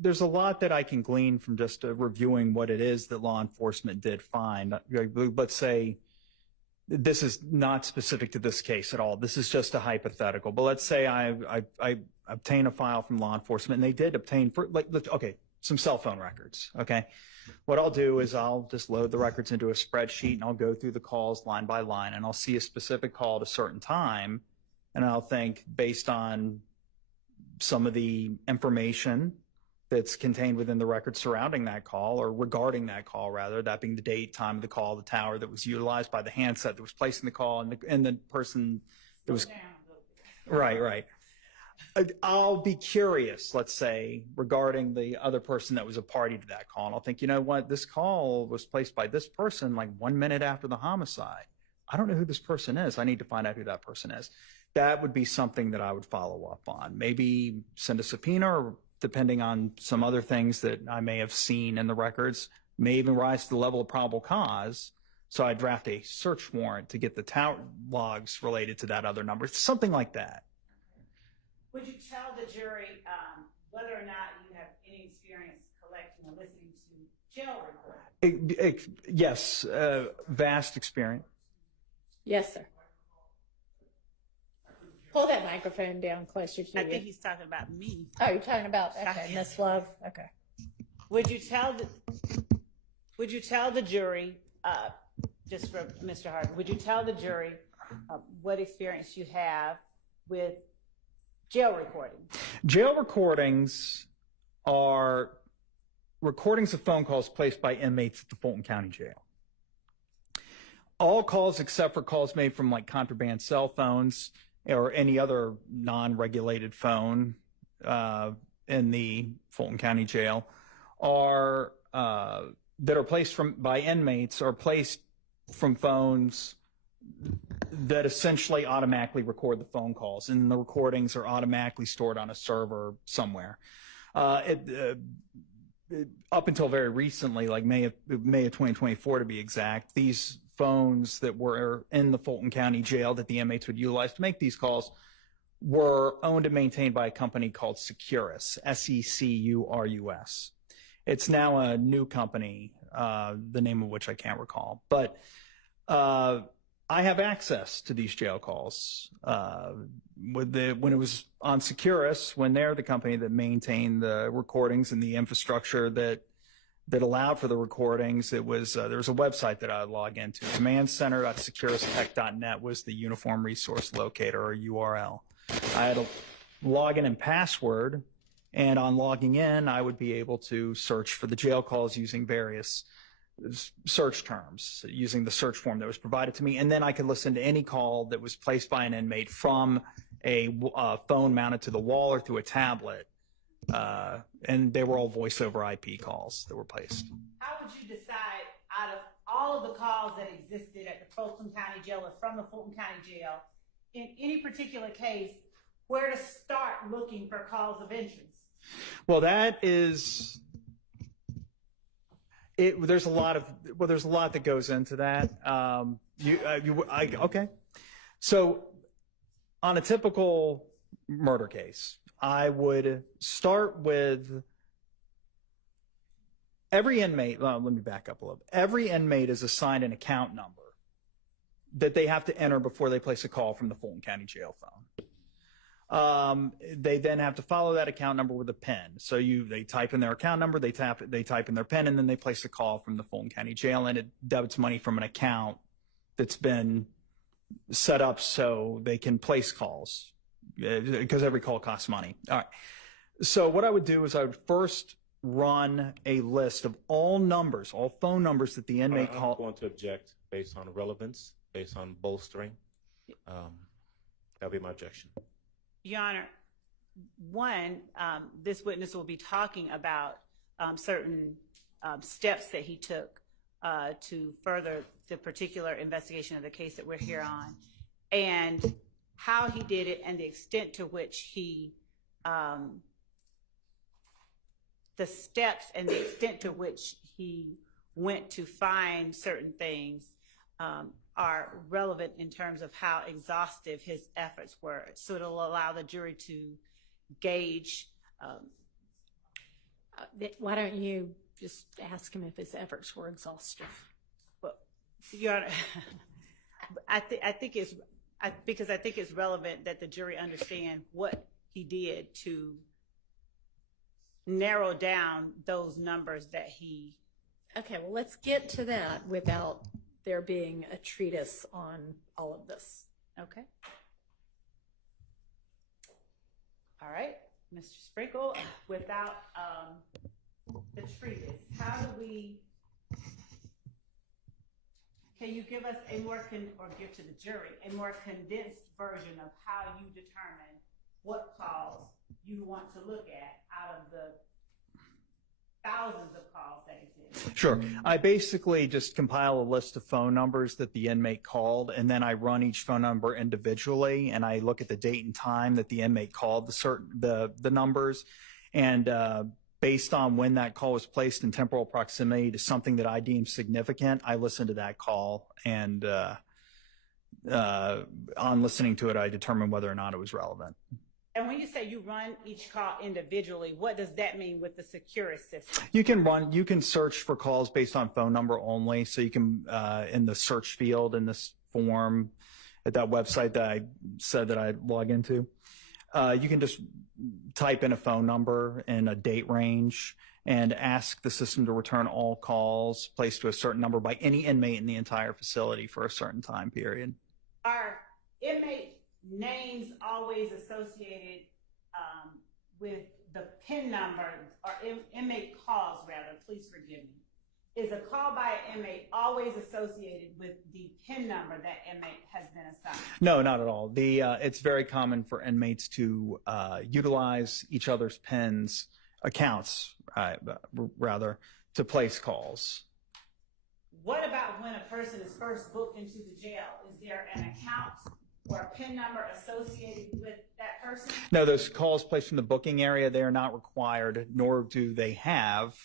there's a lot that I can glean from just reviewing what it is that law enforcement did find. Let's say this is not specific to this case at all. This is just a hypothetical. But let's say I obtain a file from law enforcement, and they did obtain some cell phone records. Okay. What I'll do is I'll just load the records into a spreadsheet, and I'll go through the calls line by line, and I'll see a specific call at a certain time, and I'll think, based on some of the information that's contained within the record surrounding that call, or regarding that call, rather, that being the date, time of the call, the tower that was utilized by the handset that was placing the call, and the person that was... Right. I'll be curious, let's say, regarding the other person that was a party to that call. And I'll think, you know what, this call was placed by this person like 1 minute after the homicide. I don't know who this person is. I need to find out who that person is. That would be something that I would follow up on. Maybe send a subpoena, or depending on some other things that I may have seen in the records, may even rise to the level of probable cause. So I draft a search warrant to get the tower logs related to that other number, something like that. Would you tell the jury whether or not you have any experience collecting or listening to jail recordings? Yes, vast experience. Yes, sir. Pull that microphone down closer to you. I think he's talking about me. Oh, you're talking about, okay, Miss Love, okay. Would you tell the jury, just for Mr. Harden, would you tell the jury what experience you have with jail recordings? Jail recordings are recordings of phone calls placed by inmates at the Fulton County Jail. All calls except for calls made from like contraband cell phones or any other non-regulated phone in the Fulton County Jail are that are placed by inmates, or placed from phones that essentially automatically record the phone calls, and the recordings are automatically stored on a server somewhere. Up until very recently, like May of 2024 to be exact, these phones that were in the Fulton County Jail that the inmates would utilize to make these calls were owned and maintained by a company called Securus, Securus. It's now a new company, the name of which I can't recall. But I have access to these jail calls. When it was on Securus, when they're the company that maintained the recordings and the infrastructure that allowed for the recordings, it was there was a website that I would log into. commandcenter.securustech.net was the uniform resource locator, or URL. I had a login and password, and on logging in, I would be able to search for the jail calls using various search terms, using the search form that was provided to me, and then I could listen to any call that was placed by an inmate from a phone mounted to the wall or through a tablet, and they were all voice over IP calls that were placed. How would you decide, out of all of the calls that existed at the Fulton County Jail or from the Fulton County Jail, in any particular case, where to start looking for calls of interest? Well, that is it. There's a lot that goes into that. Okay. So, on a typical murder case, I would start with every inmate. Well, let me back up a little bit. Every inmate is assigned an account number that they have to enter before they place a call from the Fulton County Jail phone. They then have to follow that account number with a PIN. So they type in their account number, they type in their PIN, and then they place a call from the Fulton County Jail, and it debits money from an account that's been set up so they can place calls, because every call costs money. All right. So what I would do is I would first run a list of all numbers, all phone numbers that the inmate called. I'm going to object based on relevance, based on bolstering. That'll be my objection. Your Honor, one, this witness will be talking about certain steps that he took to further the particular investigation of the case that we're here on, and how he did it, and the extent to which he, the steps and the extent to which he went to find certain things are relevant in terms of how exhaustive his efforts were. So it'll allow the jury to gauge. Why don't you just ask him if his efforts were exhaustive? Well, Your Honor, I think it's relevant that the jury understand what he did to narrow down those numbers that he. Okay, well, let's get to that without there being a treatise on all of this. Okay. All right, Mr. Sprinkle, without the treatise, how do we, can you give us a more, or give to the jury, a more condensed version of how you determine what calls you want to look at out of the thousands of calls that exist? Sure. I basically just compile a list of phone numbers that the inmate called, and then I run each phone number individually, and I look at the date and time that the inmate called the numbers, and based on when that call was placed in temporal proximity to something that I deem significant, I listen to that call, and on listening to it, I determine whether or not it was relevant. And when you say you run each call individually, what does that mean with the Securus system? You can search for calls based on phone number only. So you can, in the search field in this form at that website that I said that I log into, you can just type in a phone number and a date range and ask the system to return all calls placed to a certain number by any inmate in the entire facility for a certain time period. Are inmate names always associated with the PIN number, or inmate calls rather, please forgive me. Is a call by an inmate always associated with the PIN number that inmate has been assigned? No, not at all. It's very common for inmates to utilize each other's accounts, rather, to place calls. what about when a person is first booked into the jail? Is there an account or a PIN number associated with that person? No, those calls placed from the booking area, they are not required, nor do they have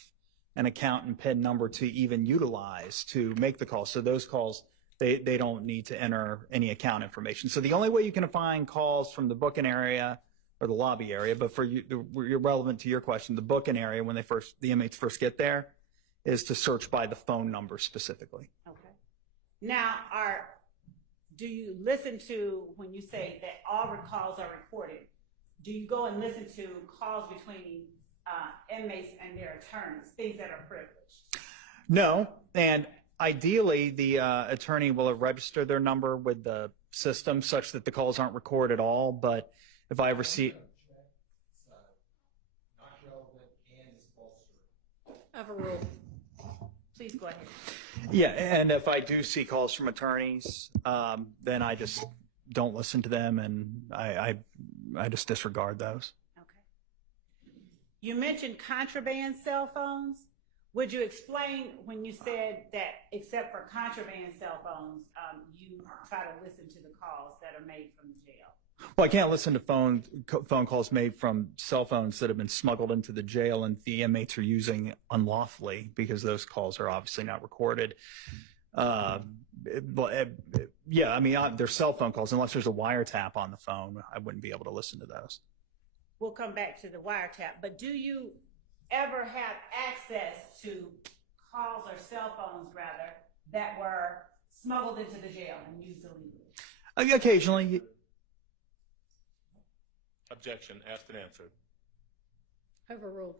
an account and PIN number to even utilize to make the call. So those calls, they don't need to enter any account information. So the only way you can find calls from the booking area or the lobby area, but for you, you're relevant to your question, the booking area, when the inmates first get there, is to search by the phone number specifically. Okay. Now, do you listen to, when you say that all calls are recorded, do you go and listen to calls between inmates and their attorneys, things that are privileged? No, and ideally the attorney will have registered their number with the system such that the calls aren't recorded at all, but if I ever see... Overruled. Please go ahead. Yeah, and if I do see calls from attorneys, then I just don't listen to them, and I just disregard those. Okay. You mentioned contraband cell phones. Would you explain when you said that except for contraband cell phones, you try to listen to the calls that are made from the jail? Well, I can't listen to phone calls made from cell phones that have been smuggled into the jail and the inmates are using unlawfully, because those calls are obviously not recorded. Yeah, I mean, they're cell phone calls. Unless there's a wiretap on the phone, I wouldn't be able to listen to those. We'll come back to the wiretap, but do you ever have access to calls or cell phones, rather, that were smuggled into the jail and used illegally? Occasionally. Objection. Asked and answered. Overruled.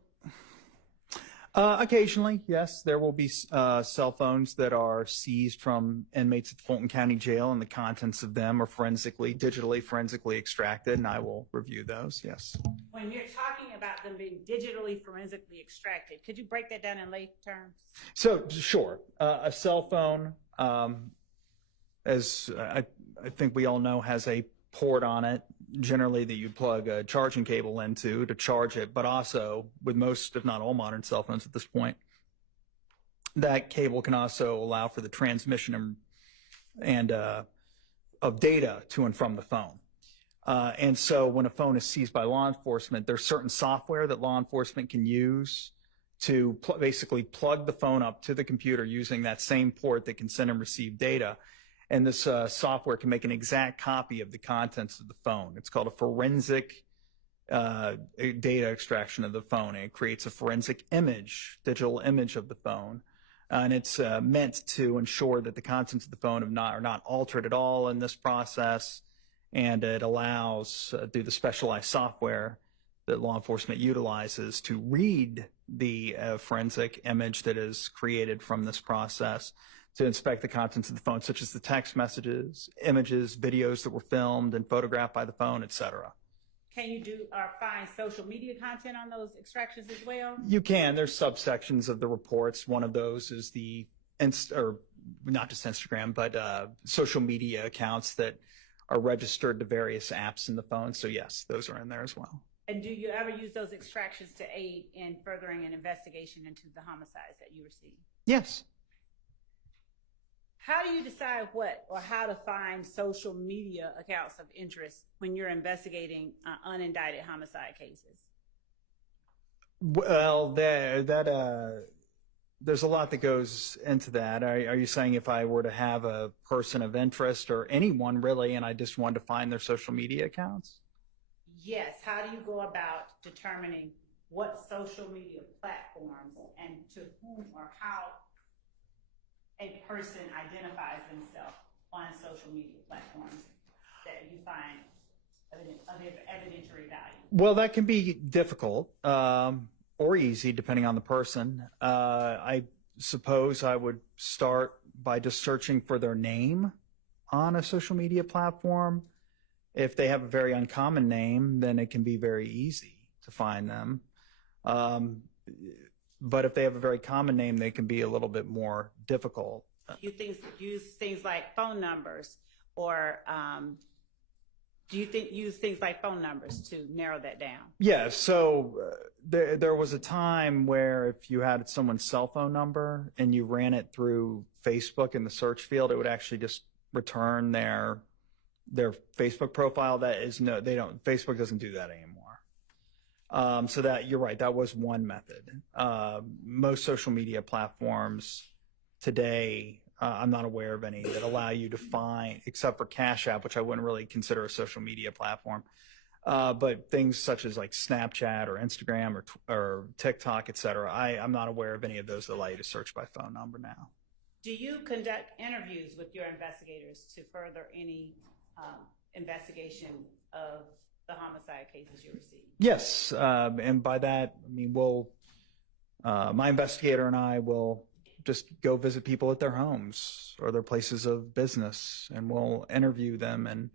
Occasionally, yes. There will be cell phones that are seized from inmates at the Fulton County Jail, and the contents of them are digitally forensically extracted, and I will review those, yes. When you're talking about them being digitally forensically extracted, could you break that down in lay terms? So, sure. A cell phone, as I think we all know, has a port on it, generally that you plug a charging cable into to charge it, but also with most, if not all, modern cell phones at this point, that cable can also allow for the transmission and of data to and from the phone. And so when a phone is seized by law enforcement, there's certain software that law enforcement can use to basically plug the phone up to the computer using that same port that can send and receive data. And this software can make an exact copy of the contents of the phone. It's called a forensic data extraction of the phone. And it creates a forensic image, digital image of the phone. And it's meant to ensure that the contents of the phone are not altered at all in this process. And it allows, through the specialized software that law enforcement utilizes, to read the forensic image that is created from this process, to inspect the contents of the phone, such as the text messages, images, videos that were filmed and photographed by the phone, etc. Can you do or find social media content on those extractions as well? You can. There's subsections of the reports. One of those is or not just Instagram, but social media accounts that are registered to various apps in the phone. So yes, those are in there as well. And do you ever use those extractions to aid in furthering an investigation into the homicides that you received? Yes. How do you decide what or how to find social media accounts of interest when you're investigating unindicted homicide cases? Well, there's a lot that goes into that. Are you saying if I were to have a person of interest or anyone really, and I just wanted to find their social media accounts? Yes. How do you go about determining what social media platforms and to whom or how a person identifies themselves on social media platforms that you find of evidentiary value? Well, that can be difficult or easy depending on the person. I suppose I would start by just searching for their name on a social media platform. If they have a very uncommon name, then it can be very easy to find them. But if they have a very common name, they can be a little bit more difficult. You use things like phone numbers, or do you use things like phone numbers to narrow that down? Yeah, so there was a time where if you had someone's cell phone number and you ran it through Facebook in the search field, it would actually just return their Facebook profile. That is Facebook doesn't do that anymore. So that you're right, that was one method. Most social media platforms today, I'm not aware of any that allow you to find, except for Cash App, which I wouldn't really consider a social media platform. But things such as like Snapchat or Instagram or TikTok, et cetera, I'm not aware of any of those that allow you to search by phone number now. Do you conduct interviews with your investigators to further any investigation of the homicide cases you receive? Yes, and by that, I mean, my investigator and I will just go visit people at their homes or their places of business, and we'll interview them and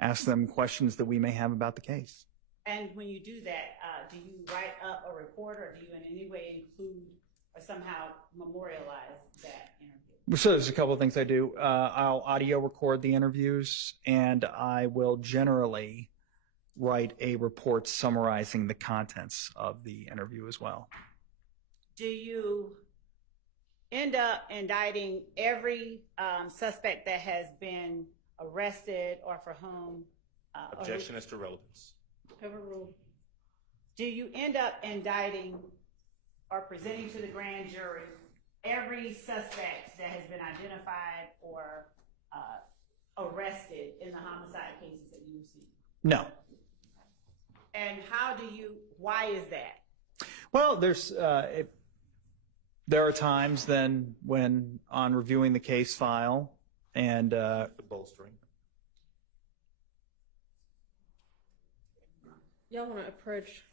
ask them questions that we may have about the case. And when you do that, do you write up a report, or do you in any way include or somehow memorialize that interview? So there's a couple of things I do. I'll audio record the interviews, and I will generally write a report summarizing the contents of the interview as well. Do you end up indicting every suspect that has been arrested or for whom? Objection as to relevance. Overruled. Do you end up indicting or presenting to the grand jury every suspect that has been identified or arrested in the homicide cases that you receive? No. And why is that? Well, there are times then when on reviewing the case file and The bolstering. Y'all want to approach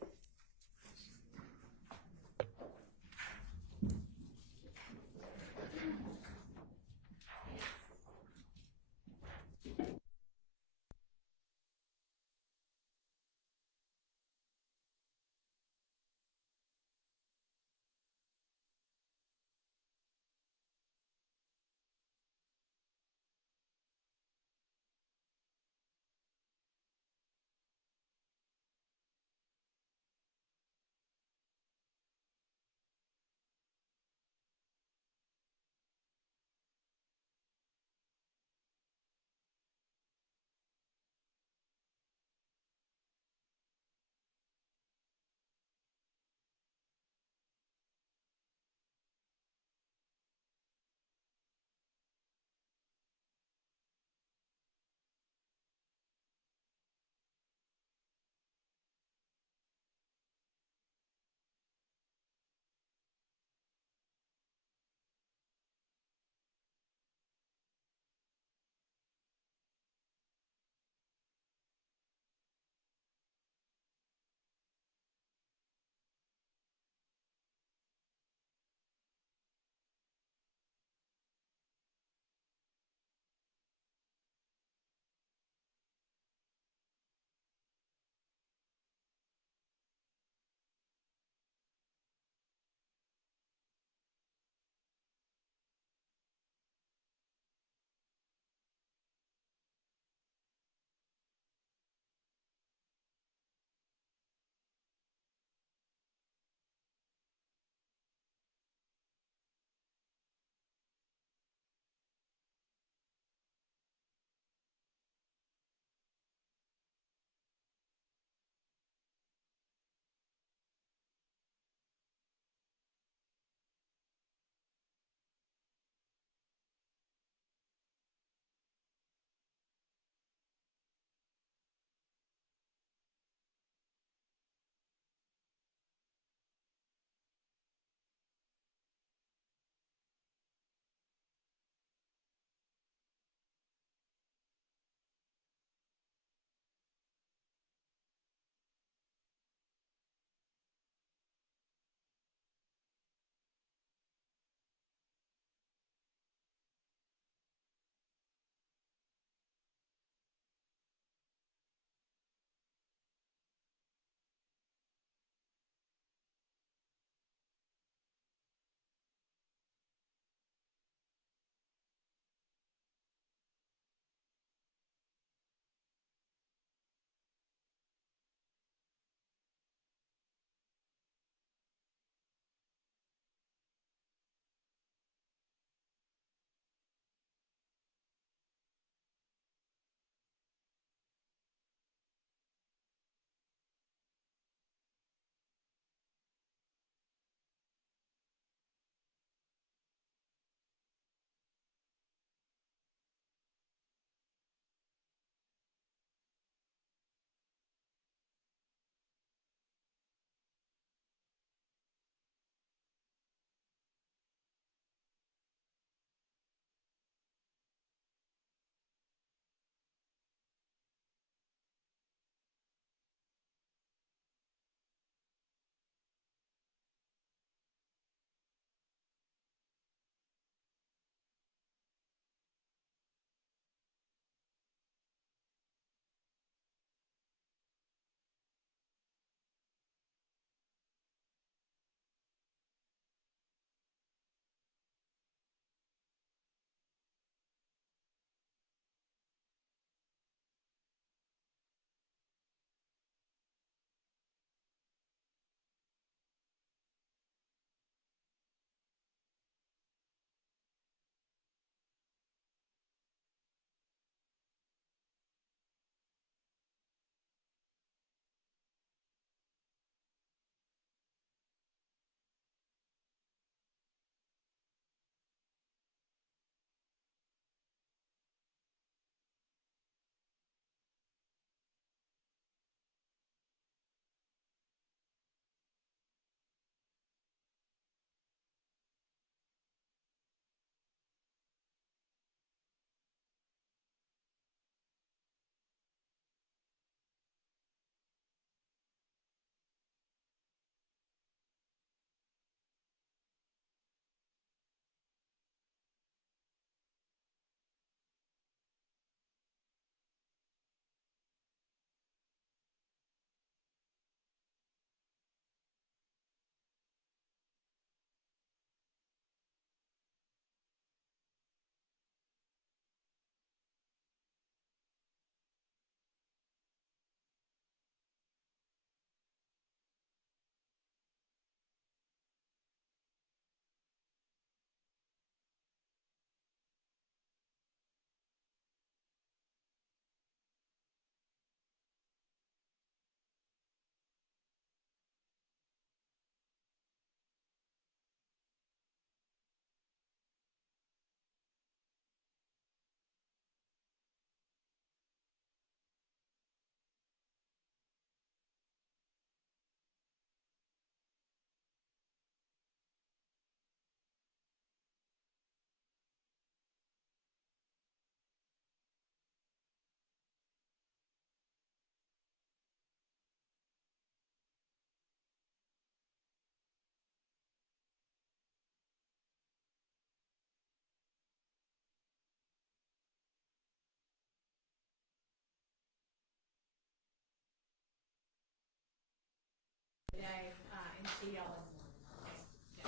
today and see y'all in the morning. Okay? Yeah.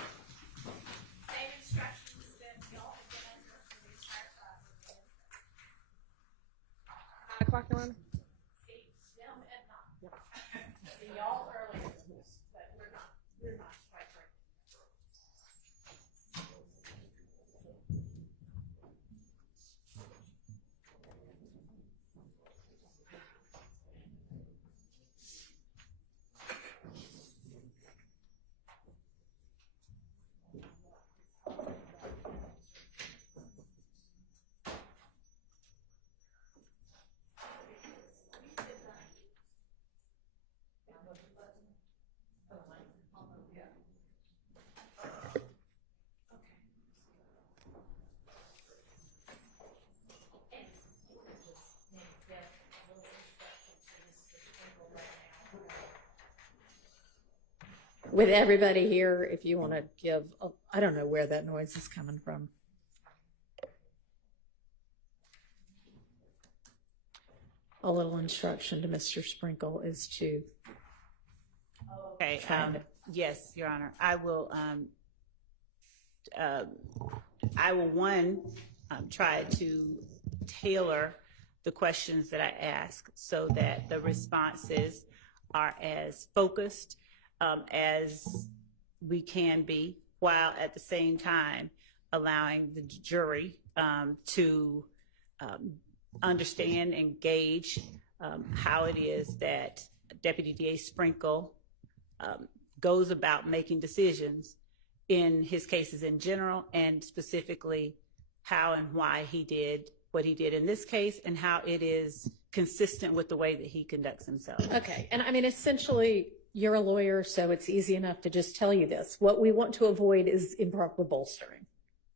Same instructions that y'all have been under for the entire time. 9 o'clock, Your Honor? See them at 9. See y'all early, but we're not quite ready. With everybody here, if you want to give, I don't know where that noise is coming from. A little instruction to Mr. Sprinkle is to. Okay. Yes, Your Honor. I will try to tailor the questions that I ask so that the responses are as focused as we can be, while at the same time allowing the jury to understand and gauge how it is that Deputy DA Sprinkle goes about making decisions in his cases in general, and specifically how and why he did what he did in this case, and how it is consistent with the way that he conducts himself. Okay, and I mean, essentially, you're a lawyer, so it's easy enough to just tell you this. What we want to avoid is improper bolstering.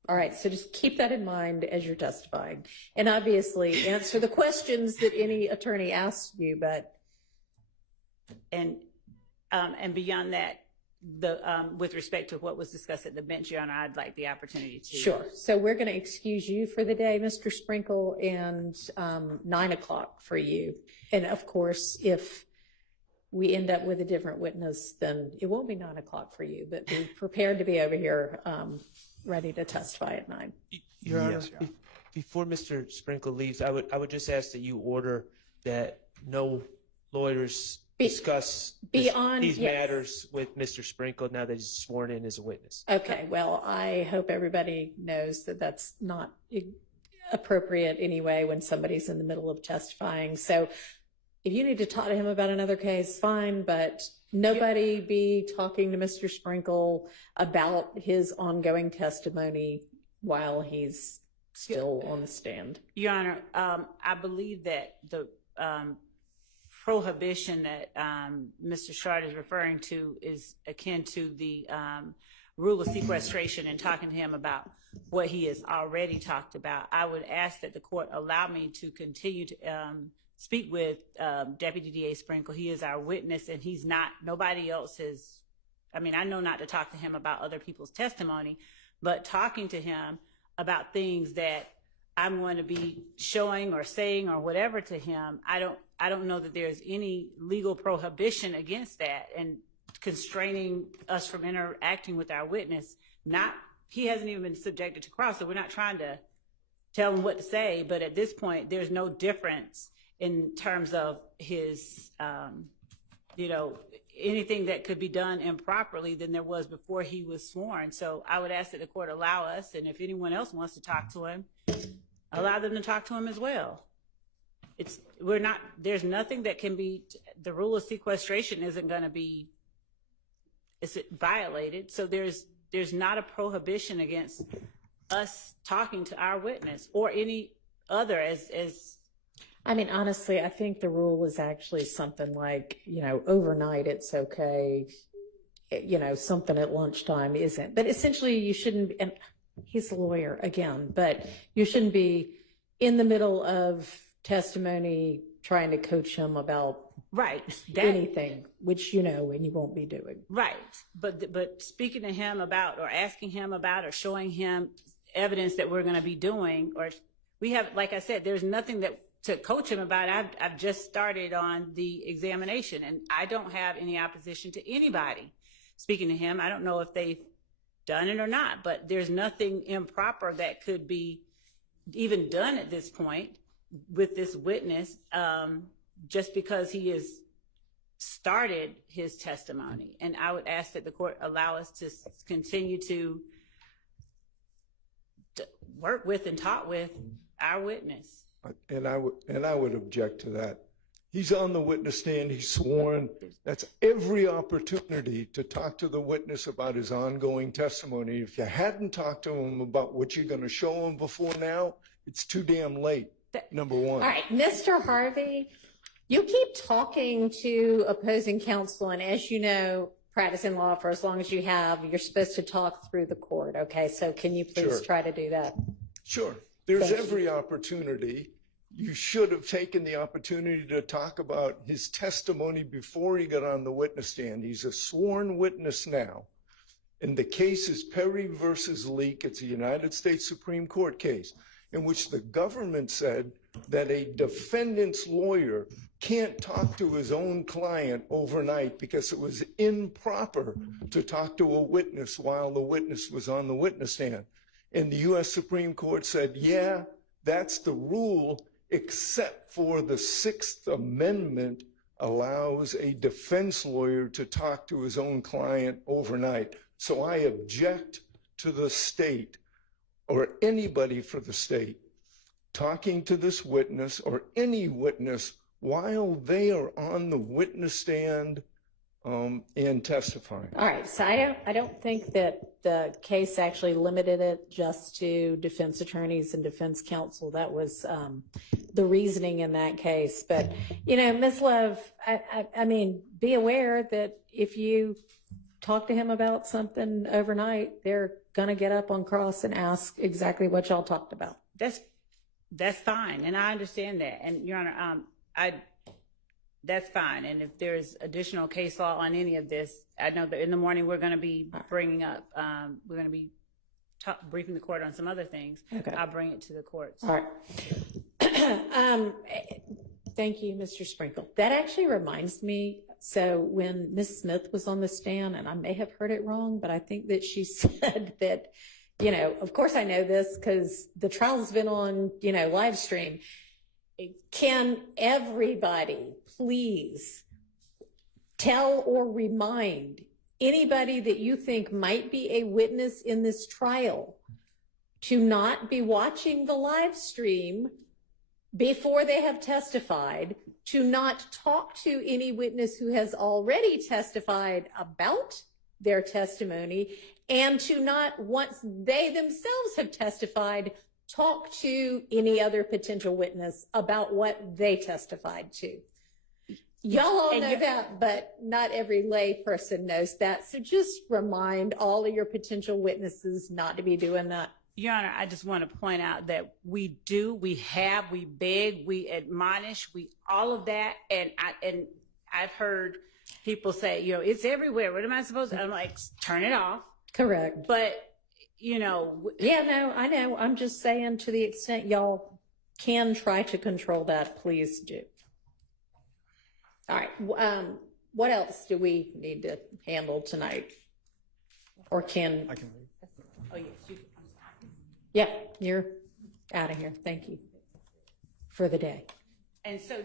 All right, so just keep that in mind as you're testifying. And obviously answer the questions that any attorney asks you, but. And beyond that, with respect to what was discussed at the bench, Your Honor, I'd like the opportunity to. Sure. So we're going to excuse you for the day, Mr. Sprinkle, and 9 o'clock for you. And of course, if we end up with a different witness, then it won't be 9 o'clock for you, but be prepared to be over here ready to testify at 9. Your Honor, before Mr. Sprinkle leaves, I would just ask that you order that no lawyers discuss these matters with Mr. Sprinkle now that he's sworn in as a witness. Okay, well, I hope everybody knows that that's not appropriate anyway when somebody's in the middle of testifying. So if you need to talk to him about another case, fine, but nobody be talking to Mr. Sprinkle about his ongoing testimony while he's still on the stand. Your Honor, I believe that the prohibition that Mr. Shard is referring to is akin to the rule of sequestration, and talking to him about what he has already talked about. I would ask that the court allow me to continue to speak with Deputy DA Sprinkle. He is our witness, and he's not, nobody else has, I mean, I know not to talk to him about other people's testimony, but talking to him about things that I'm going to be showing or saying or whatever to him, I don't know that there's any legal prohibition against that, and constraining us from interacting with our witness. He hasn't even been subjected to cross, so we're not trying to tell him what to say, but at this point, there's no difference in terms of his, anything that could be done improperly than there was before he was sworn. So I would ask that the court allow us, and if anyone else wants to talk to him, allow them to talk to him as well. There's nothing that can be, the rule of sequestration isn't going to be violated. So there's not a prohibition against us talking to our witness or any other as I mean, honestly, I think the rule is actually something like, overnight it's okay, something at lunchtime isn't. But essentially you shouldn't be, and he's a lawyer again, but you shouldn't be in the middle of testimony trying to coach him about anything, which and you won't be doing. Right. But speaking to him about, or asking him about, or showing him evidence that we're going to be doing, or we have, like I said, there's nothing that to coach him about it. I've just started on the examination, and I don't have any opposition to anybody speaking to him. I don't know if they've done it or not, but there's nothing improper that could be even done at this point with this witness, just because he has started his testimony. And I would ask that the court allow us to continue to work with and talk with our witness. And I would object to that. He's on the witness stand, he's sworn. That's every opportunity to talk to the witness about his ongoing testimony. If you hadn't talked to him about what you're gonna show him before now, it's too damn late, number one. All right, Mr. Harvey, you keep talking to opposing counsel, and as you know, practicing law for as long as you have, you're supposed to talk through the court, okay? So can you please try to do that? Sure, there's every opportunity. You should have taken the opportunity to talk about his testimony before he got on the witness stand. He's a sworn witness now. And the case is Perry versus Leak. It's a United States Supreme Court case in which the government said that a defendant's lawyer can't talk to his own client overnight because it was improper to talk to a witness while the witness was on the witness stand. And the U.S. Supreme Court said, yeah, that's the rule, except for the Sixth Amendment allows a defense lawyer to talk to his own client overnight. So I object to the state or anybody for the state talking to this witness or any witness while they are on the witness stand and testifying. All right, so I don't think that the case actually limited it just to defense attorneys and defense counsel. That was the reasoning in that case. But, you know, Ms. Love, I mean, be aware that if you talk to him about something overnight, they're going to get up on cross and ask exactly what y'all talked about. That's fine, and I understand that. And, Your Honor, that's fine. And if there's additional case law on any of this, I know that in the morning we're going to be bringing up, we're going to be briefing the court on some other things. Okay. I'll bring it to the courts. All right. Thank you, Mr. Sprinkle. That actually reminds me, so when Ms. Smith was on the stand, and I may have heard it wrong, but I think that she said that, you know, of course I know this because the trial's been on, you know, live stream. Can everybody please tell or remind anybody that you think might be a witness in this trial to not be watching the live stream before they have testified, to not talk to any witness who has already testified about their testimony, and to not, once they themselves have testified, talk to any other potential witness about what they testified to. Y'all all know that, but not every lay person knows that. So just remind all of your potential witnesses not to be doing that. Your Honor, I just want to point out that we beg, we admonish, all of that. And I've heard people say, you know, it's everywhere. What am I supposed to? I'm like, turn it off. Correct. But, you know. Yeah, no, I know. I'm just saying, to the extent y'all can try to control that, please do. All right. What else do we need to handle tonight? Or can? I can leave. Oh, yes. Yeah, you're out of here. Thank you for the day. And so,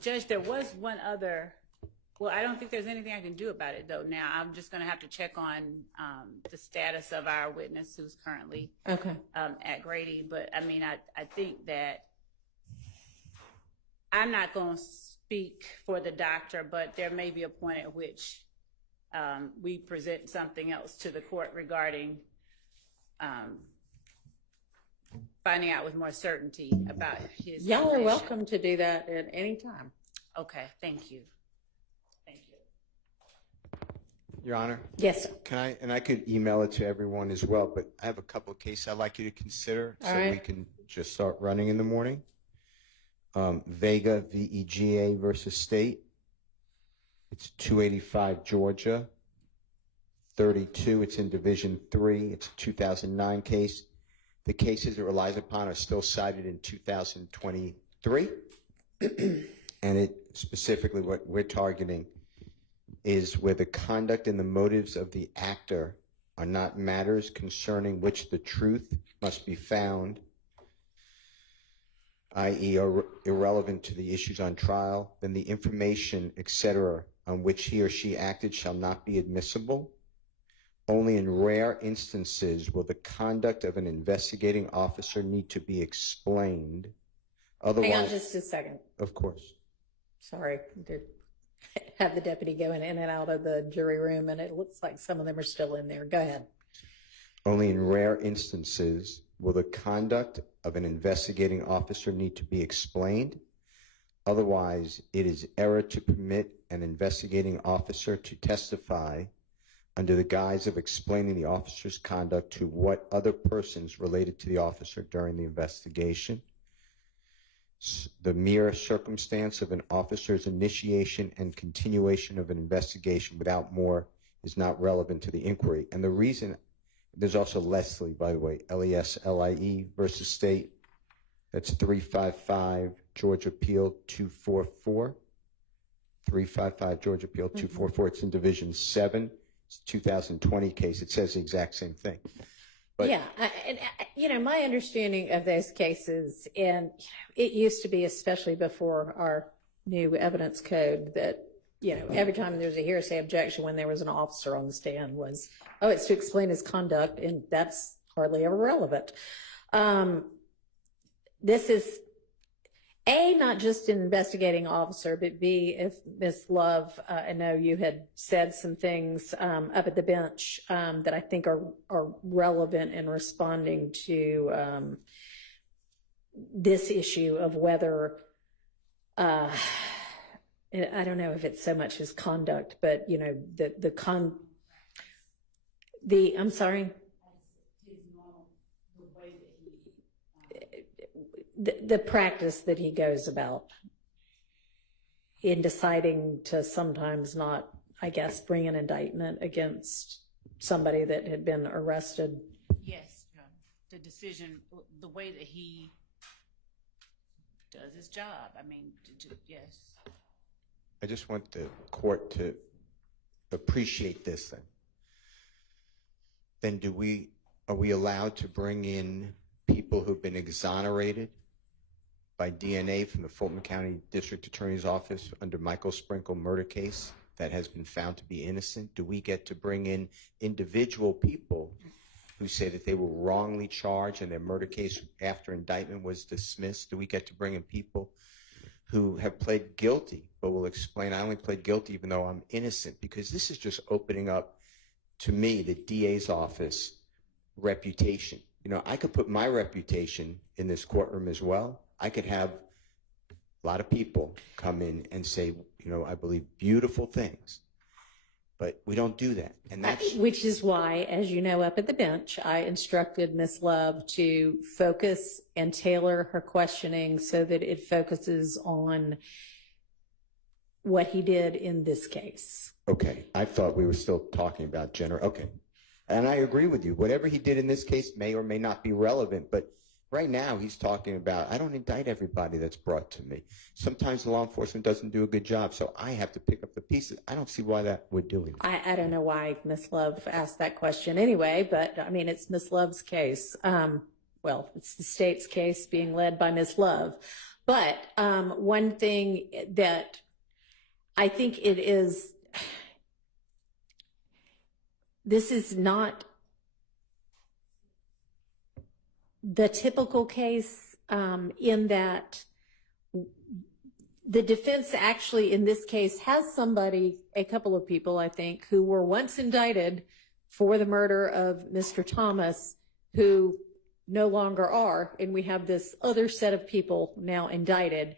Judge, there was one other. Well, I don't think there's anything I can do about it, though. Now, I'm just going to have to check on the status of our witness who's currently at Grady. But, I mean, I think that I'm not going to speak for the doctor, but there may be a point at which we present something else to the court regarding finding out with more certainty about his Y'all are condition. welcome to do that at any time. Okay, thank you. Your Honor? Yes, sir. Can I, and I could email it to everyone as well, but I have a couple of cases I'd like you to consider so we can just start running in the morning. Vega, VEGA versus State. It's 285 Georgia, 32. It's in Division 3. It's a 2009 case. The cases it relies upon are still cited in 2020 3, and it specifically what we're targeting is where the conduct and the motives of the actor are not matters concerning which the truth must be found, i.e. are irrelevant to the issues on trial, then the information, etc., on which he or she acted shall not be admissible. Only in rare instances will the conduct of an investigating officer need to be explained. Otherwise, Hang on just a second. Of course. Sorry. Have the deputy going in and out of the jury room, and it looks like some of them are still in there. Go ahead. Only in rare instances will the conduct of an investigating officer need to be explained. Otherwise, it is error to permit an investigating officer to testify under the guise of explaining the officer's conduct to what other persons related to the officer during the investigation. The mere circumstance of an officer's initiation and continuation of an investigation without more is not relevant to the inquiry. And the reason, there's also Leslie, by the way, Leslie versus State. That's 355 Georgia Appeal 244. 355 Georgia Appeal 244. It's in Division 7. It's a 2020 case. It says the exact same thing. But yeah, and my understanding of those cases, and it used to be, especially before our new evidence code, that every time there's a hearsay objection when there was an officer on the stand was, oh, it's to explain his conduct, and that's hardly ever relevant. This is A, not just an investigating officer, but B, if Ms. Love, I know you had said some things up at the bench that I think are relevant in responding to this issue of whether, I don't know if it's so much his conduct, but I'm sorry? The practice that he goes about in deciding to sometimes not, I guess, bring an indictment against somebody that had been arrested. Yes, the decision, the way that he does his job. I mean, yes. I just want the court to appreciate this then. Then are we allowed to bring in people who've been exonerated by DNA from the Fulton County District Attorney's Office under Michael Sprinkle murder case that has been found to be innocent? Do we get to bring in individual people who say that they were wrongly charged and their murder case after indictment was dismissed? Do we get to bring in people who have pled guilty but will explain, I only pled guilty even though I'm innocent? Because this is just opening up, to me, the DA's office reputation. I could put my reputation in this courtroom as well. I could have a lot of people come in and say, I believe beautiful things, but we don't do that. And that's which is why, as you know, up at the bench, I instructed Ms. Love to focus and tailor her questioning so that it focuses on what he did in this case. Okay. I thought we were still talking about okay. And I agree with you. Whatever he did in this case may or may not be relevant, but right now he's talking about, I don't indict everybody that's brought to me. Sometimes law enforcement doesn't do a good job, so I have to pick up the pieces. I don't see why that would do it. I don't know why Ms. Love asked that question anyway, but I mean, it's Ms. Love's case. Well, it's the state's case being led by Ms. Love. But one thing that I think this is not the typical case in that the defense actually in this case has a couple of people, I think, who were once indicted for the murder of Mr. Thomas who no longer are, and we have this other set of people now indicted.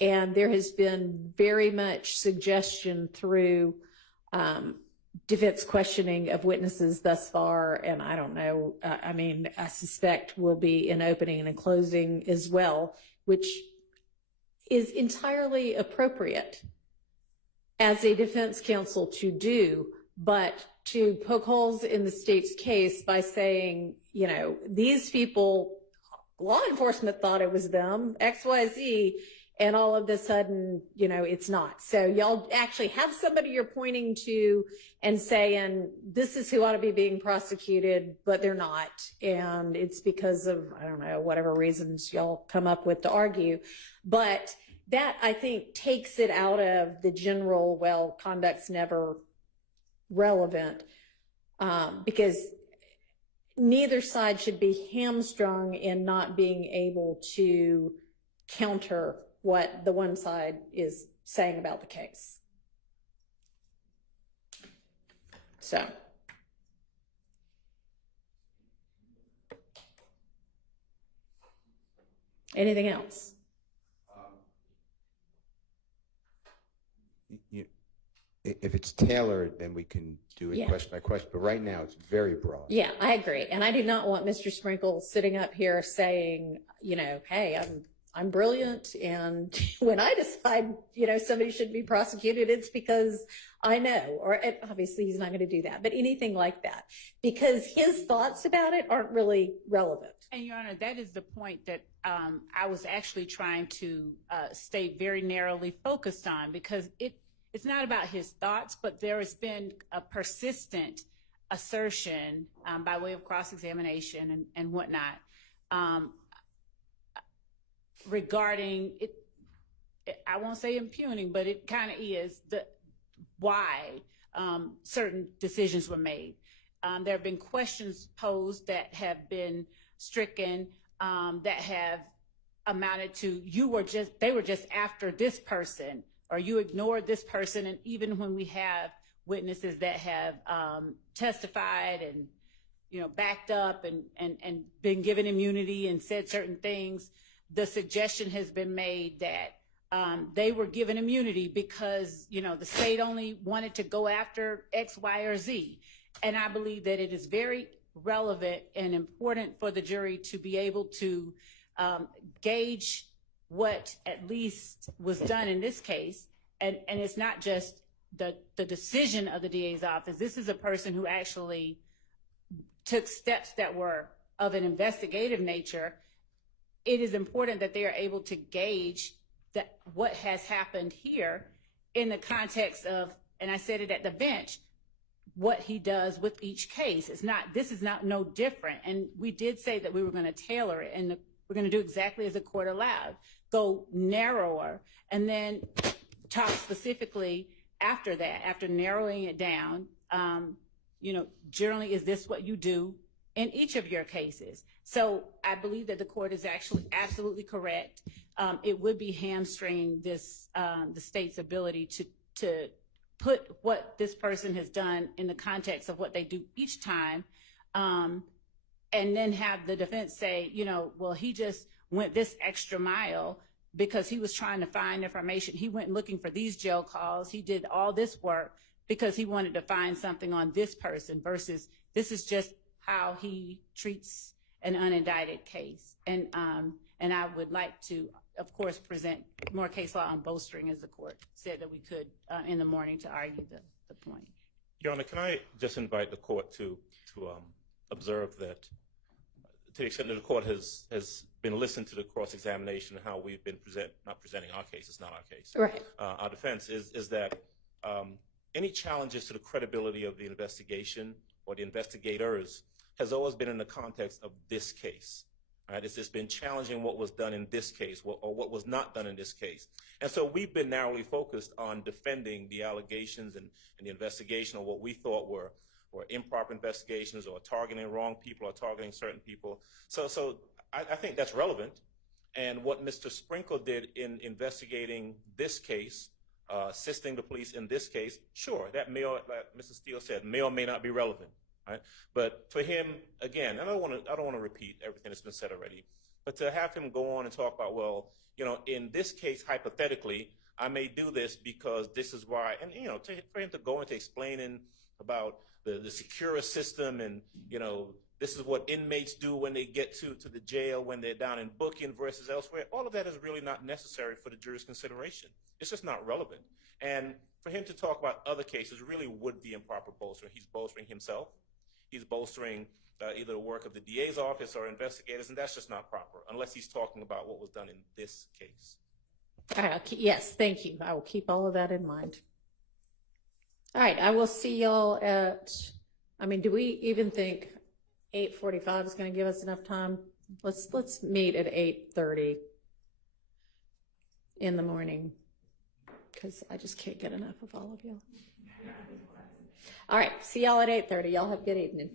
And there has been very much suggestion through defense questioning of witnesses thus far, and I don't know, I suspect will be in opening and in closing as well, which is entirely appropriate as a defense counsel to do, but to poke holes in the state's case by saying, these people law enforcement thought it was them, XYZ, and all of a sudden, you know, it's not. So y'all actually have somebody you're pointing to and saying, this is who ought to be being prosecuted, but they're not. And it's because of, I don't know, whatever reasons y'all come up with to argue. But that, I think, takes it out of the general, well, conduct's never relevant, because neither side should be hamstrung in not being able to counter what the one side is saying about the case. So. Anything else? If it's tailored, then we can do it question by question. But right now, it's very broad. Yeah, I agree. And I do not want Mr. Sprinkle sitting up here saying, you know, hey, I'm brilliant, and when I decide, you know, somebody should be prosecuted, it's because I know, or obviously he's not going to do that, but anything like that, because his thoughts about it aren't really relevant. And Your Honor, that is the point that I was actually trying to stay very narrowly focused on, because it's not about his thoughts, but there has been a persistent assertion by way of cross-examination and whatnot, regarding it. I won't say impugning, but it kind of is why certain decisions were made. There have been questions posed that have been stricken, that have amounted to they were just after this person, or you ignored this person. And even when we have witnesses that have testified and, you know, backed up and been given immunity and said certain things, the suggestion has been made that they were given immunity because, you know, the state only wanted to go after X, Y, or Z. And I believe that it is very relevant and important for the jury to be able to gauge what at least was done in this case. And it's not just the decision of the DA's office. This is a person who actually took steps that were of an investigative nature. It is important that they are able to gauge that what has happened here in the context of, and I said it at the bench, what he does with each case. This is not no different. And we did say that we were going to tailor it, and we're going to do exactly as the court allowed, go narrower, and then talk specifically after that, after narrowing it down, you know, generally, is this what you do in each of your cases? So I believe that the court is actually absolutely correct. It would be hamstringing the state's ability to put what this person has done in the context of what they do each time, and then have the defense say, you know, well, he just went this extra mile because he was trying to find information. He went looking for these jail calls. He did all this work because he wanted to find something on this person, versus this is just how he treats an unindicted case. And I would like to, of course, present more case law on bolstering, as the court said that we could in the morning, to argue the point. Your Honor, can I just invite the court to observe that, to the extent that the court has been listening to the cross-examination and how we've been not presenting our case, it's not our case. Right. Our defense is that any challenges to the credibility of the investigation or the investigators has always been in the context of this case. Right? It's just been challenging what was done in this case, or what was not done in this case. And so we've been narrowly focused on defending the allegations and the investigation, or what we thought were improper investigations, or targeting wrong people, or targeting certain people. So I think that's relevant. And what Mr. Sprinkle did in investigating this case, assisting the police in this case, sure, that may, like Mr. Steele said, may or may not be relevant. Right? But for him, again, and I don't want to repeat everything that's been said already, but to have him go on and talk about, well, you know, in this case, hypothetically, I may do this because this is why, and, you know, for him to go into explaining about the secure system, and, you know, this is what inmates do when they get to the jail, when they're down in booking versus elsewhere, all of that is really not necessary for the jury's consideration. It's just not relevant. And for him to talk about other cases really would be improper bolstering. He's bolstering himself. he's bolstering either the work of the DA's office or investigators, and that's just not proper, unless he's talking about what was done in this case. All right, yes, thank you. I will keep all of that in mind. All right, I will see y'all at, I mean, do we even think 8:45 is going to give us enough time? Let's meet at 8:30 in the morning, because I just can't get enough of all of you. All right, see y'all at 8:30. Y'all have a good evening.